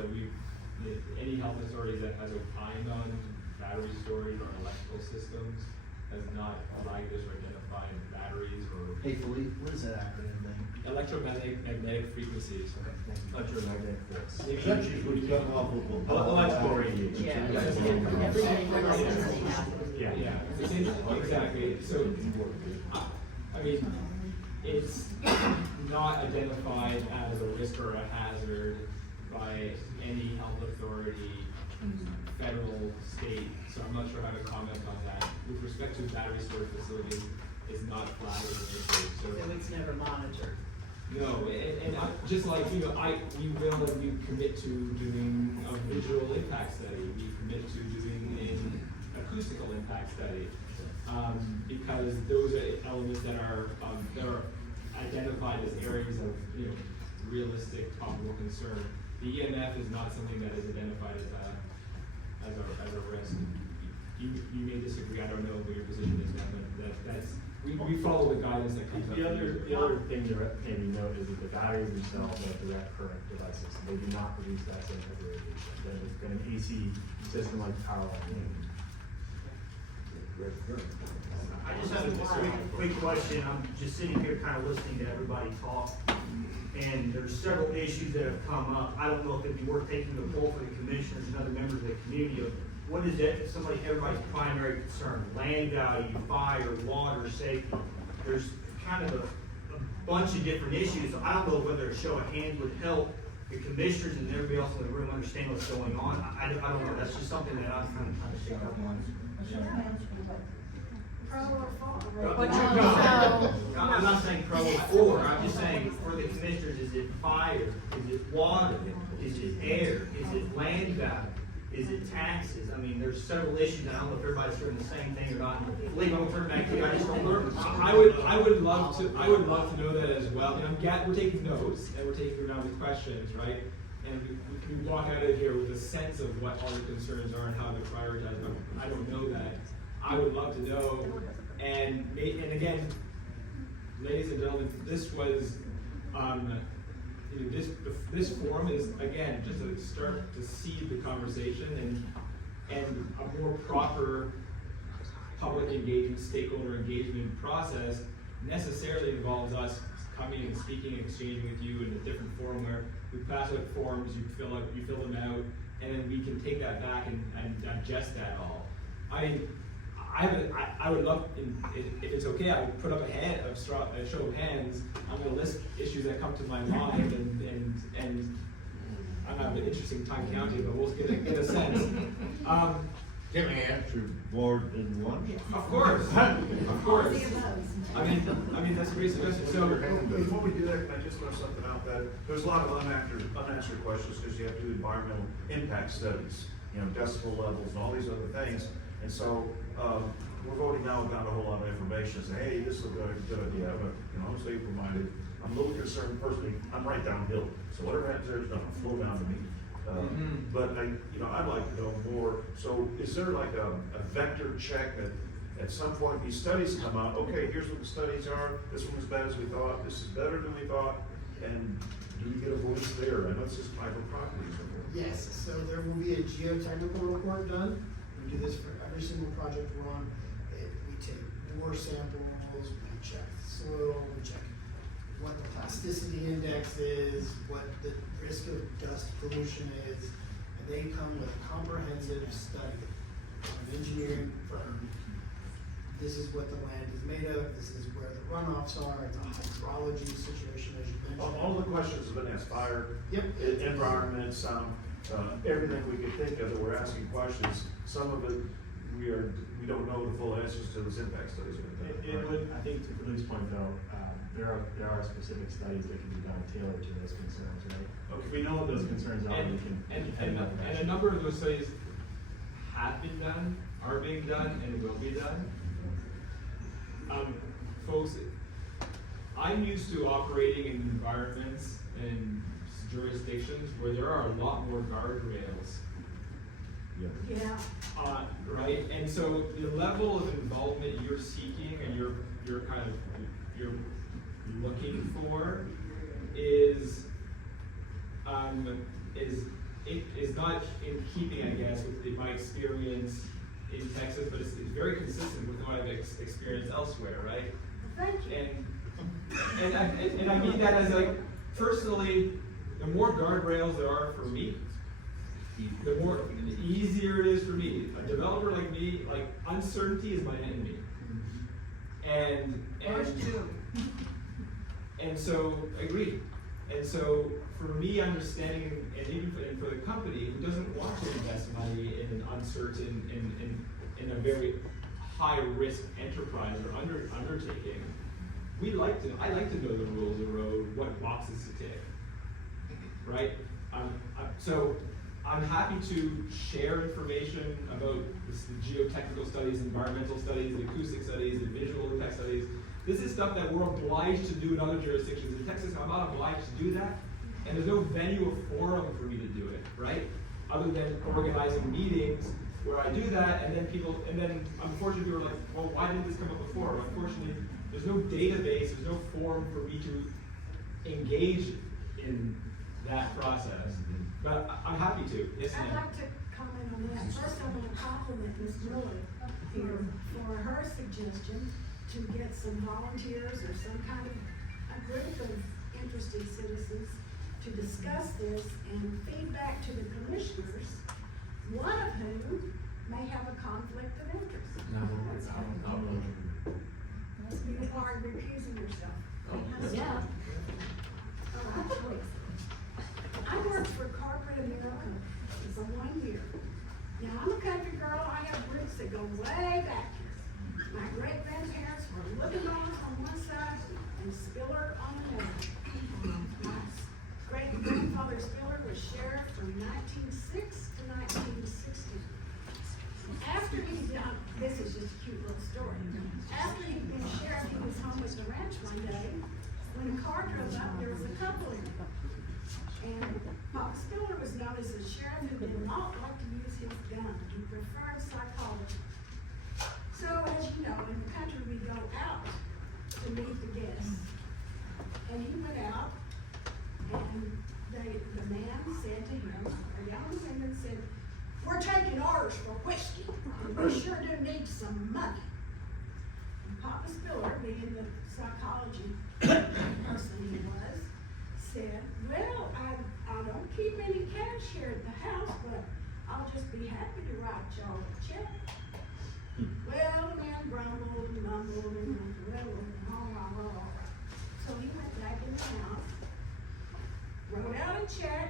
any health authorities that has opined on battery storage or electrical systems has not flagged this or identified batteries or Hey Philippe, what is that acronym thing? magnetic frequencies. Okay, thank you. Electromagnetic force. Essentially, we come off with. Electrical radiation. Yeah. Yeah, exactly, so, I mean, it's not identified as a risk or a hazard by any health authority, federal, state, so I'm not sure how to comment on that. With respect to battery storage facilities, it's not flagged as an issue, So it's never monitored. no, and just like, you know, we will and we commit to doing a visual impact study, we commit to doing an acoustical impact study. Because those are elements that are identified as areas of, you know, realistic topical concern. The EMF is not something that is identified as a risk. You may disagree, I don't know what your position is, but that's, we follow the guidance that comes up. The other thing to maybe note is that the batteries themselves are direct current devices, so they do not produce that same type of radiation. Then it's got an AC system like power line. I just have a quick question. I'm just sitting here kind of listening to everybody talk, and there's several issues that have come up. I don't know if it'd be worth taking the poll for the commissioners and other members of the community of what is it, everybody's primary concern? Land value, fire, water, safety. There's kind of a bunch of different issues. So I don't know whether a show of hands would help the commissioners and everybody else in the room understand what's going on. I don't know. That's just something that I'm kind of trying to pick up on. Pro or No, I'm not saying pro or for, I'm just saying for the commissioners, is it fire, is it water, is it air, is it land value, is it taxes? I mean, there's several issues, and I don't know if everybody's doing the same thing or not. Lee, I'm gonna turn it back to you, I just don't learn. I would love to know that as well, and we're taking notes, and we're taking around the questions, right? And we walk out of here with a sense of what all the concerns are and how to prioritize them. I don't know that. I would love to know, and again, ladies and gentlemen, this was, you know, this forum is, again, just a start to seed the conversation and a more proper public engagement, stakeholder engagement process necessarily involves us coming and speaking and exchanging with you in a different forum where we pass out forms, you fill them out, and then we can take that back and digest that all. I would love, if it's okay, I would put up a show of hands. I'm gonna list issues that come to my mind, and I'm having an interesting time counting, but we'll get a sense. Can I answer more than one? Of course. I mean that's a great suggestion. So before we do that, can I just throw something out that there's a lot of unanswered questions because you have to do environmental impact studies, you know, decibel levels and all these other things. And so, we're voting now without a whole lot of information, say, hey, this is a good idea, but, you know, I'm safe reminded. I'm a little concerned personally, I'm right downhill, so whatever happens there is gonna flow down to me. But I'd like to know more, so is there like a vector check that at some point these studies come out, okay, here's what the studies are, this one was bad as we thought, this is better than we thought, and do we get a voice there? I know it's just private property. Yes, so there will be a geotechnical report done. We do this for every single project we're on. We take water samples, we check soil, we check what the plasticity index is, what the risk of dust pollution is, and they come with a comprehensive study from an engineering firm. This is what the land is made of, this is where the runoffs are, it's a hydrology situation, as you mentioned. All the questions have been asked, fire, environment, sound, everything we could think of that we're asking questions. Some of it, we don't know the full answers to those impact studies. It would, I think to Philippe's point though, there are specific studies that can be done tailored to those concerns, right? Okay, if we know what those concerns are, we can. And a number of those studies have been done, are being done, and will be done. Folks, I'm used to operating in environments and jurisdictions where there are a lot more guardrails. Yeah. Right, and so the level of involvement you're seeking and you're looking for is not in keeping, I guess, with my experience in Texas, but it's very consistent with what I've experienced elsewhere, right? Thank you. And I mean that as like, personally, the more guardrails there are for me, the easier it is for me. A developer like me, like, uncertainty is my enemy. And so, agreed. And so, for me, understanding, and even for the company who doesn't want to invest money in an uncertain, in a very high-risk enterprise or undertaking, I like to know the rules of the road, what boxes to tick, right? So I'm happy to share information about the geotechnical studies, environmental studies, the acoustic studies, the visual impact studies. This is stuff that we're obliged to do in other jurisdictions. In Texas, I'm not obliged to do that, and there's no venue or forum for me to do it, right? Other than organizing meetings where I do that, and then unfortunately people are like, well, why didn't this come up before? Unfortunately, there's no database, there's no forum for me to engage in that process. But I'm happy to. Yes, I'd ma'am. like to comment on that. First, I want to compliment Ms. Miller here for her suggestion to get some volunteers or some kind of a group of interested citizens to discuss this and feedback to the commissioners, one of whom may have a conflict of interest. You are recusing yourself. Yeah. I worked for corporate America for 1 year. Now, I'm a country girl, I have roots that go way back here. My great grandparents were Libanons on one side and Spiller on the other. My great grandfather Spiller was sheriff from 1906 to 1960. After he done, this is just a cute little story. After he'd been sheriff, he was home at the ranch one day. When a car drove up, there was a couple in it. And Pop Spiller was known as a sheriff who did not like to use his gun. He preferred psychology. So, as you know, in the country, we go out to meet the guests. And he went out, and the man said to him, a young woman said, "We're taking orders for whiskey, and we sure do need some money." And Papa Spiller, being the psychology person he was, said, "Well, I don't keep any cash here at the house, but I'll just be happy to write y'all a check." Well, the man grumbled and mumbled and all right. So he went back in the house, wrote out a check,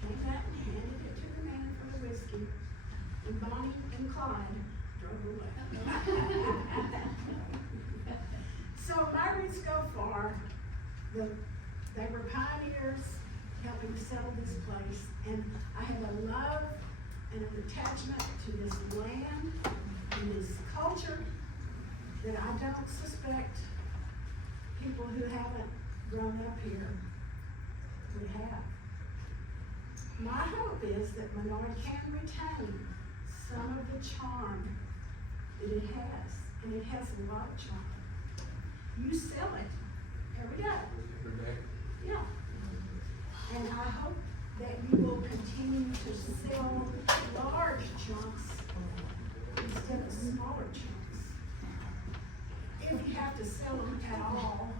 came back and handed it to the man for the whiskey, and Bonnie and Clyde drove away. So my roots go far. They were pioneers helping settle this place, and I have a love and an attachment to this land and this culture that I don't suspect people who haven't grown up here would have. My hope is that Menard can retain some of the charm that it has, and it has a lot of charm. You sell it every day. Yeah. And I hope that you will continue to sell large chunks instead of smaller chunks. If you have to sell them at all,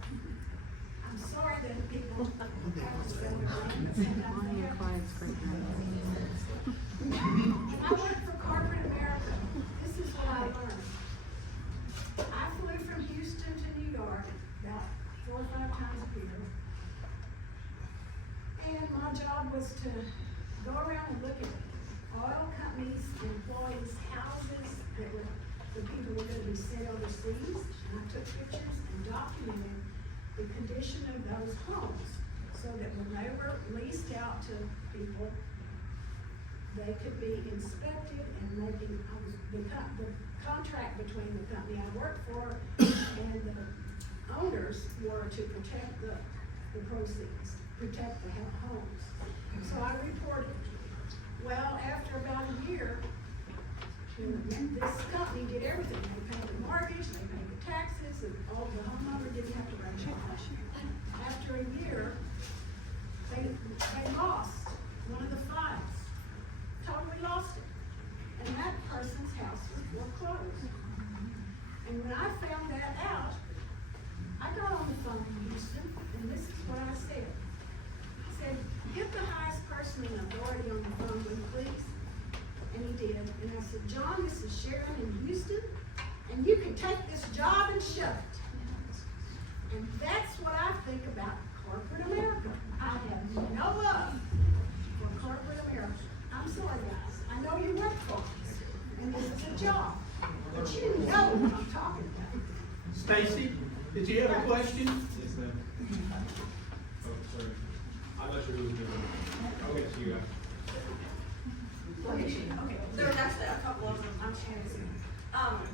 I'm sorry that people have to sell their I work for corporate America. This is what I learned. I flew from Houston to New York about 4 or 5 times a year. And my job was to go around and look at oil companies' employees' houses that were, the people were gonna be sent overseas. And I took pictures and documented the condition of those homes so that when they were leased out to people, they could be inspected and making, the contract between the company I worked for and the owners were to protect the proceeds, protect the homes. So I reported. Well, after about a year, this company did everything. They paid the mortgage, they paid the taxes, and all the homeowner didn't have to write a check. After a year, they lost one of the files. Totally lost it. and that person's house was foreclosed. And when I found that out, I got on the phone to Houston, and this is what I said. I said, get the highest person in authority on the phone with me, please. And he did. And I said, John, this is Sharon in Houston, and you can take this job and shove it. And that's what I think about corporate America. I have no love for corporate America. I'm sorry, guys. I know you work for us, and this is a job, but you know what I'm talking about. Stacy, did you have a question? Yes, ma'am. Oh, sorry. I'm not sure who was doing it. Okay, so you go. Okay, there's actually a couple of them, I'm Shannon.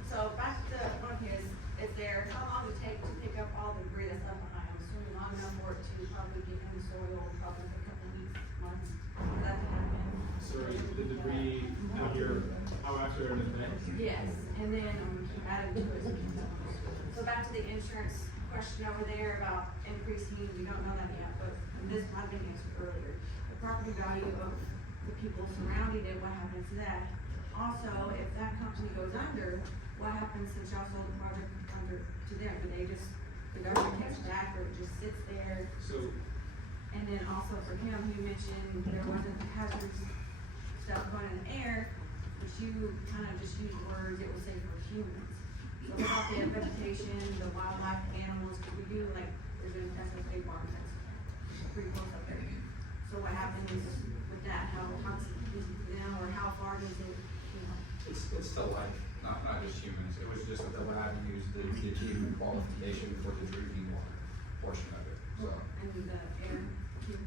So back to one of his, is there, how long does it take to pick up all the debris that's left behind? I'm assuming long enough for it to probably get in the soil, probably a couple of weeks, months, for that to happen. Sorry, the debris out here, after an event? Yes, and then keep adding to it. So back to the insurance question over there about increasing, we don't know that yet, but this might have been answered earlier. The property value of the people surrounding it, what happens to that? Also, if that company goes under, what happens since y'all sold the project under to them? Do they just, the government catch back, or it just sits there? So, And then also for him, you mentioned there wasn't hazardous stuff going in the air, but you kind of just used words, it was safe for humans. So what about the vegetation, the wildlife, the animals, could we do like, that's a big barn, that's pretty close up there. So what happens with that, how is it now, or how far does it, you know? It's still life, not just humans. It was just that the lab used the human qualification for the drinking water portion of it, so. And the air, too?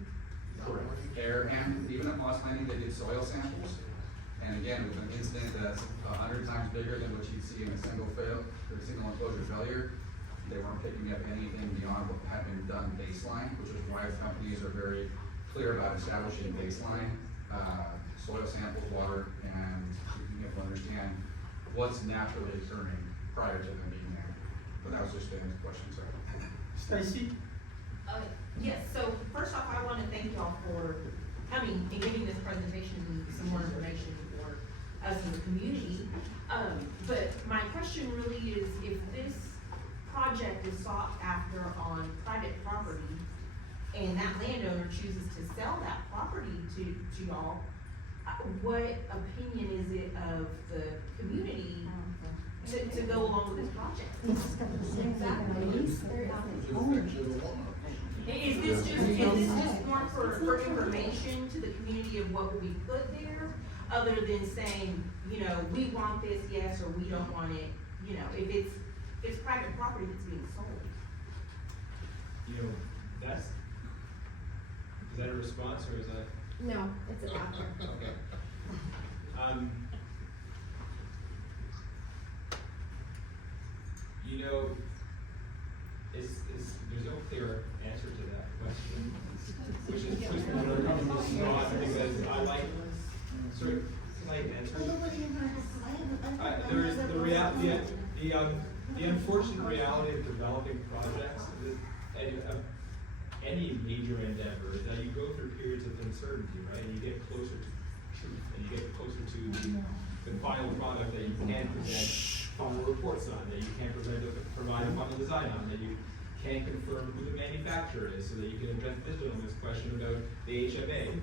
Correct. Air, and even at Moss Landing, they did soil samples. And again, with an incident that's 100 times bigger than what you'd see in a single enclosure failure, they weren't picking up anything beyond what had been done baseline, which is why companies are very clear about establishing baseline, soil samples, water, and being able to understand what's naturally occurring prior to them being there. But that was just the next question, sorry. Stacy? Yes, so first off, I want to thank y'all for coming and giving this presentation and some more information for us in the community. But my question really is, if this project is sought after on private property and that landowner chooses to sell that property to y'all, what opinion is it of the community to go along with this project? Is this just more for information to the community of what will be put there, other than saying, you know, we want this, yes, or we don't want it, you know, if it's private property that's being sold? You know, is that a response, or is that? No, it's a doctor. Okay. You know, there's no clear answer to that question, which is not, because I like, sort of, can I answer? There is the reality, the unfortunate reality of developing projects, of any major endeavor, is that you go through periods of uncertainty, right? And you get closer to truth, and you get closer to the final product that you can present final reports on, that you can provide a final design on, that you can confirm who the manufacturer is, so that you can address this gentleman's question about the HMA.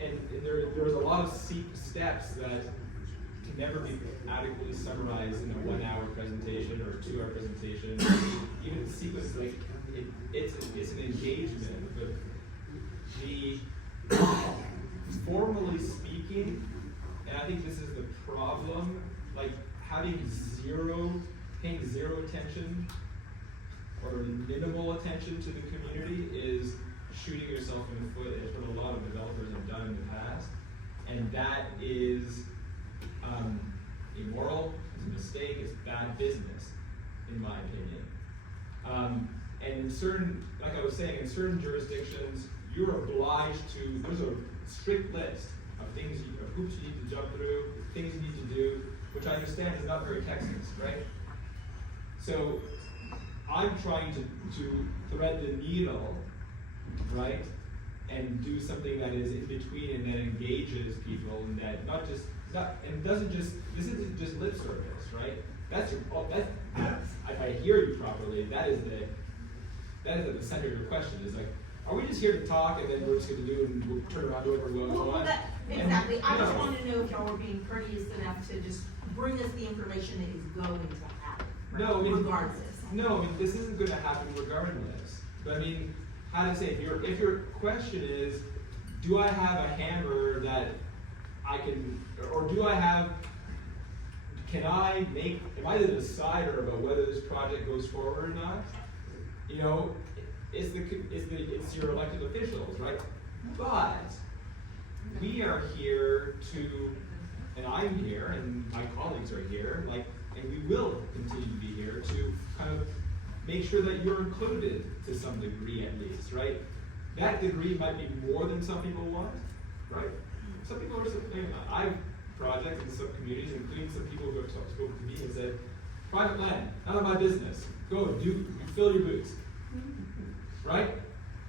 And there was a lot of steps that can never be adequately summarized in a 1-hour presentation or a 2-hour presentation. Even the sequence, like, it's an engagement, but formally speaking, and I think this is the problem, like paying zero attention or minimal attention to the community is shooting yourself in the foot. It's what a lot of developers have done in the past, and that is immoral, it's a mistake, it's bad business, in my opinion. And in certain, like I was saying, in certain jurisdictions, you're obliged to, there's a strict list of things, of hoops you need to jump through, things you need to do, which I understand is not very Texas, right? So I'm trying to thread the needle, right? and do something that is in between and that engages people and that this isn't just lip service, right? That's if I hear you properly, that is at the center of your question, is like, are we just here to talk and then we're just gonna do and we'll turn around to whatever we want? Exactly, I just wanted to know if y'all were being courteous enough to just bring us the information that is going to happen, right? No, I mean, regardless. No, I mean, this isn't gonna happen regardless, but I mean, how to say, if your question is, do I have a hammer that I can, or am I the decider about whether this project goes forward or not? You know, it's your elected officials, right? But we are here to, and I'm here, and my colleagues are here, like, and we will continue to be here to kind of make sure that you're included to some degree at least, right? That degree might be more than some people want, right? Some people are, I've projects in some communities, including some people who have spoken to me and said, private land, none of my business, go fill your boots, right?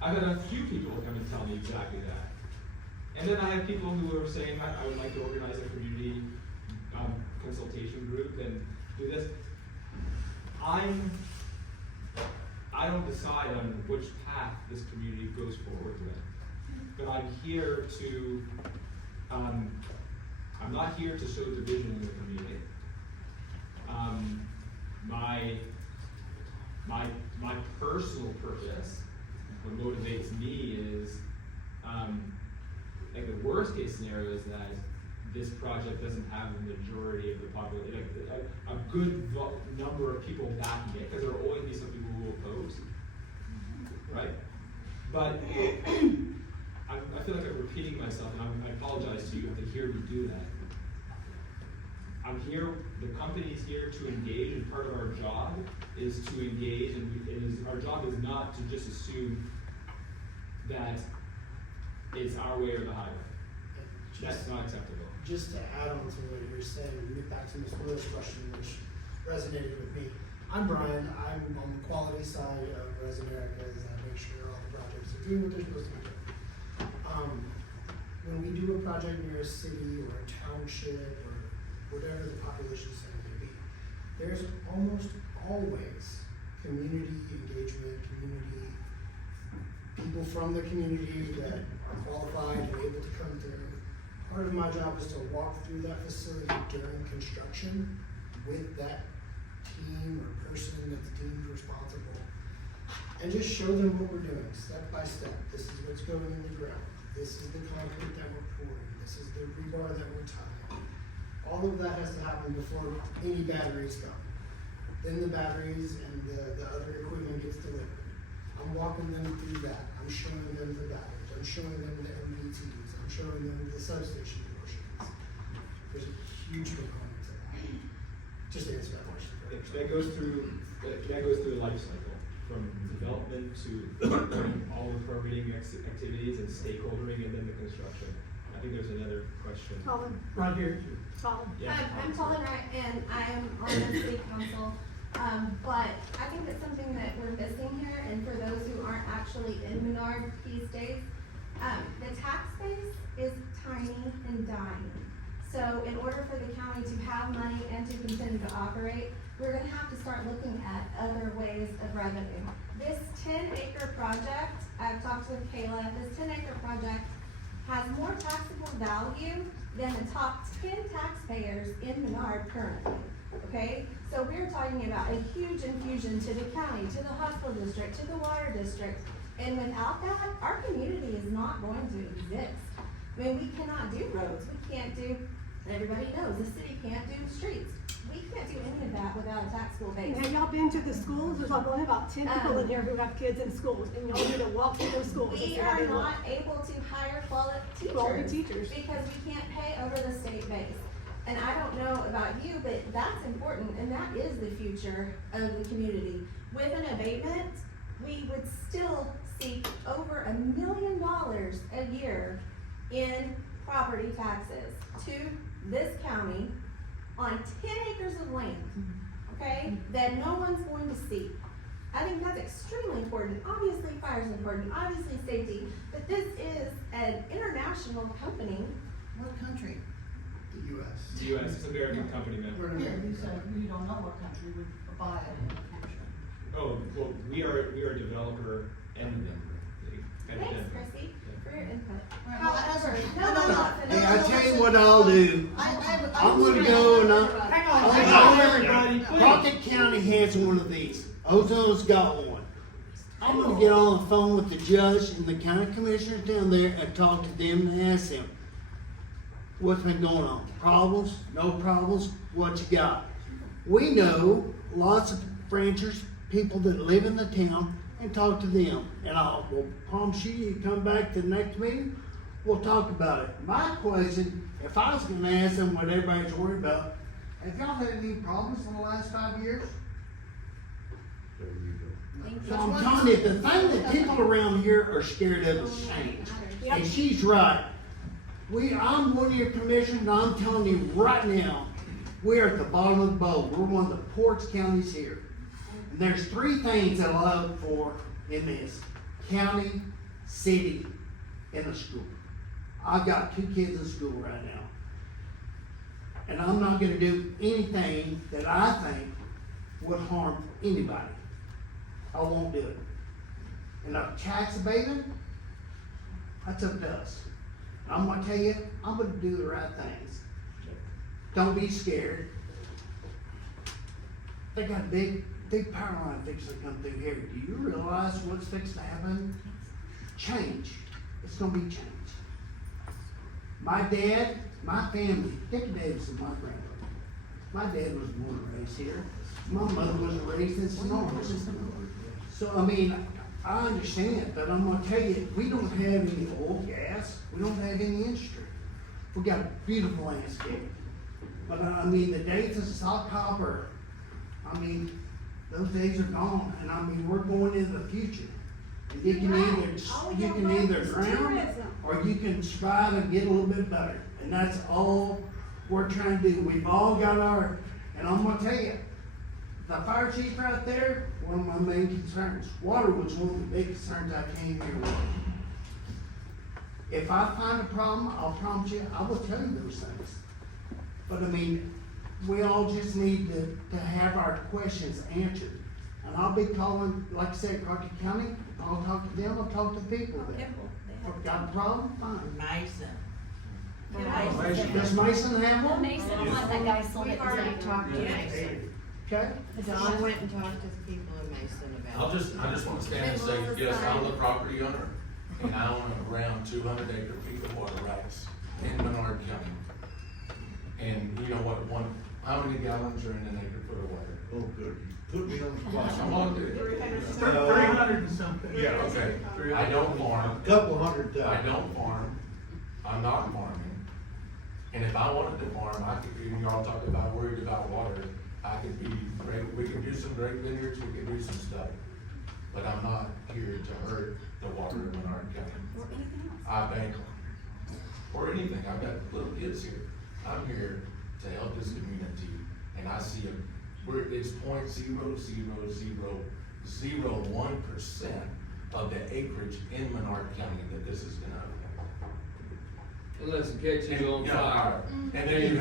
I've had a few people come and tell me exactly that. And then I have people who are saying, I would like to organize a community consultation group and do this. I don't decide on which path this community goes forward with, but I'm here to, I'm not here to show division in the community. My personal purpose, what motivates me is, like the worst case scenario is that this project doesn't have a majority of the population, like a good number of people backing it, because there will always be some people who will oppose, right? But I feel like I'm repeating myself, and I apologize to you if I hear me do that. I'm here, the company's here to engage, and part of our job is to engage, and our job is not to just assume that it's our way or the highway. That's not acceptable. Just to add on to what you're saying, and get back to Ms. Miller's question, which resonated with me. I'm Brian, I'm on the quality side of Res Americas, I make sure all the projects are doing what they're supposed to be doing. When we do a project near a city or a township or whatever the population center may be, there's almost always community engagement, people from the community that are qualified and able to come through. Part of my job is to walk through that facility during construction with that team or person that's deemed responsible and just show them what we're doing step by step. This is what's going in the ground. This is the concrete that we're pouring. This is the rebar that we're tying. All of that has to happen before any batteries go. Then the batteries and the other equipment gets delivered. I'm walking them through that. I'm showing them the batteries. I'm showing them the MVTs. I'm showing them the substation portions. There's a huge component to that. Just to answer that question. That goes through the life cycle, from development to all the permitting activities and stakeholdering, and then the construction. I think there's another question. Colin. Right here. Colin. Yeah. I'm Colin Wright, and I am on the city council. But I think it's something that we're missing here, and for those who aren't actually in Menard these days, the tax base is tiny and dying. So in order for the county to have money and to continue to operate, we're gonna have to start looking at other ways of revenue. This 10-acre project, I've talked with Kayla, this 10-acre project has more taxable value than the top 10 taxpayers in Menard currently, okay? So we're talking about a huge infusion to the county, to the hospital district, to the water district, and without that, our community is not going to exist. I mean, we cannot do roads, we can't do, everybody knows, the city can't do streets. We can't do any of that without a taxable base. Have y'all been to the schools? There's like only about 10 people in here who have kids in schools, and y'all need to walk through those schools. We are not able to hire quality teachers because we can't pay over the state base. And I don't know about you, but that's important, and that is the future of the community. With an abatement, we would still seek over $1 million a year in property taxes to this county on 10 acres of land, okay, that no one's going to see. I think that's extremely important. Obviously, fire is important, obviously safety, but this is an international company. What country? The US. The US, it's an American company, man. Here, you said you don't know what country would buy it. Oh, well, we are a developer and. Thanks, Chrissy, for your input. Right, However, well, no, Hey, I tell you what I'll do. I'm gonna go and Crockett County has one of these. Ozone's got one. I'm gonna get on the phone with the judge and the county commissioners down there and talk to them and ask them what's been going on. Problems, no problems, what you got. We know lots of ranchers, people that live in the town, and talk to them. And I will promise you come back to the next meeting, we'll talk about it. My question, if I was gonna ask them what everybody's worried about, have y'all had any problems in the last 5 years? So I'm telling you, the thing that people around here are scared of is change. And she's right. I'm one of your commissioners, and I'm telling you right now, we're at the bottom of the bowl. We're one of the poorest counties here. And there's 3 things that I look for in this: county, city, and the school. I've got 2 kids in school right now. And I'm not gonna do anything that I think would harm anybody. I won't do it. And a tax abatement, that's up to us. I'm gonna tell you, I'm gonna do the right things. Don't be scared. They got a big power line fixing to come through here. Do you realize what's fixing to happen? Change. It's gonna be change. My dad, my family, Dick Davis is my grandmother. My dad was born and raised here. My mother was raised in Sonora. So, I mean, I understand, but I'm gonna tell you, we don't have any oil, gas, we don't have any industry. We got a beautiful landscape. But I mean, the days of soft copper, I mean, those days are gone, and I mean, we're going into the future. And you can either drown, or you can strive and get a little bit better. And that's all we're trying to do. We've all got and I'm gonna tell you, the fire chief right there, one of my main concerns. Water was one of the big concerns I came here with. If I find a problem, I'll promise you, I will tell you those things. But I mean, we all just need to have our questions answered. And I'll be calling, like I said, Crockett County, I'll talk to them, I'll talk to the people there. Got a problem? Fine. Mason. Does Mason have one? Mason, I want that guy sold it. Talked to Mason. Okay. Don went and talked to the people in Mason about it. I just want to stand and say, yes, I'm the property owner, and I own around 200 acre feet of water rights in Menard County. And you know what, how many gallons are in an acre foot of water? Oh, good. Put me on the spot. I'm on to it. 300 and something. Yeah, okay. I don't farm. Couple hundred thousand. I don't farm. I'm not farming. And if I wanted to farm, I could, you all talk about worried about water, I could be great, we could do some great vineyards, we could do some stuff. But I'm not here to hurt the water in Menard County. Or anything else. I bank or anything, I've got little kids here. I'm here to help this community, and I see it's 0.00001% of the acreage in Menard County that this is gonna affect. Unless it catches on fire. And then you can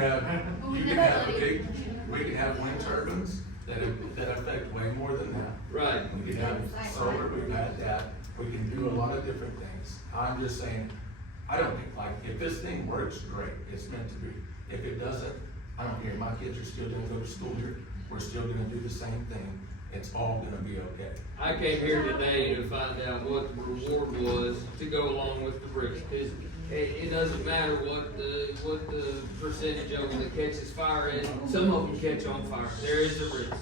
have wind turbines that affect way more than that. Right. We can have solar, we've had that, we can do a lot of different things. I'm just saying, I don't think, like, if this thing works, great, it's meant to be. If it doesn't, I don't care, my kids are still gonna go to school here, we're still gonna do the same thing, it's all gonna be okay. I came here today to find out what the reward was to go along with the risk. It doesn't matter what the percentage of them that catches fire is. Some of them catch on fire. There is a risk.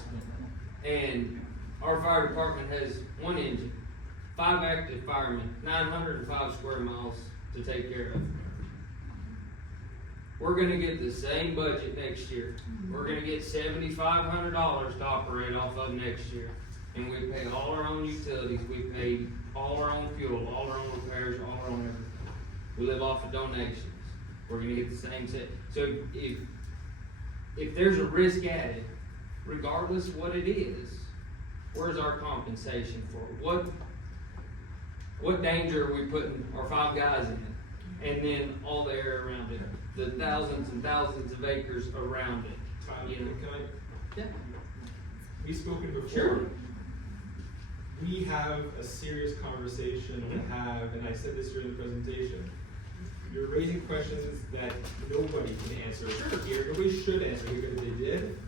And our fire department has 1 engine, 5 active firemen, 905 square miles to take care of. We're gonna get the same budget next year. We're gonna get $7,500 to operate off of next year. And we pay all our own utilities, we pay all our own fuel, all our own repairs, all our own everything. We live off of donations. We're gonna get the same set. So if there's a risk added, regardless what it is, where's our compensation for it? What danger are we putting our 5 guys in? And then all the area around it, the thousands and thousands of acres around it, you know? Can I? Yeah. We've spoken before. Sure. We have a serious conversation to have, and I said this during the presentation. You're raising questions that nobody can answer here. Nobody should answer here, because if they did,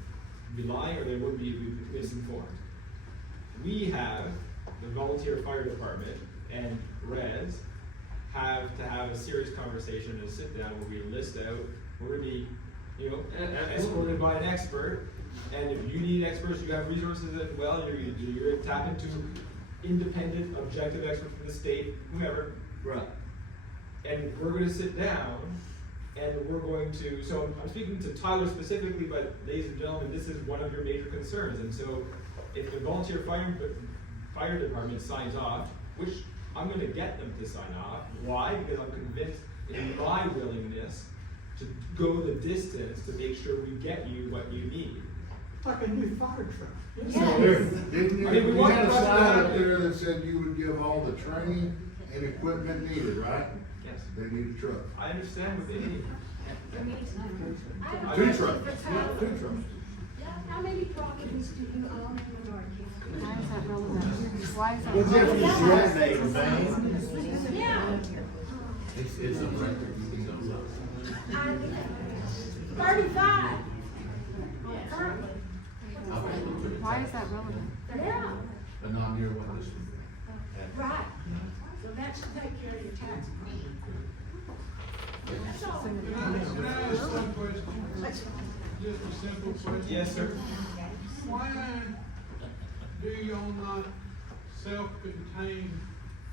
be lying or they would be misinformed. We have the volunteer fire department and res have to have a serious conversation and sit down where we list out, we're gonna be, you know, escorted by an expert. And if you need experts, you have resources as well, you're gonna tap into independent, objective experts from the state, whoever. Right. And we're gonna sit down and we're going to, so I'm speaking to Tyler specifically, but ladies and gentlemen, this is one of your major concerns. And so if the volunteer fire department signs off, which I'm gonna get them to sign off, why? Because I'm convinced in my willingness to go the distance to make sure we get you what you need. Like a new fire truck. Yes. So, Didn't you, I mean, we you want had a to talk slide about up it. there that said you would give all the training and equipment needed, right? Yes. They need a truck. I understand what they need. Two trucks, yeah, 2 trucks. How many properties do you own in Menard County? Why is that relevant? Why is that Well, relevant? that's what you said, man. Yeah. It's a record, you can go. 35. Currently. Why is that relevant? Yeah, But not near what this one. right. So that should take care of your tax problem. That's all. Can I ask one question? Just a simple question. Yes, sir. Why do y'all not self-contain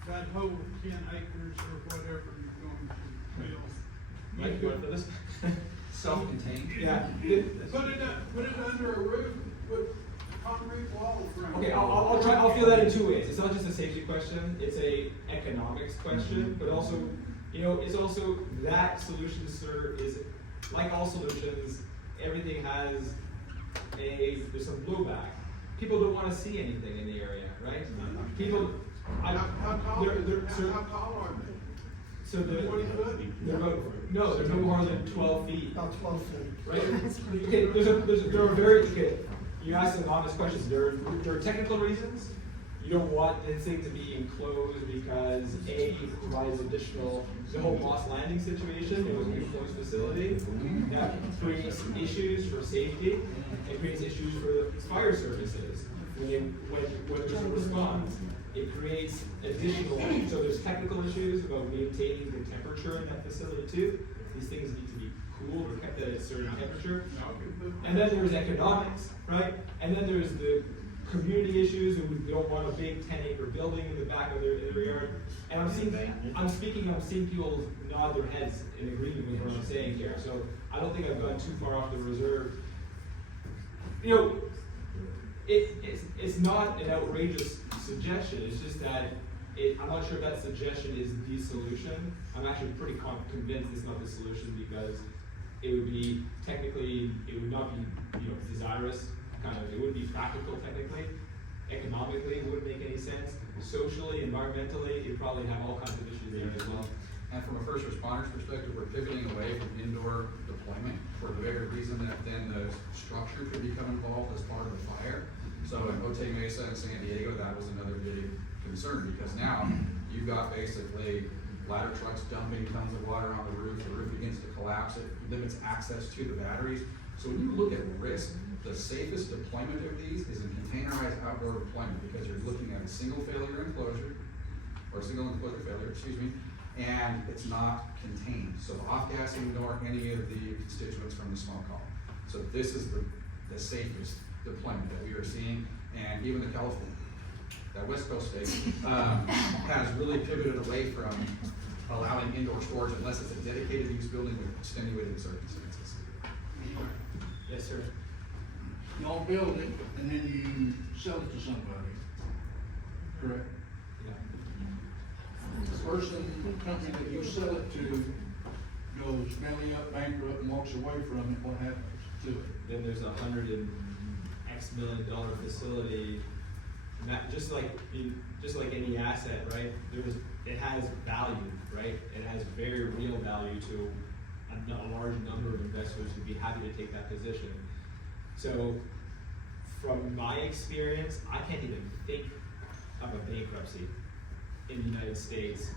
that whole 10 acres or whatever you're going to build? Mike, you want for this? Self-contained? Yeah. Put it under a roof, put concrete walls around. Okay, I'll feel that in 2 ways. It's not just a safety question, it's a economics question, but also, you know, it's also that solution, sir, is like all solutions, everything has there's some blowback. People don't wanna see anything in the area, right? People, How tall they're- are they're- they? so- How tall are they? So they're 20 foot? no, they're no more than 12 feet. About 12 feet. Right? Okay, there are very, okay, you asked an honest question. There are technical reasons. You don't want this thing to be enclosed because A, provides additional, the whole Moss Landing situation, it was an enclosed facility. That creates issues for safety, it creates issues for the fire services. When there's a response, it creates additional, so there's technical issues about maintaining the temperature in that facility too. These things need to be cooled or kept at a certain temperature. And then there's economics, right? And then there's the community issues, and we don't want a big 10-acre building in the back of their yard. And I'm seeing people nod their heads in agreement with what I'm saying here. So I don't think I've gone too far off the reserve. You know, it's not an outrageous suggestion, it's just that I'm not sure if that suggestion is the solution. I'm actually pretty convinced it's not the solution because it would be technically, it would not be, you know, desirous, it wouldn't be practical technically, economically, it wouldn't make any sense, socially, environmentally, it'd probably have all kinds of issues there as well. And from a first responder's perspective, we're pivoting away from indoor deployment for the very reason that then the structure could become involved as part of the fire. So in Otay Mesa and San Diego, that was another big concern because now you've got basically ladder trucks dumping tons of water on the roof begins to collapse, it limits access to the batteries. So when you look at risk, the safest deployment of these is in containerized outdoor deployment because you're looking at a single failure enclosure, or single enclosure failure, excuse me, and it's not contained. So off-gassing nor any of the constituents from the smoke column. So this is the safest deployment that we are seeing, and even the California, that West Coast state, has really pivoted away from allowing indoor storage unless it's a dedicated use building with extenuating circumstances. Yes, sir. Y'all build it and then you sell it to somebody, correct? Yeah. The person, company that you sell it to goes belly up, bankrupt, and walks away from it, what happens to it? Then there's $100 and X million facility And that, just like any asset, right, it has value, right? It has very real value to a large number of investors who'd be happy to take that position. So, from my experience, I can't even think of a bankruptcy in the United States.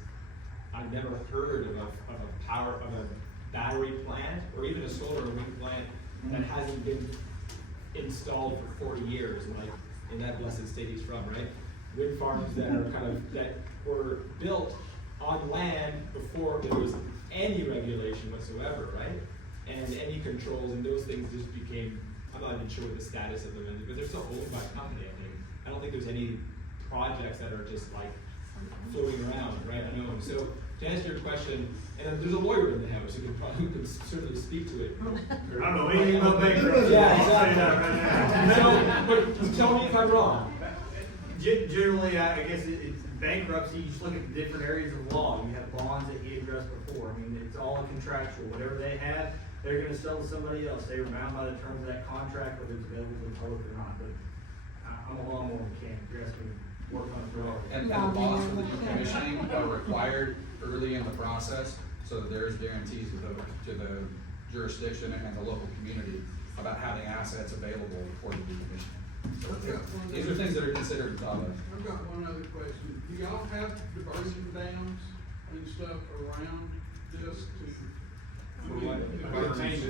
I've never heard of a battery plant or even a solar or wind plant that hasn't been installed for 40 years, like in that blessed state he's from, right? Wind farms that were built on land before there was any regulation whatsoever, right? And any controls, and those things just became, I'm not even sure what the status of them is, but they're still owned by a company, I think. I don't think there's any projects that are just like floating around, right? I know. So to answer your question, and there's a lawyer in the house who can certainly speak to it. I don't know anything about bankruptcy. Yeah, I'll say that exactly. right now. But tell me if I'm wrong. Generally, I guess it's bankruptcy, you just look at the different areas of law. You have bonds that you addressed before. I mean, it's all contractual. Whatever they have, they're gonna sell to somebody else. They were bound by the terms of that contract, whether it's available to the public or not. But I'm a lawnmower mechanic. You're asking me to work on it for hours. And the bonds for the decommissioning are required early in the process, so that there's guarantees to the jurisdiction and the local community about having assets available for the decommissioning. So, these are things that are considered thought of. I've got one other question. Do y'all have diversion dams and stuff around this to? For what? If it takes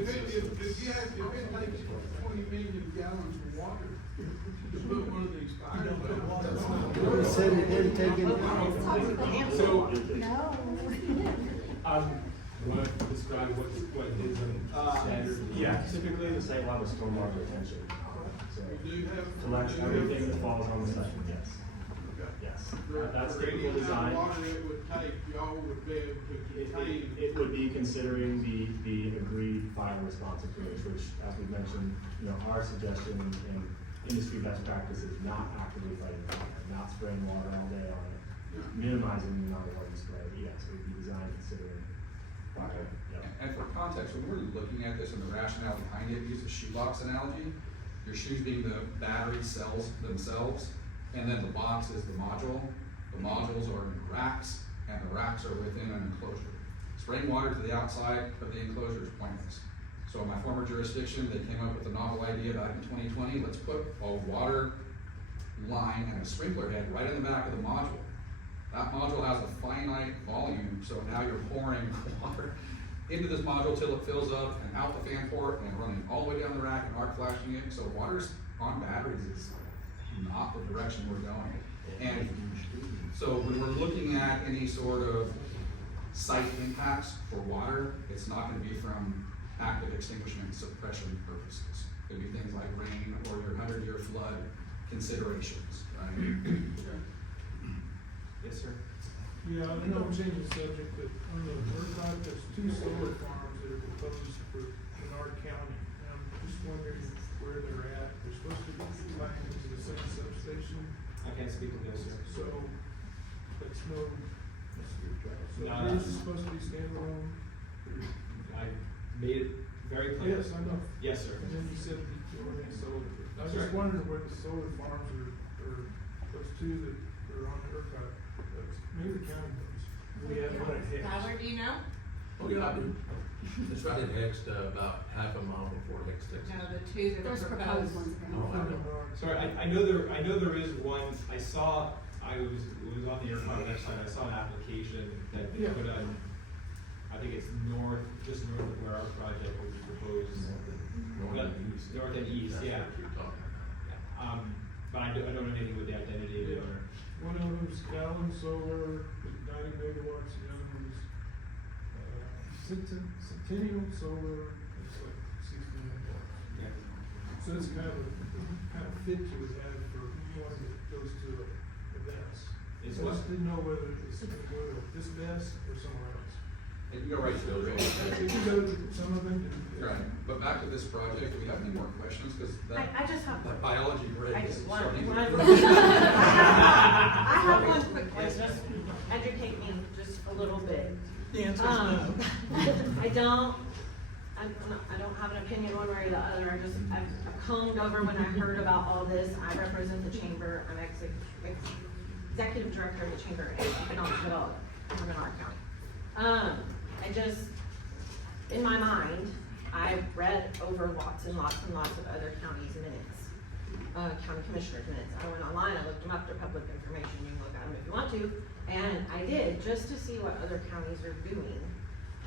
20 million gallons of water to put one of these fires. Said it didn't take any. So, No. you want to describe what is standard? Yeah, typically the site will have a stormwater retention. So, collect everything that falls on the site, yes. Yes, that's typical design. How water it would take, y'all would be able to contain. It would be considering the agreed fire response approach, which, as we mentioned, our suggestion and industry best practice is not actively fighting fire, not spraying water all day on it, minimizing the amount of water spray. Yes, it would be designed considering fire. Yeah. And for context, when we're looking at this and the rationale behind it, use a shoebox analogy. Your shoes being the battery cells themselves, and then the box is the module. The modules are in racks, and the racks are within an enclosure. Spraying water to the outside of the enclosure is pointless. So in my former jurisdiction, they came up with a novel idea back in 2020, let's put a water line and a sprinkler head right in the back of the module. That module has a finite volume, so now you're pouring water into this module till it fills up and out the fan port and running all the way down the rack and arc flashing it. So water's on batteries is not the direction we're going. And so when we're looking at any sort of site impacts for water, it's not going to be from active extinguishment suppression purposes. It could be things like rain or your 100-year flood considerations, right? Yes, sir. Yeah, I know I'm changing the subject, but on the ERCOT, there's 2 solar farms that are proposed for Menard County. And I'm just wondering where they're at. They're supposed to be tied into the same substation. I can't speak to this, sir. So, that's no, so No, yours is supposed to be standalone? I made it very clear. Yes, I know. Yes, sir. And then you said you were in solar. I was That's just right. wondering where the solar farms are those 2 that are on ERCOT. Maybe the county knows. We have one at Hicks. Tyler, do you know? Oh, yeah, I do. It's right in Hicks, about half a mile before Hicks, Texas. No, the 2 that are There's proposed. proposed ones. Oh, I know. Sorry, I know there is one. I was on the ERCOT website. I saw an application that they put on. I think it's just north of where our project was proposed. North and east, yeah. That's what you're talking about. But I don't know anything with the identity of the owner. One of them's Allen Solar, 90 megawatts, the other one's, Centennial Solar, it's like 60 megawatts. Yeah. So it's kind of fit you would have for one that goes to a BESS. It's I what? just didn't know whether it's going to go to this BESS or somewhere else. And you go right to the If you go to some of them. Right, but back to this project, do we have any more questions? Because I just have. that biology break I is just want starting. one. I have one quick question. Educate me just a little bit. The answer is no. I don't, I don't have an opinion one way or the other, I've combed over when I heard about all this. I represent the chamber, I'm executive director of the Chamber of Economic Development for Menard County. I just, in my mind, I've read over lots and lots and lots of other counties' minutes, county commissioners' minutes. I went online, I looked them up, they're public information, you can look at them if you want to, and I did, just to see what other counties are doing.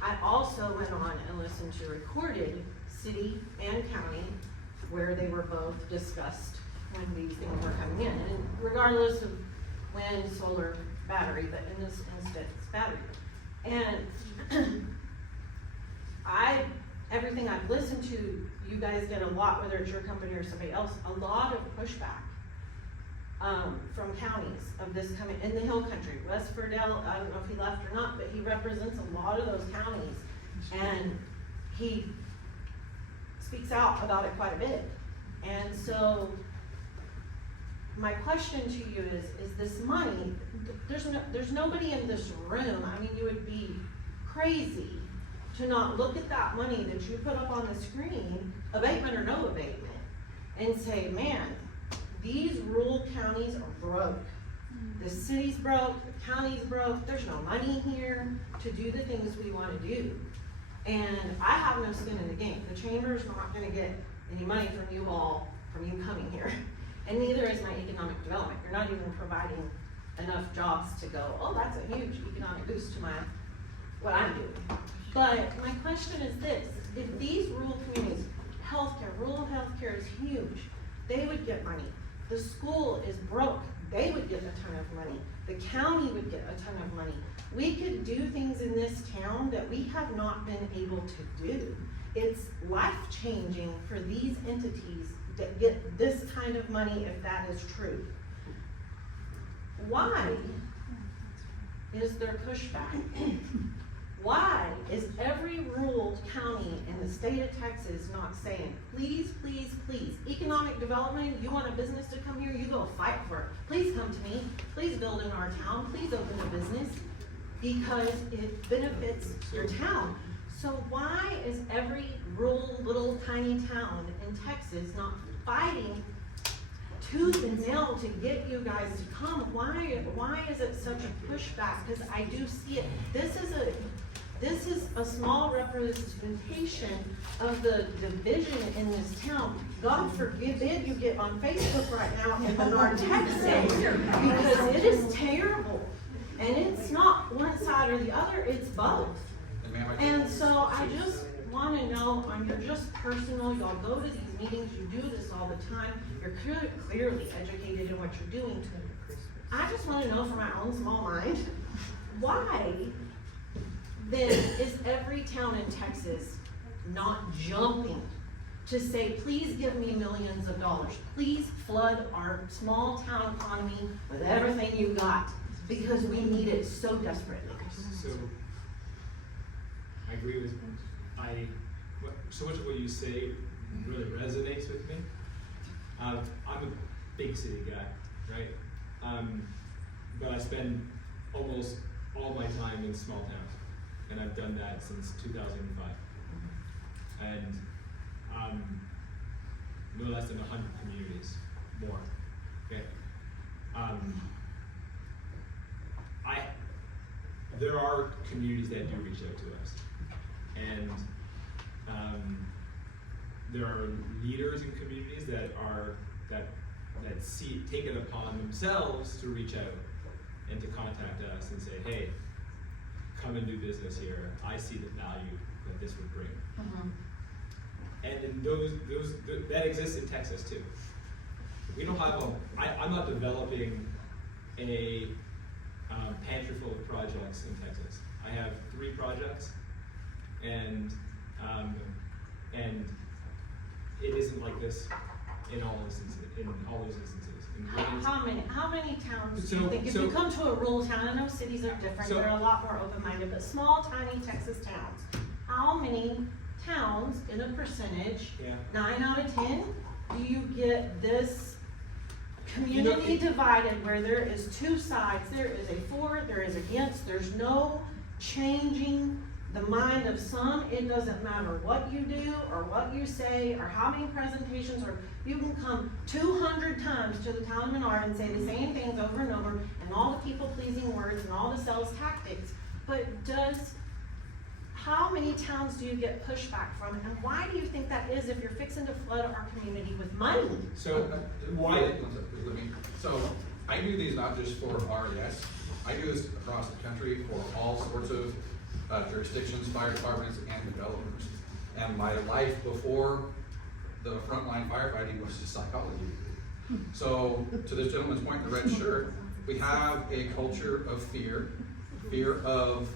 I also went on and listened to recorded city and county where they were both discussed when these things were coming in, and regardless of wind, solar, battery, but in this instance, battery. And everything I've listened to, you guys get a lot, whether it's your company or somebody else, a lot of pushback from counties of this coming, in the Hill Country. Wes Furdell, I don't know if he left or not, but he represents a lot of those counties, and he speaks out about it quite a bit. And so, my question to you is this money, there's nobody in this room, I mean, you would be crazy to not look at that money that you put up on the screen, abatement or no abatement, and say, man, these rural counties are broke. The city's broke, the county's broke, there's no money here to do the things we wanna do. And I have no skin in the game. The chamber's not gonna get any money from you all, from you coming here. And neither is my economic development. You're not even providing enough jobs to go, oh, that's a huge economic boost to what I'm doing. But my question is this, if these rural communities, rural healthcare is huge, they would get money. The school is broke, they would get a ton of money. The county would get a ton of money. We could do things in this town that we have not been able to do. It's life-changing for these entities that get this kind of money, if that is true. Why is there pushback? Why is every rural county in the state of Texas not saying, please, please, please, economic development, you want a business to come here, you go fight for it. Please come to me, please build in our town, please open a business, because it benefits your town. So why is every rural, little, tiny town in Texas not fighting tooth and nail to get you guys to come? Why is it such a pushback? Because I do see it. This is a small representation of the division in this town. God forbid you get on Facebook right now in Menard, Texas, because it is terrible. And it's not one side or the other, it's both. And so I just want to know, you're just personal, y'all go to these meetings, you do this all the time, you're clearly educated in what you're doing. I just want to know from my own small mind, why then is every town in Texas not jumping to say, please give me millions of dollars, please flood our small town economy with everything you got, because we need it so desperately. So, I agree with, so much of what you say really resonates with me. I'm a big city guy, right? But I spend almost all my time in small towns, and I've done that since 2005. And no less than 100 communities, more, okay? There are communities that do reach out to us, and there are leaders in communities that take it upon themselves to reach out and to contact us and say, hey, come and do business here. I see the value that this would bring. And that exists in Texas too. We don't have I'm not developing a pantry full of projects in Texas. I have 3 projects, and it isn't like this in all instances. How many towns do you think, if you come to a rural town, I know cities are different, they're a lot more open-minded, but small, tiny Texas towns, how many towns in a percentage, 9 out of 10, do you get this community divided where there is 2 sides, there is a for, there is against, there's no changing the mind of some, it doesn't matter what you do or what you say or how many presentations, or you can come 200 times to the town of Menard and say the same things over and over and all the people-pleasing words and all the sales tactics. But how many towns do you get pushback from, and why do you think that is if you're fixing to flood our community with money? So, so I do these not just for RES, I do this across the country for all sorts of jurisdictions, fire departments, and developers. And my life before the frontline firefighting was just psychology. So, to this gentleman's point in the red shirt, we have a culture of fear of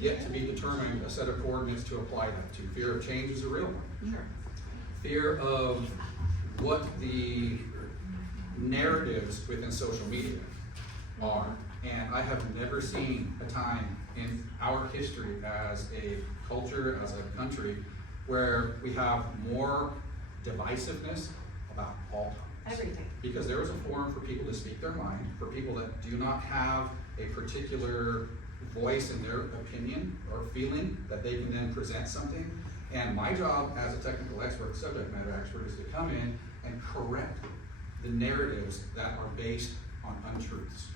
yet to be determined a set of coordinates to apply that to. Fear of change is a real one. Sure. Fear of what the narratives within social media are. And I have never seen a time in our history as a culture, as a country, where we have more divisiveness about all topics. Everything. Because there is a forum for people to speak their mind, for people that do not have a particular voice in their opinion or feeling, that they can then present something. And my job as a technical expert, subject matter expert, is to come in and correct the narratives that are based on untruths.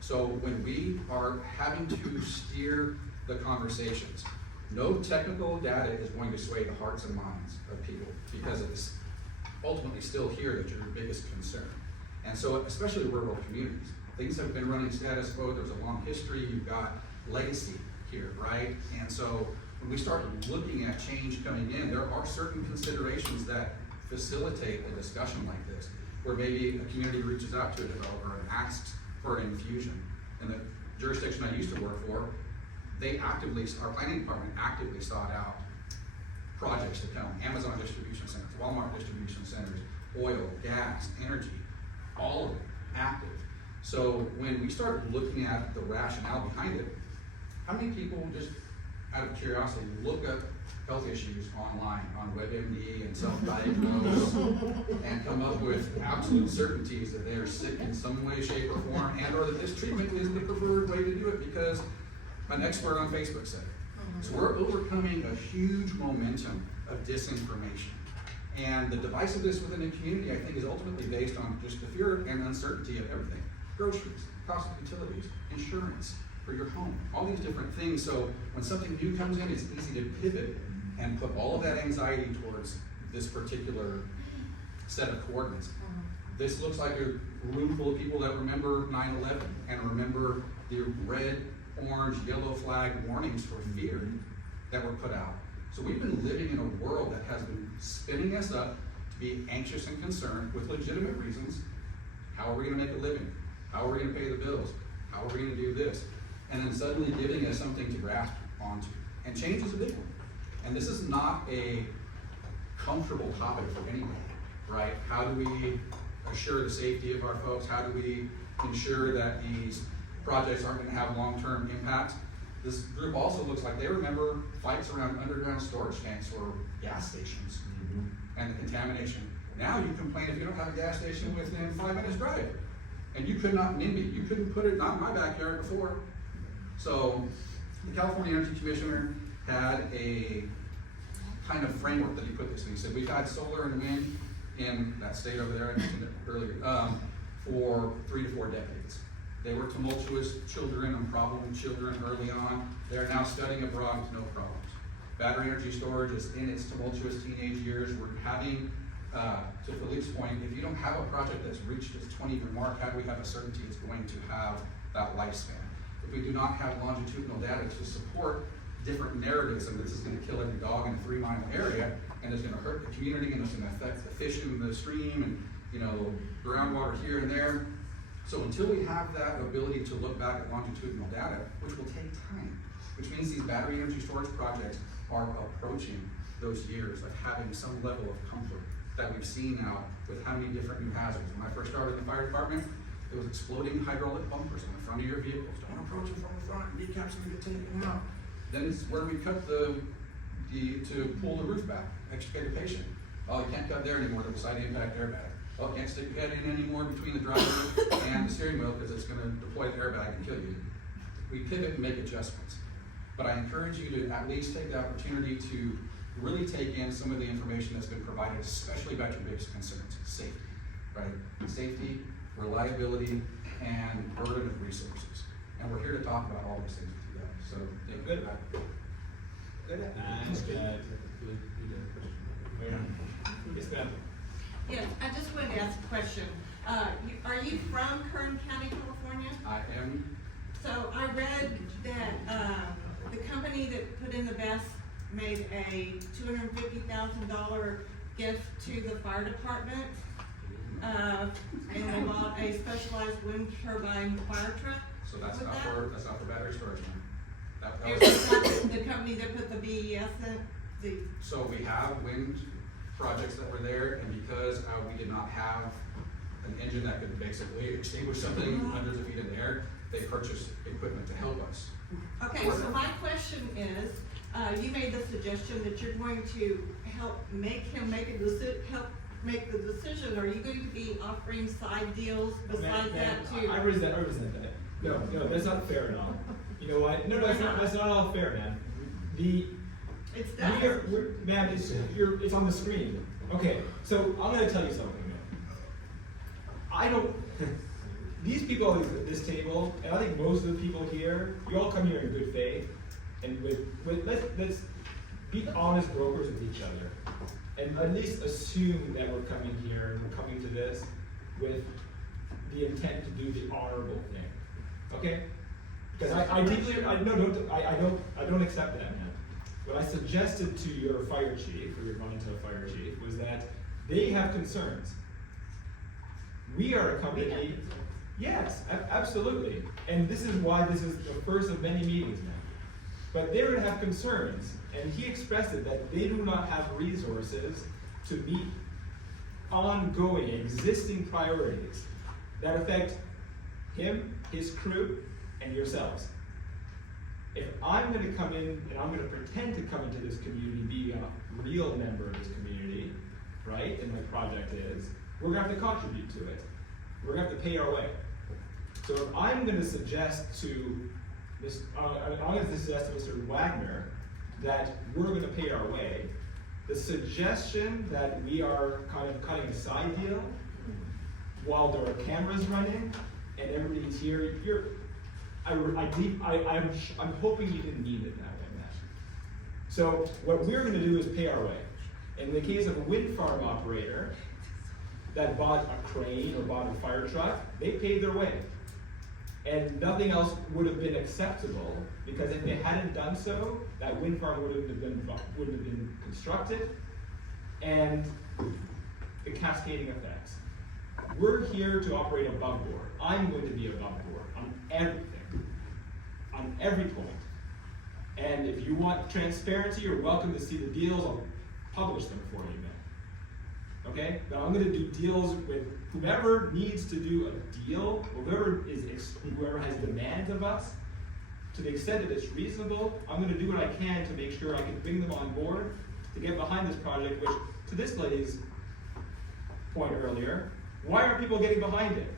So when we are having to steer the conversations, no technical data is going to sway the hearts and minds of people, because it's ultimately still here that you're your biggest concern. And so, especially rural communities, things have been running status quo. There's a long history. You've got legacy here, right? And so when we start looking at change coming in, there are certain considerations that facilitate a discussion like this, where maybe a community reaches out to a developer and asks for an infusion. In the jurisdiction I used to work for, our planning department actively sought out projects to come. Amazon distribution centers, Walmart distribution centers, oil, gas, energy, all of it active. So when we start looking at the rationale behind it, how many people just out of curiosity look up health issues online on WebMD and self-diagnose and come up with absolute certainties that they are sick in some way, shape, or form, and or that this treatment is the preferred way to do it because an expert on Facebook said it. So we're overcoming a huge momentum of disinformation. And the divisiveness within the community, I think, is ultimately based on just the fear and uncertainty of everything. Groceries, cost of utilities, insurance for your home, all these different things. So when something new comes in, it's easy to pivot and put all of that anxiety towards this particular set of coordinates. This looks like a room full of people that remember 9/11 and remember the red, orange, yellow flag warnings for fear that were put out. So we've been living in a world that has been spinning us up to be anxious and concerned with legitimate reasons. How are we gonna make a living? How are we gonna pay the bills? How are we gonna do this? And then suddenly giving us something to grasp onto. And change is a big one. And this is not a comfortable topic for anybody, right? How do we assure the safety of our folks? How do we ensure that these projects aren't gonna have long-term impacts? This group also looks like they remember fights around underground storage tanks or gas stations and the contamination. Now you complain if you don't have a gas station within 5 minutes drive. And you could not NIMBY, you couldn't put it, not in my backyard before. So the California Energy Commissioner had a kind of framework that he put this in. He said, we've had solar and wind in that state over there, I mentioned it earlier, for 3 to 4 decades. They were tumultuous children and problem children early on. They are now studying abroad with no problems. Battery energy storage is in its tumultuous teenage years. We're having, to Philippe's point, if you don't have a project that's reached its 20-year mark, how do we have a certainty it's going to have that lifespan? If we do not have longitudinal data to support different narratives, and this is going to kill every dog in a 3-mile area, and it's going to hurt the community, and it's going to affect the fish in the stream, and groundwater here and there. So until we have that ability to look back at longitudinal data, which will take time, which means these battery energy storage projects are approaching those years of having some level of comfort that we've seen now with how many different new hazards. When I first started in the fire department, it was exploding hydraulic bumpers on the front of your vehicles. Don't approach them from the front, kneecaps are going to get taken out. Then it's where we cut to pull the roof back, extrication. Oh, you can't cut there anymore, there's a side impact airbag. Oh, can't stick your head in anymore between the driver and the steering wheel because it's going to deploy the airbag and kill you. We pivot and make adjustments. but I encourage you to at least take the opportunity to really take in some of the information that's been provided, especially about your biggest concerns, safety, right? Safety, reliability, and burden of resources. And we're here to talk about all those things with you guys, so thank you. Good. Good. Nice, good. Yes, ma'am. Yes, I just wanted to ask a question. Are you from Kern County, California? I am. So I read that, the company that put in the BESS made a $250,000 gift to the fire department. And they bought a specialized wind turbine fire truck. So that's with not that? for, that's not for battery storage, ma'am. That It was, was not the company that put the BES in, so we have wind projects that were there, and because we did not have an engine that could basically extinguish something hundreds of feet in the air, they purchased equipment to help us. Okay, so my question is, you made the suggestion that you're going to help make him make the decision. Are you going to be offering side deals besides that too? I resent that. No, that's not fair at all. You know what? No, that's not all fair, man. It's done. Man, it's on the screen. Okay, so I'm gonna tell you something, man. These people at this table, and I think most of the people here, you all come here in good faith, and let's be honest brokers with each other, and at least assume that we're coming here and we're coming to this with the intent to do the honorable thing, okay? Because I don't accept that, man. What I suggested to your fire chief, or your volunteer fire chief, was that they have concerns. We are a company. Yes, absolutely. And this is why this is the first of many meetings now. But they would have concerns, and he expressed it, that they do not have resources to meet ongoing, existing priorities that affect him, his crew, and yourselves. If I'm gonna come in and I'm gonna pretend to come into this community, be a real member of this community, right, and my project is, we're gonna have to contribute to it. We're gonna have to pay our way. So if I'm gonna suggest to Mr. Wagner that we're gonna pay our way, the suggestion that we are kind of cutting a side deal while there are cameras running and everybody's here, I'm hoping you didn't mean it that way, Matt. So what we're gonna do is pay our way. In the case of a wind farm operator that bought a crane or bought a fire truck, they paid their way. And nothing else would have been acceptable, because if they hadn't done so, that wind farm wouldn't have been constructed, and the cascading effects. We're here to operate above board. I'm going to be above board on everything, on every point. And if you want transparency, you're welcome to see the deals. I'll publish them for you, man. Okay? But I'm going to do deals with whoever needs to do a deal, whoever has demands of us, to the extent that it's reasonable. I'm going to do what I can to make sure I can bring them on board to get behind this project, which, to this lady's point earlier, why aren't people getting behind it?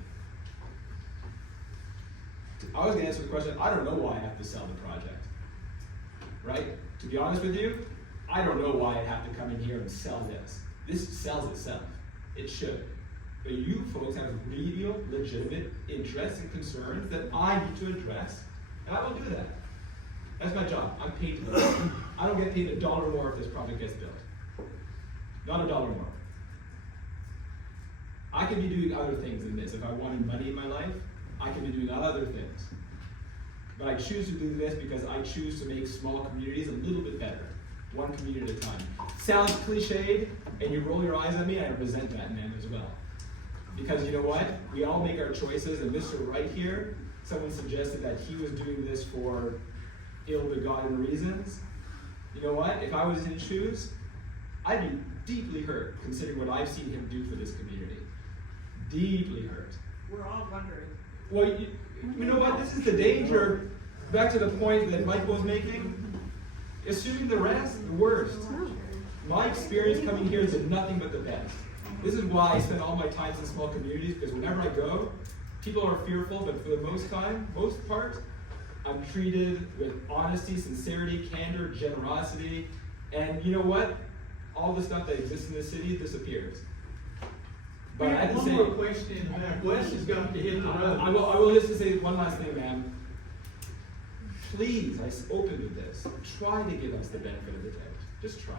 I was going to answer the question, I don't know why I have to sell the project. Right? To be honest with you, I don't know why I have to come in here and sell this. This sells itself. It should. But you folks have real, legitimate interests and concerns that I need to address, and I will do that. That's my job. I'm paid to do it. I don't get paid $1 more if this project gets built. Not $1 more. I can be doing other things than this. If I wanted money in my life, I can be doing other things. But I choose to do this because I choose to make small communities a little bit better. One community at a time. Sounds cliched, and you roll your eyes at me, I resent that, man, as well. Because you know what? We all make our choices, and Mr. Wright here, someone suggested that he was doing this for ill-begotten reasons. You know what? If I was in his shoes, I'd be deeply hurt, considering what I've seen him do for this community. Deeply hurt. We're all wondering. Well, you know what? This is the danger. Back to the point that Michael was making. Assuming the rest, the worst. My experience coming here has been nothing but the best. This is why I spend all my time in small communities, because whenever I go, people are fearful, but for the most part, I'm treated with honesty, sincerity, candor, generosity, and you know what? All the stuff that exists in this city disappears. But I have to One say, more question in the back. Wes has got to hit the road. I will just say one last thing, ma'am. Please, I open with this. Try to give us the benefit of the doubt. Just try.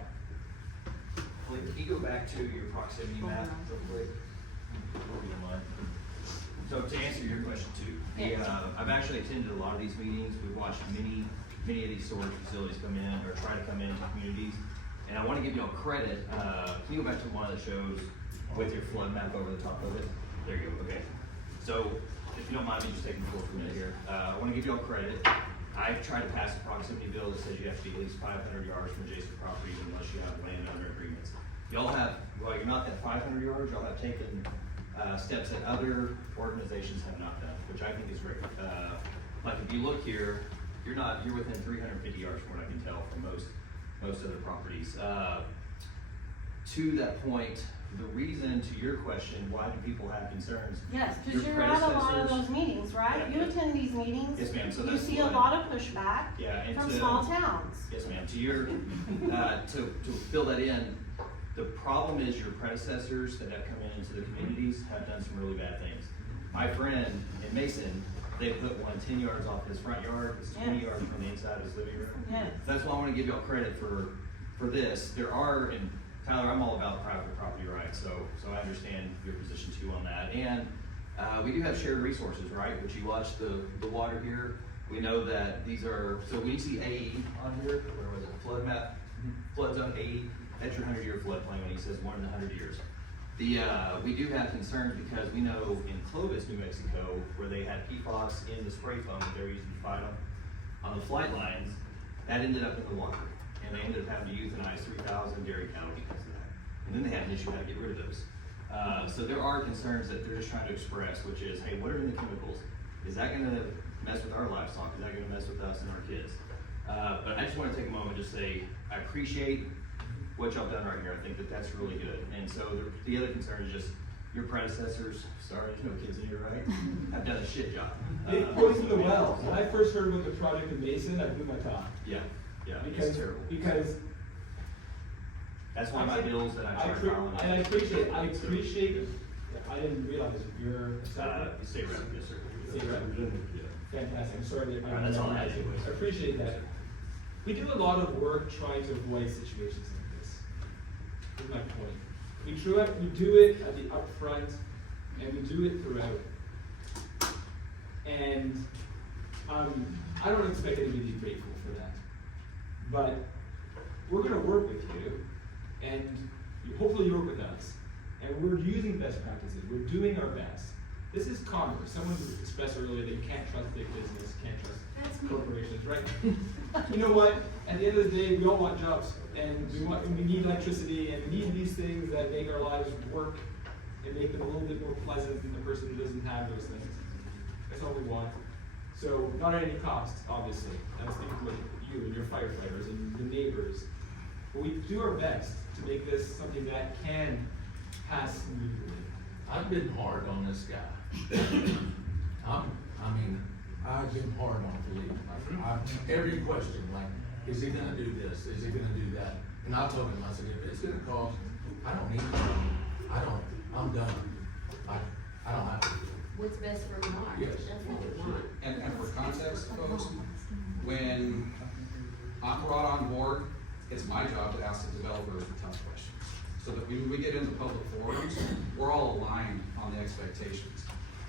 Blake, can you go back to your proximity map real quick? If you don't mind. So to answer your question too, I've actually attended a lot of these meetings. We've watched many of these storage facilities come in or try to come into communities. And I want to give y'all credit. Can you go back to one that shows with your flood map over the top of it? There you go, okay. So if you don't mind me just taking the floor for a minute here, I want to give y'all credit. I've tried to pass a proximity bill that says you have to be at least 500 yards from adjacent properties unless you have landowner agreements. Y'all have, well, you're not at 500 yards, y'all have taken steps that other organizations have not done, which I think is great. Like if you look here, you're within 350 yards from what I can tell from most other properties. To that point, the reason to your question, why do people have concerns? Yes, Your because you're at a lot of predecessors- those meetings, right? Yeah. You attend these meetings. Yes, ma'am. So You that's see a what- lot of pushback Yeah, and from to- small towns. Yes, ma'am. To your, to fill that in, the problem is your predecessors that have come into the communities have done some really bad things. My friend in Mason, they put one 10 yards off his front yard, it's 20 Yes. yards from the inside of his living room. Yes. That's why I wanna give y'all credit for this. There are, and Tyler, I'm all about private property rights, so I understand your position too on that. And, we do have shared resources, right? Which you watch the water here. We know that these are, so we see AE on here, where was it, flood map, flood zone AE, that's your 100-year floodplain when he says 1 in 100 years. We do have concerns because we know in Clovis, New Mexico, where they had PFAS in the spray foam that they were using to fight them, on the flight lines, that ended up in the water. And they ended up having to euthanize 3,000 dairy cattle because of that. And then they had an issue how to get rid of those. So there are concerns that they're just trying to express, which is, hey, what are in the chemicals? Is that gonna mess with our livestock? Is that gonna mess with us and our kids? But I just wanna take a moment and just say, I appreciate what y'all done right here. I think that that's really good. And so the other concern is just your predecessors, sorry, there's no kids in here, right? Have done a shit job. They poisoned the well. When I first heard about the project in Mason, I blew my top. Yeah, Because, it's terrible. because That's one of my bills that I started filing. and I appreciate it. I didn't realize you're a separate. State rep, yes, sir. State rep. Fantastic, I'm sorry that. That's all I had anyways. I appreciate that. We do a lot of work trying to avoid situations like this. Is my point. We do it at the upfront, and we do it throughout. And, I don't expect anybody to be grateful for that. But we're gonna work with you, and hopefully you work with us. And we're using best practices, we're doing our best. This is commerce. Someone expressed earlier that you can't trust big business, can't trust corporations, right? You know what? At the end of the day, we all want jobs, and we need electricity, and we need these things that make our lives work and make them a little bit more pleasant than the person who doesn't have those things. That's all we want. So, not at any cost, obviously. I was thinking about you and your firefighters and the neighbors. But we do our best to make this something that can pass smoothly. I've been hard on this guy. I've been hard on Philippe. Every question, like, is he gonna do this? Is he gonna do that? And I told him, I said, if it's gonna cost, I don't need it. I'm done. I don't have to. What's best for Menard? Yes. That's what we want. And for context, folks, when I'm brought on board, it's my job to ask the developers the tough questions. So that when we get into public forums, we're all aligned on the expectations.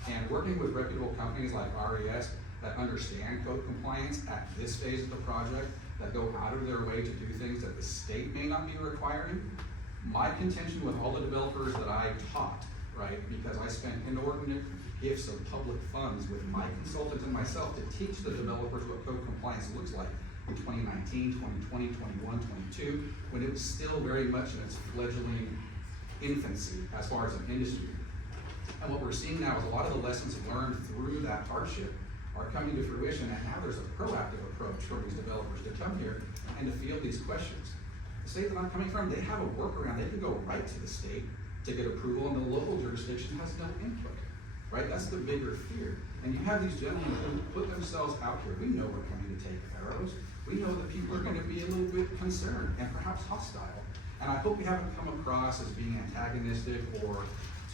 And working with reputable companies like RES that understand code compliance at this phase of the project, that go out of their way to do things that the state may not be requiring, my contention with all the developers that I taught, right, because I spent inordinate gifts of public funds with my consultants and myself to teach the developers what code compliance looks like in 2019, 2020, 21, 22, when it was still very much in its fledgling infancy as far as an industry. And what we're seeing now is a lot of the lessons learned through that hardship are coming to fruition, and now there's a proactive approach for these developers to come here and to field these questions. The state that I'm coming from, they have a workaround. They can go right to the state to get approval, and the local jurisdiction has no input. right? That's the bigger fear. And you have these gentlemen who put themselves out here. We know we're coming to take arrows. We know that people are gonna be a little bit concerned and perhaps hostile. And I hope we haven't come across as being antagonistic or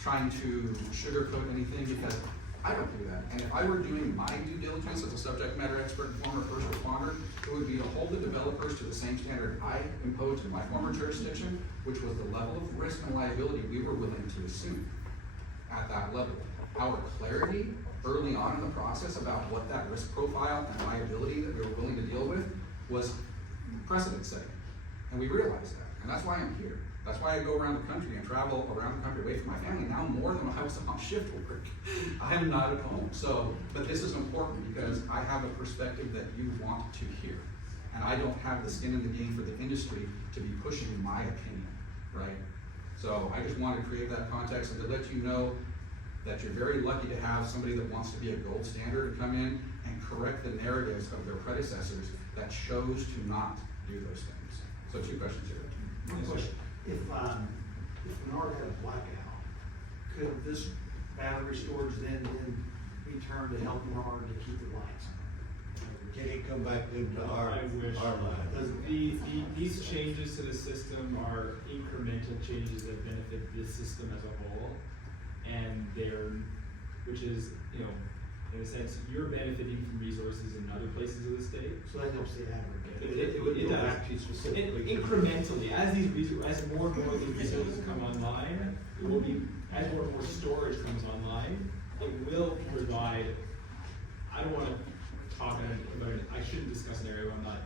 trying to sugarcoat anything, because I don't do that. And if I were doing my due diligence as a subject matter expert and former first responder, it would be to hold the developers to the same standard I imposed in my former jurisdiction, which was the level of risk and liability we were willing to assume at that level. Our clarity early on in the process about what that risk profile and liability that we were willing to deal with was precedent setting. And we realized that. And that's why I'm here. That's why I go around the country and travel around the country away from my family now more than when I was on shift work. I am not at home. So, but this is important because I have a perspective that you want to hear. And I don't have the skin in the game for the industry to be pushing my opinion, right? So I just wanted to create that context and to let you know that you're very lucky to have somebody that wants to be a gold standard and come in and correct the narratives of their predecessors that chose to not do those things. So 2 questions here. One question, if Menard had a blackout, could this battery storage then be turned to help Menard to keep the lights on? Can it come back into our line? These changes to the system are incremental changes that benefit this system as a whole. And which is, you know, in a sense, you're benefiting from resources in other places of the state. So that helps the aggregate. It go does. back to you specifically. Incrementally, as more and more of these resources come online, it will be, as more and more storage comes online, it will provide, I don't wanna talk about it, I shouldn't discuss an area I'm not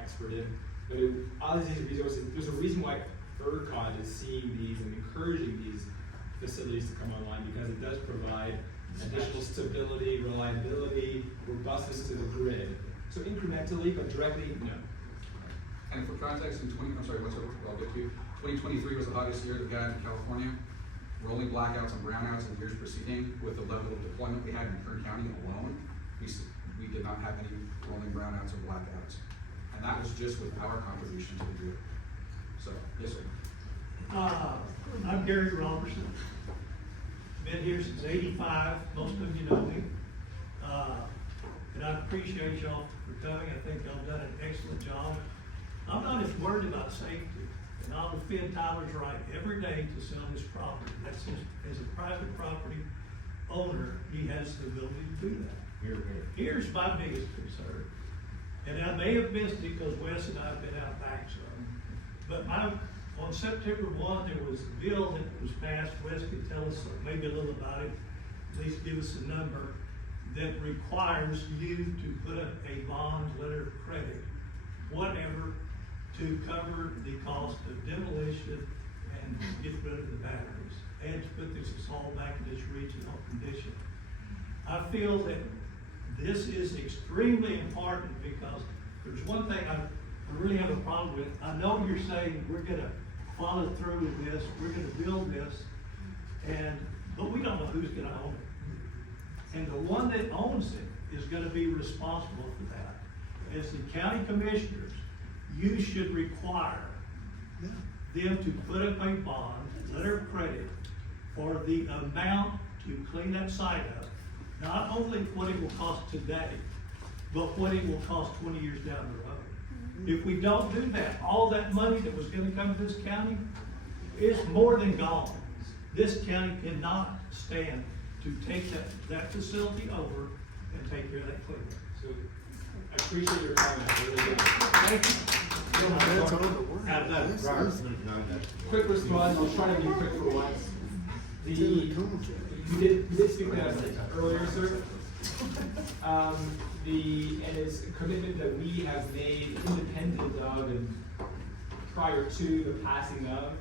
expert in, but all these resources, there's a reason why ERCOT is seeing these and encouraging these facilities to come online, because it does provide additional stability, reliability, robustness to the grid. So incrementally, but directly, no. And for context, in 2023 was the hottest year that we had in California. Rolling blackouts and brownouts in the years preceding, with the level of deployment we had in Kern County alone, we did not have any rolling brownouts or blackouts. And that was just with our contribution to the grid. So, yes, sir. I'm Gary Robertson. Been here since '85. Most of you know me. And I appreciate y'all for coming. I think y'all done an excellent job. I'm not as worried about safety, and I'll defend Tyler's right every day to sell his property. That's as a private property owner, he has the ability to do that. Here's my biggest concern, and I may have missed it because Wes and I have been out back some, but on September 1, there was a bill that was passed. Wes could tell us maybe a little about it, at least give us a number, that requires you to put up a bond, letter of credit, whatever, to cover the cost of demolition and get rid of the batteries, and to put this all back in its regional condition. I feel that this is extremely important because there's one thing I really have a problem with. I know you're saying we're gonna follow through with this, we're gonna build this, but we don't know who's gonna own it. And the one that owns it is gonna be responsible for that. As the county commissioners, you should require them to put up a bond, letter of credit, for the amount to clean that site up. Not only what it will cost today, but what it will cost 20 years down the road. If we don't do that, all that money that was gonna come to this county is more than gone. This county cannot stand to take that facility over and take care of that cleanup. So I appreciate your comment. Thank you. Quick response, I'll try to be quick for once. You did speak to that earlier, sir. And it's a commitment that we have made independent of and prior to the passing of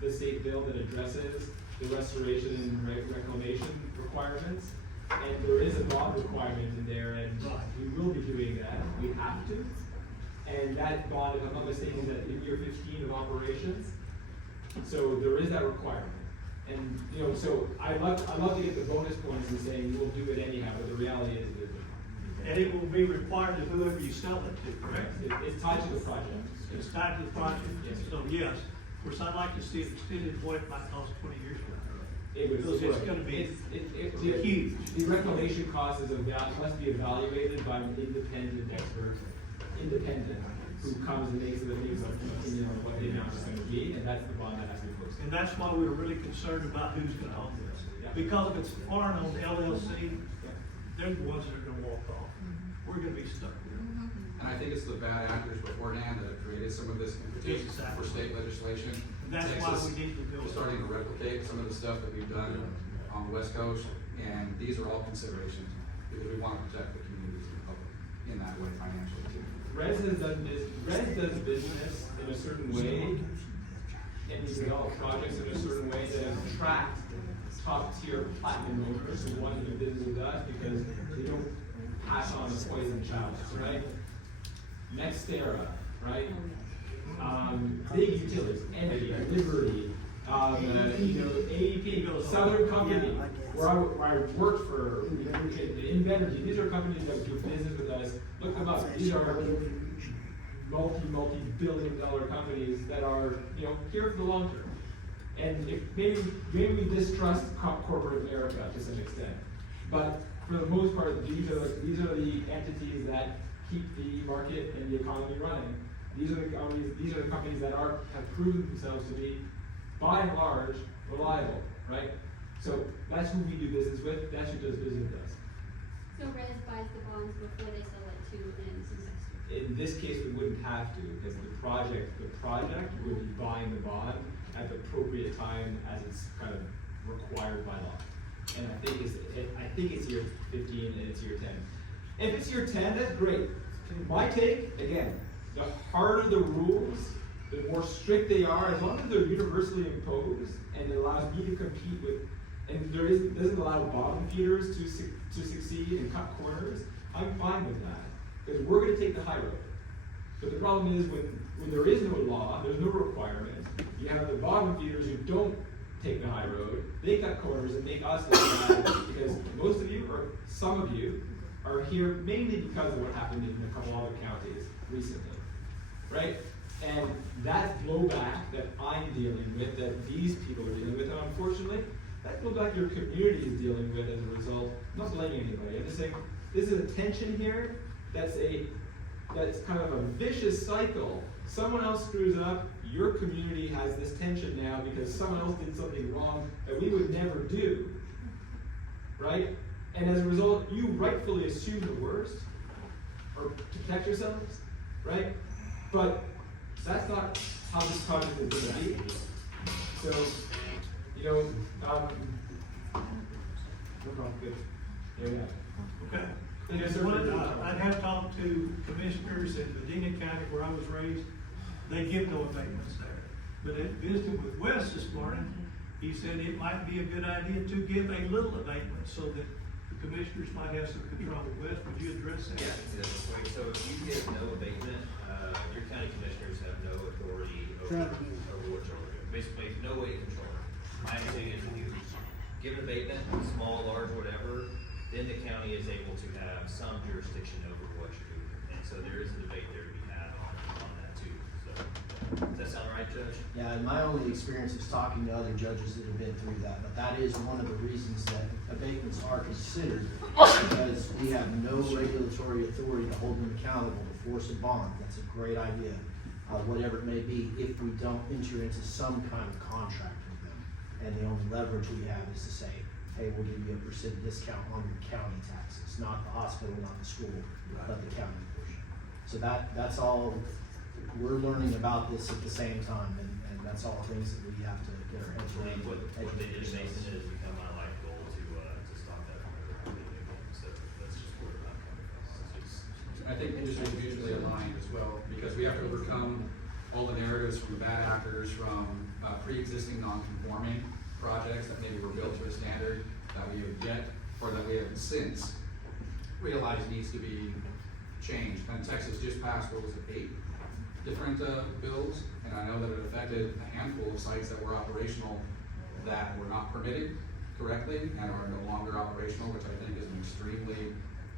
the state bill that addresses the restoration and reclamation requirements. And there is a bond requirement in there, and we will be doing that. We have to. And that bond, if I'm not mistaken, is at year 15 of operations. So there is that requirement. And, you know, so I'd love to get the bonus points in saying we'll do it anyhow, but the reality is it isn't. And it will be required to whoever you sell it to, correct? It's tied to the project. It's tied to the project? Yes. So yes, of course, I'd like to see it extended what it might cost 20 years from now. It would, Because it's gonna be huge. The reclamation cost must be evaluated by an independent expert, who comes and makes an opinion on what the amount is gonna be, and that's the bond that has to be posted. And that's why we were really concerned about who's gonna own this. Because if it's foreign owned LLC, they're the ones that are gonna walk off. We're gonna be stuck there. And I think it's the bad actors beforehand that have created some of this impetus for state legislation. That's Takes why us we need to do it. Starting to replicate some of the stuff that we've done on the West Coast, and these are all considerations, because we want to protect the communities and the public in that way financially too. Res does business in a certain way, and we develop projects in a certain way that attract top-tier platinum owners who want to do business with us because they don't pass on the poison chalice, right? Nextera, right? Big utilities, Energy, Liberty, AEP, Southern Company, where I worked for, Invenergy. These are companies that do business with us. Look them up. These are multi-billion-dollar companies that are, here for the long term. And maybe we distrust corporate America to some extent, but for the most part, these are the entities that keep the market and the economy running. These are the companies that have proven themselves to be, by and large, reliable, right? So that's who we do business with. That's who does business with us. So Res buys the bonds before they sell it to an investor? In this case, we wouldn't have to, because the project would be buying the bond at the appropriate time as it's kind of required by law. And I think it's year 15 and it's year 10. If it's year 10, that's great. My take, again, the harder the rules, the more strict they are, as long as they're universally imposed and it allows me to compete with, and doesn't allow bottom feeders to succeed and cut corners, I'm fine with that. Because we're going to take the high road. But the problem is when there is no law, there's no requirement, you have the bottom feeders who don't take the high road, they cut corners and make us look bad because most of you, or some of you, are here mainly because of what happened in a couple other counties recently, right? And that blowback that I'm dealing with, that these people are dealing with, and unfortunately, that blowback your community is dealing with as a result. I'm not blaming anybody, I'm just saying, this is a tension here that's kind of a vicious cycle. Someone else screws up, your community has this tension now because someone else did something wrong that we would never do, right? And as a result, you rightfully assume the worst, or to protect yourselves, right? But that's not how this project is going to be. So, no problem, good. Yeah. Okay. Yes, sir. I have talked to commissioners in Medina County where I was raised. They give no abatements there. But at visiting with Wes this morning, he said it might be a good idea to give a little abatement so that the commissioners might have some control. Wes, would you address that? Yeah, so if you give no abatement, your county commissioners have no authority over what you're doing. Basically, no way to control it. My understanding is if you give an abatement, small, large, whatever, then the county is able to have some jurisdiction over what you're doing. And so there is a debate there to be had on that too. So, does that sound right, Judge? Yeah, and my only experience is talking to other judges that have been through that, but that is one of the reasons that abatements are considered, because we have no regulatory authority to hold them accountable to force a bond. That's a great idea, whatever it may be, if we don't enter into some kind of contract with them. And the only leverage we have is to say, hey, we'll give you a percent discount on your county taxes, not the hospital, not the school, but the county portion. So that's all, we're learning about this at the same time, and that's all things that we have to get our heads around. What they did, Mason, is become my life goal to stop that from ever happening again. So that's just where I'm coming from. I think industry is mutually aligned as well, because we have to overcome all the narratives from bad actors, from pre-existing non-conforming projects that maybe were built to a standard that we have yet, or that we have since realized needs to be changed. And Texas just passed, what was it, 8 different bills, and I know that it affected a handful of sites that were operational that were not permitted correctly and are no longer operational, which I think is an extremely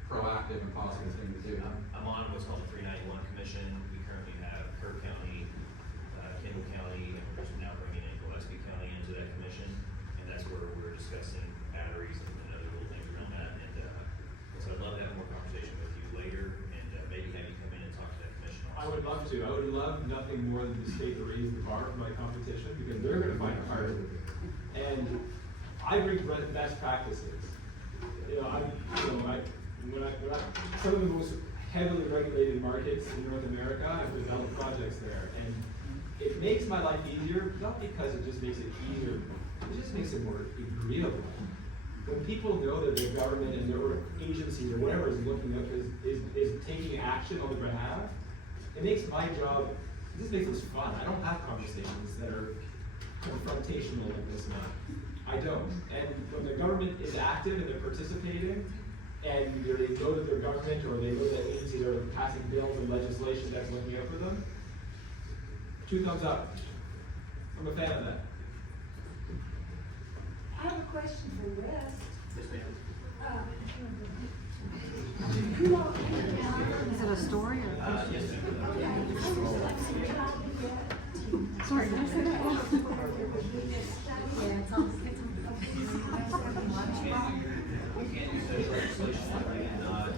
proactive and positive thing to do. I'm on what's called the 391 Commission. We currently have Kirk County, Kendall County, and we're just now bringing in Gillespie County into that commission, and that's where we're too. I would love nothing more than the state to raise the bar for my competition, because they're gonna find it hard. And I bring best practices. You know, when I, some of the most heavily regulated markets in North America, I've developed projects there, and it makes my life easier, not because it just makes it easier, it just makes it more agreeable. When people know that their government and their agencies or whatever is looking up, is taking action on their behalf, it makes my job, it just makes it fun. I don't have conversations that are confrontational like this now. I don't. And when the government is active and they're participating, and either they know that their government or they know that agencies are passing bills and legislation that's looking out for them, 2 thumbs up. I'm a fan of that. I have a question for Wes. Yes, ma'am. Is it a story or? Yes, ma'am. Sorry. Yeah, it's on. We can't use federal legislation that we did not,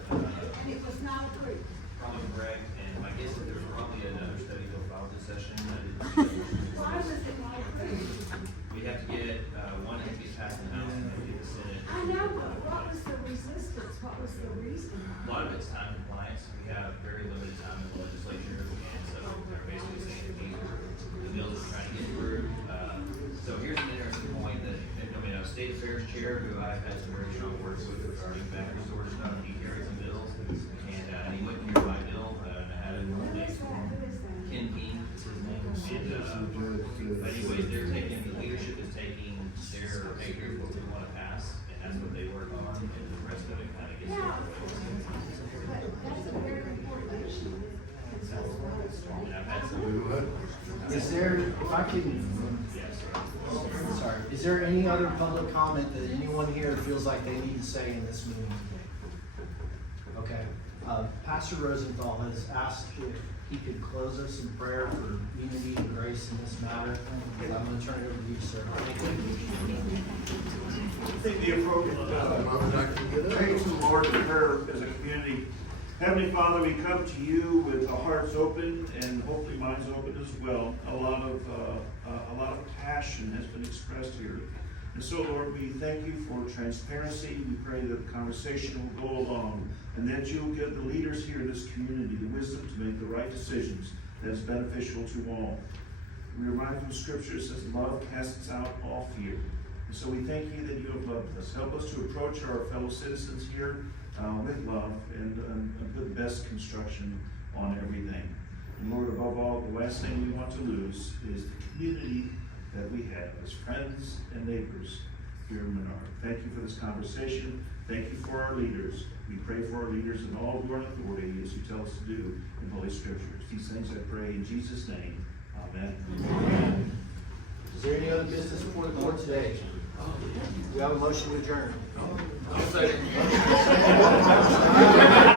It was not approved. probably correct, and my guess is there was probably another study go filed this session. I didn't. Why was it not approved? We have to get, one has to get passed in the House and then get the Senate. I know, but what was the resistance? What was the reason? A lot of it's time compliance. We have very limited time in the legislature, and so they're basically saying that these are the bills that we're trying to get through. So here's an interesting point that, State Affairs Chair, who I've had some very strong words with regarding battery storage stuff, he carries some bills, and he went through my bill, and I had it. Who is that? Who is that? Ken King is his name. And, but anyways, they're taking, the leadership is taking their, hey, here's what we wanna pass, and that's what they work on, and the rest of it kinda gets. Yeah, but that's a very important issue. And I've had some. Is there, if I can, sorry, is there any other public comment that anyone here feels like they need to say in this meeting today? Okay, Pastor Rosenthal has asked if he could close us in prayer for unity and grace in this matter. I'm gonna turn it over to you, sir. I think the appropriate, praise the Lord in prayer as a community. Heavenly Father, we come to you with our hearts open and hopefully minds open as well. A lot of passion has been expressed here. And so, Lord, we thank you for transparency. We pray that the conversation will go along and that you'll give the leaders here in this community the wisdom to make the right decisions that is beneficial to all. We remind from Scripture, it says, love casts out all fear. And so we thank you that you have loved us. Help us to approach our fellow citizens here with love and put the best construction on everything. And Lord, above all, the last thing we want to lose is the community that we have as friends and neighbors here in Menard. Thank you for this conversation. Thank you for our leaders. We pray for our leaders and all who are in authority as you tell us to do in Holy Scriptures. These things I pray in Jesus' name. Amen. Amen. Is there any other business before the court today? We have a motion to adjourn.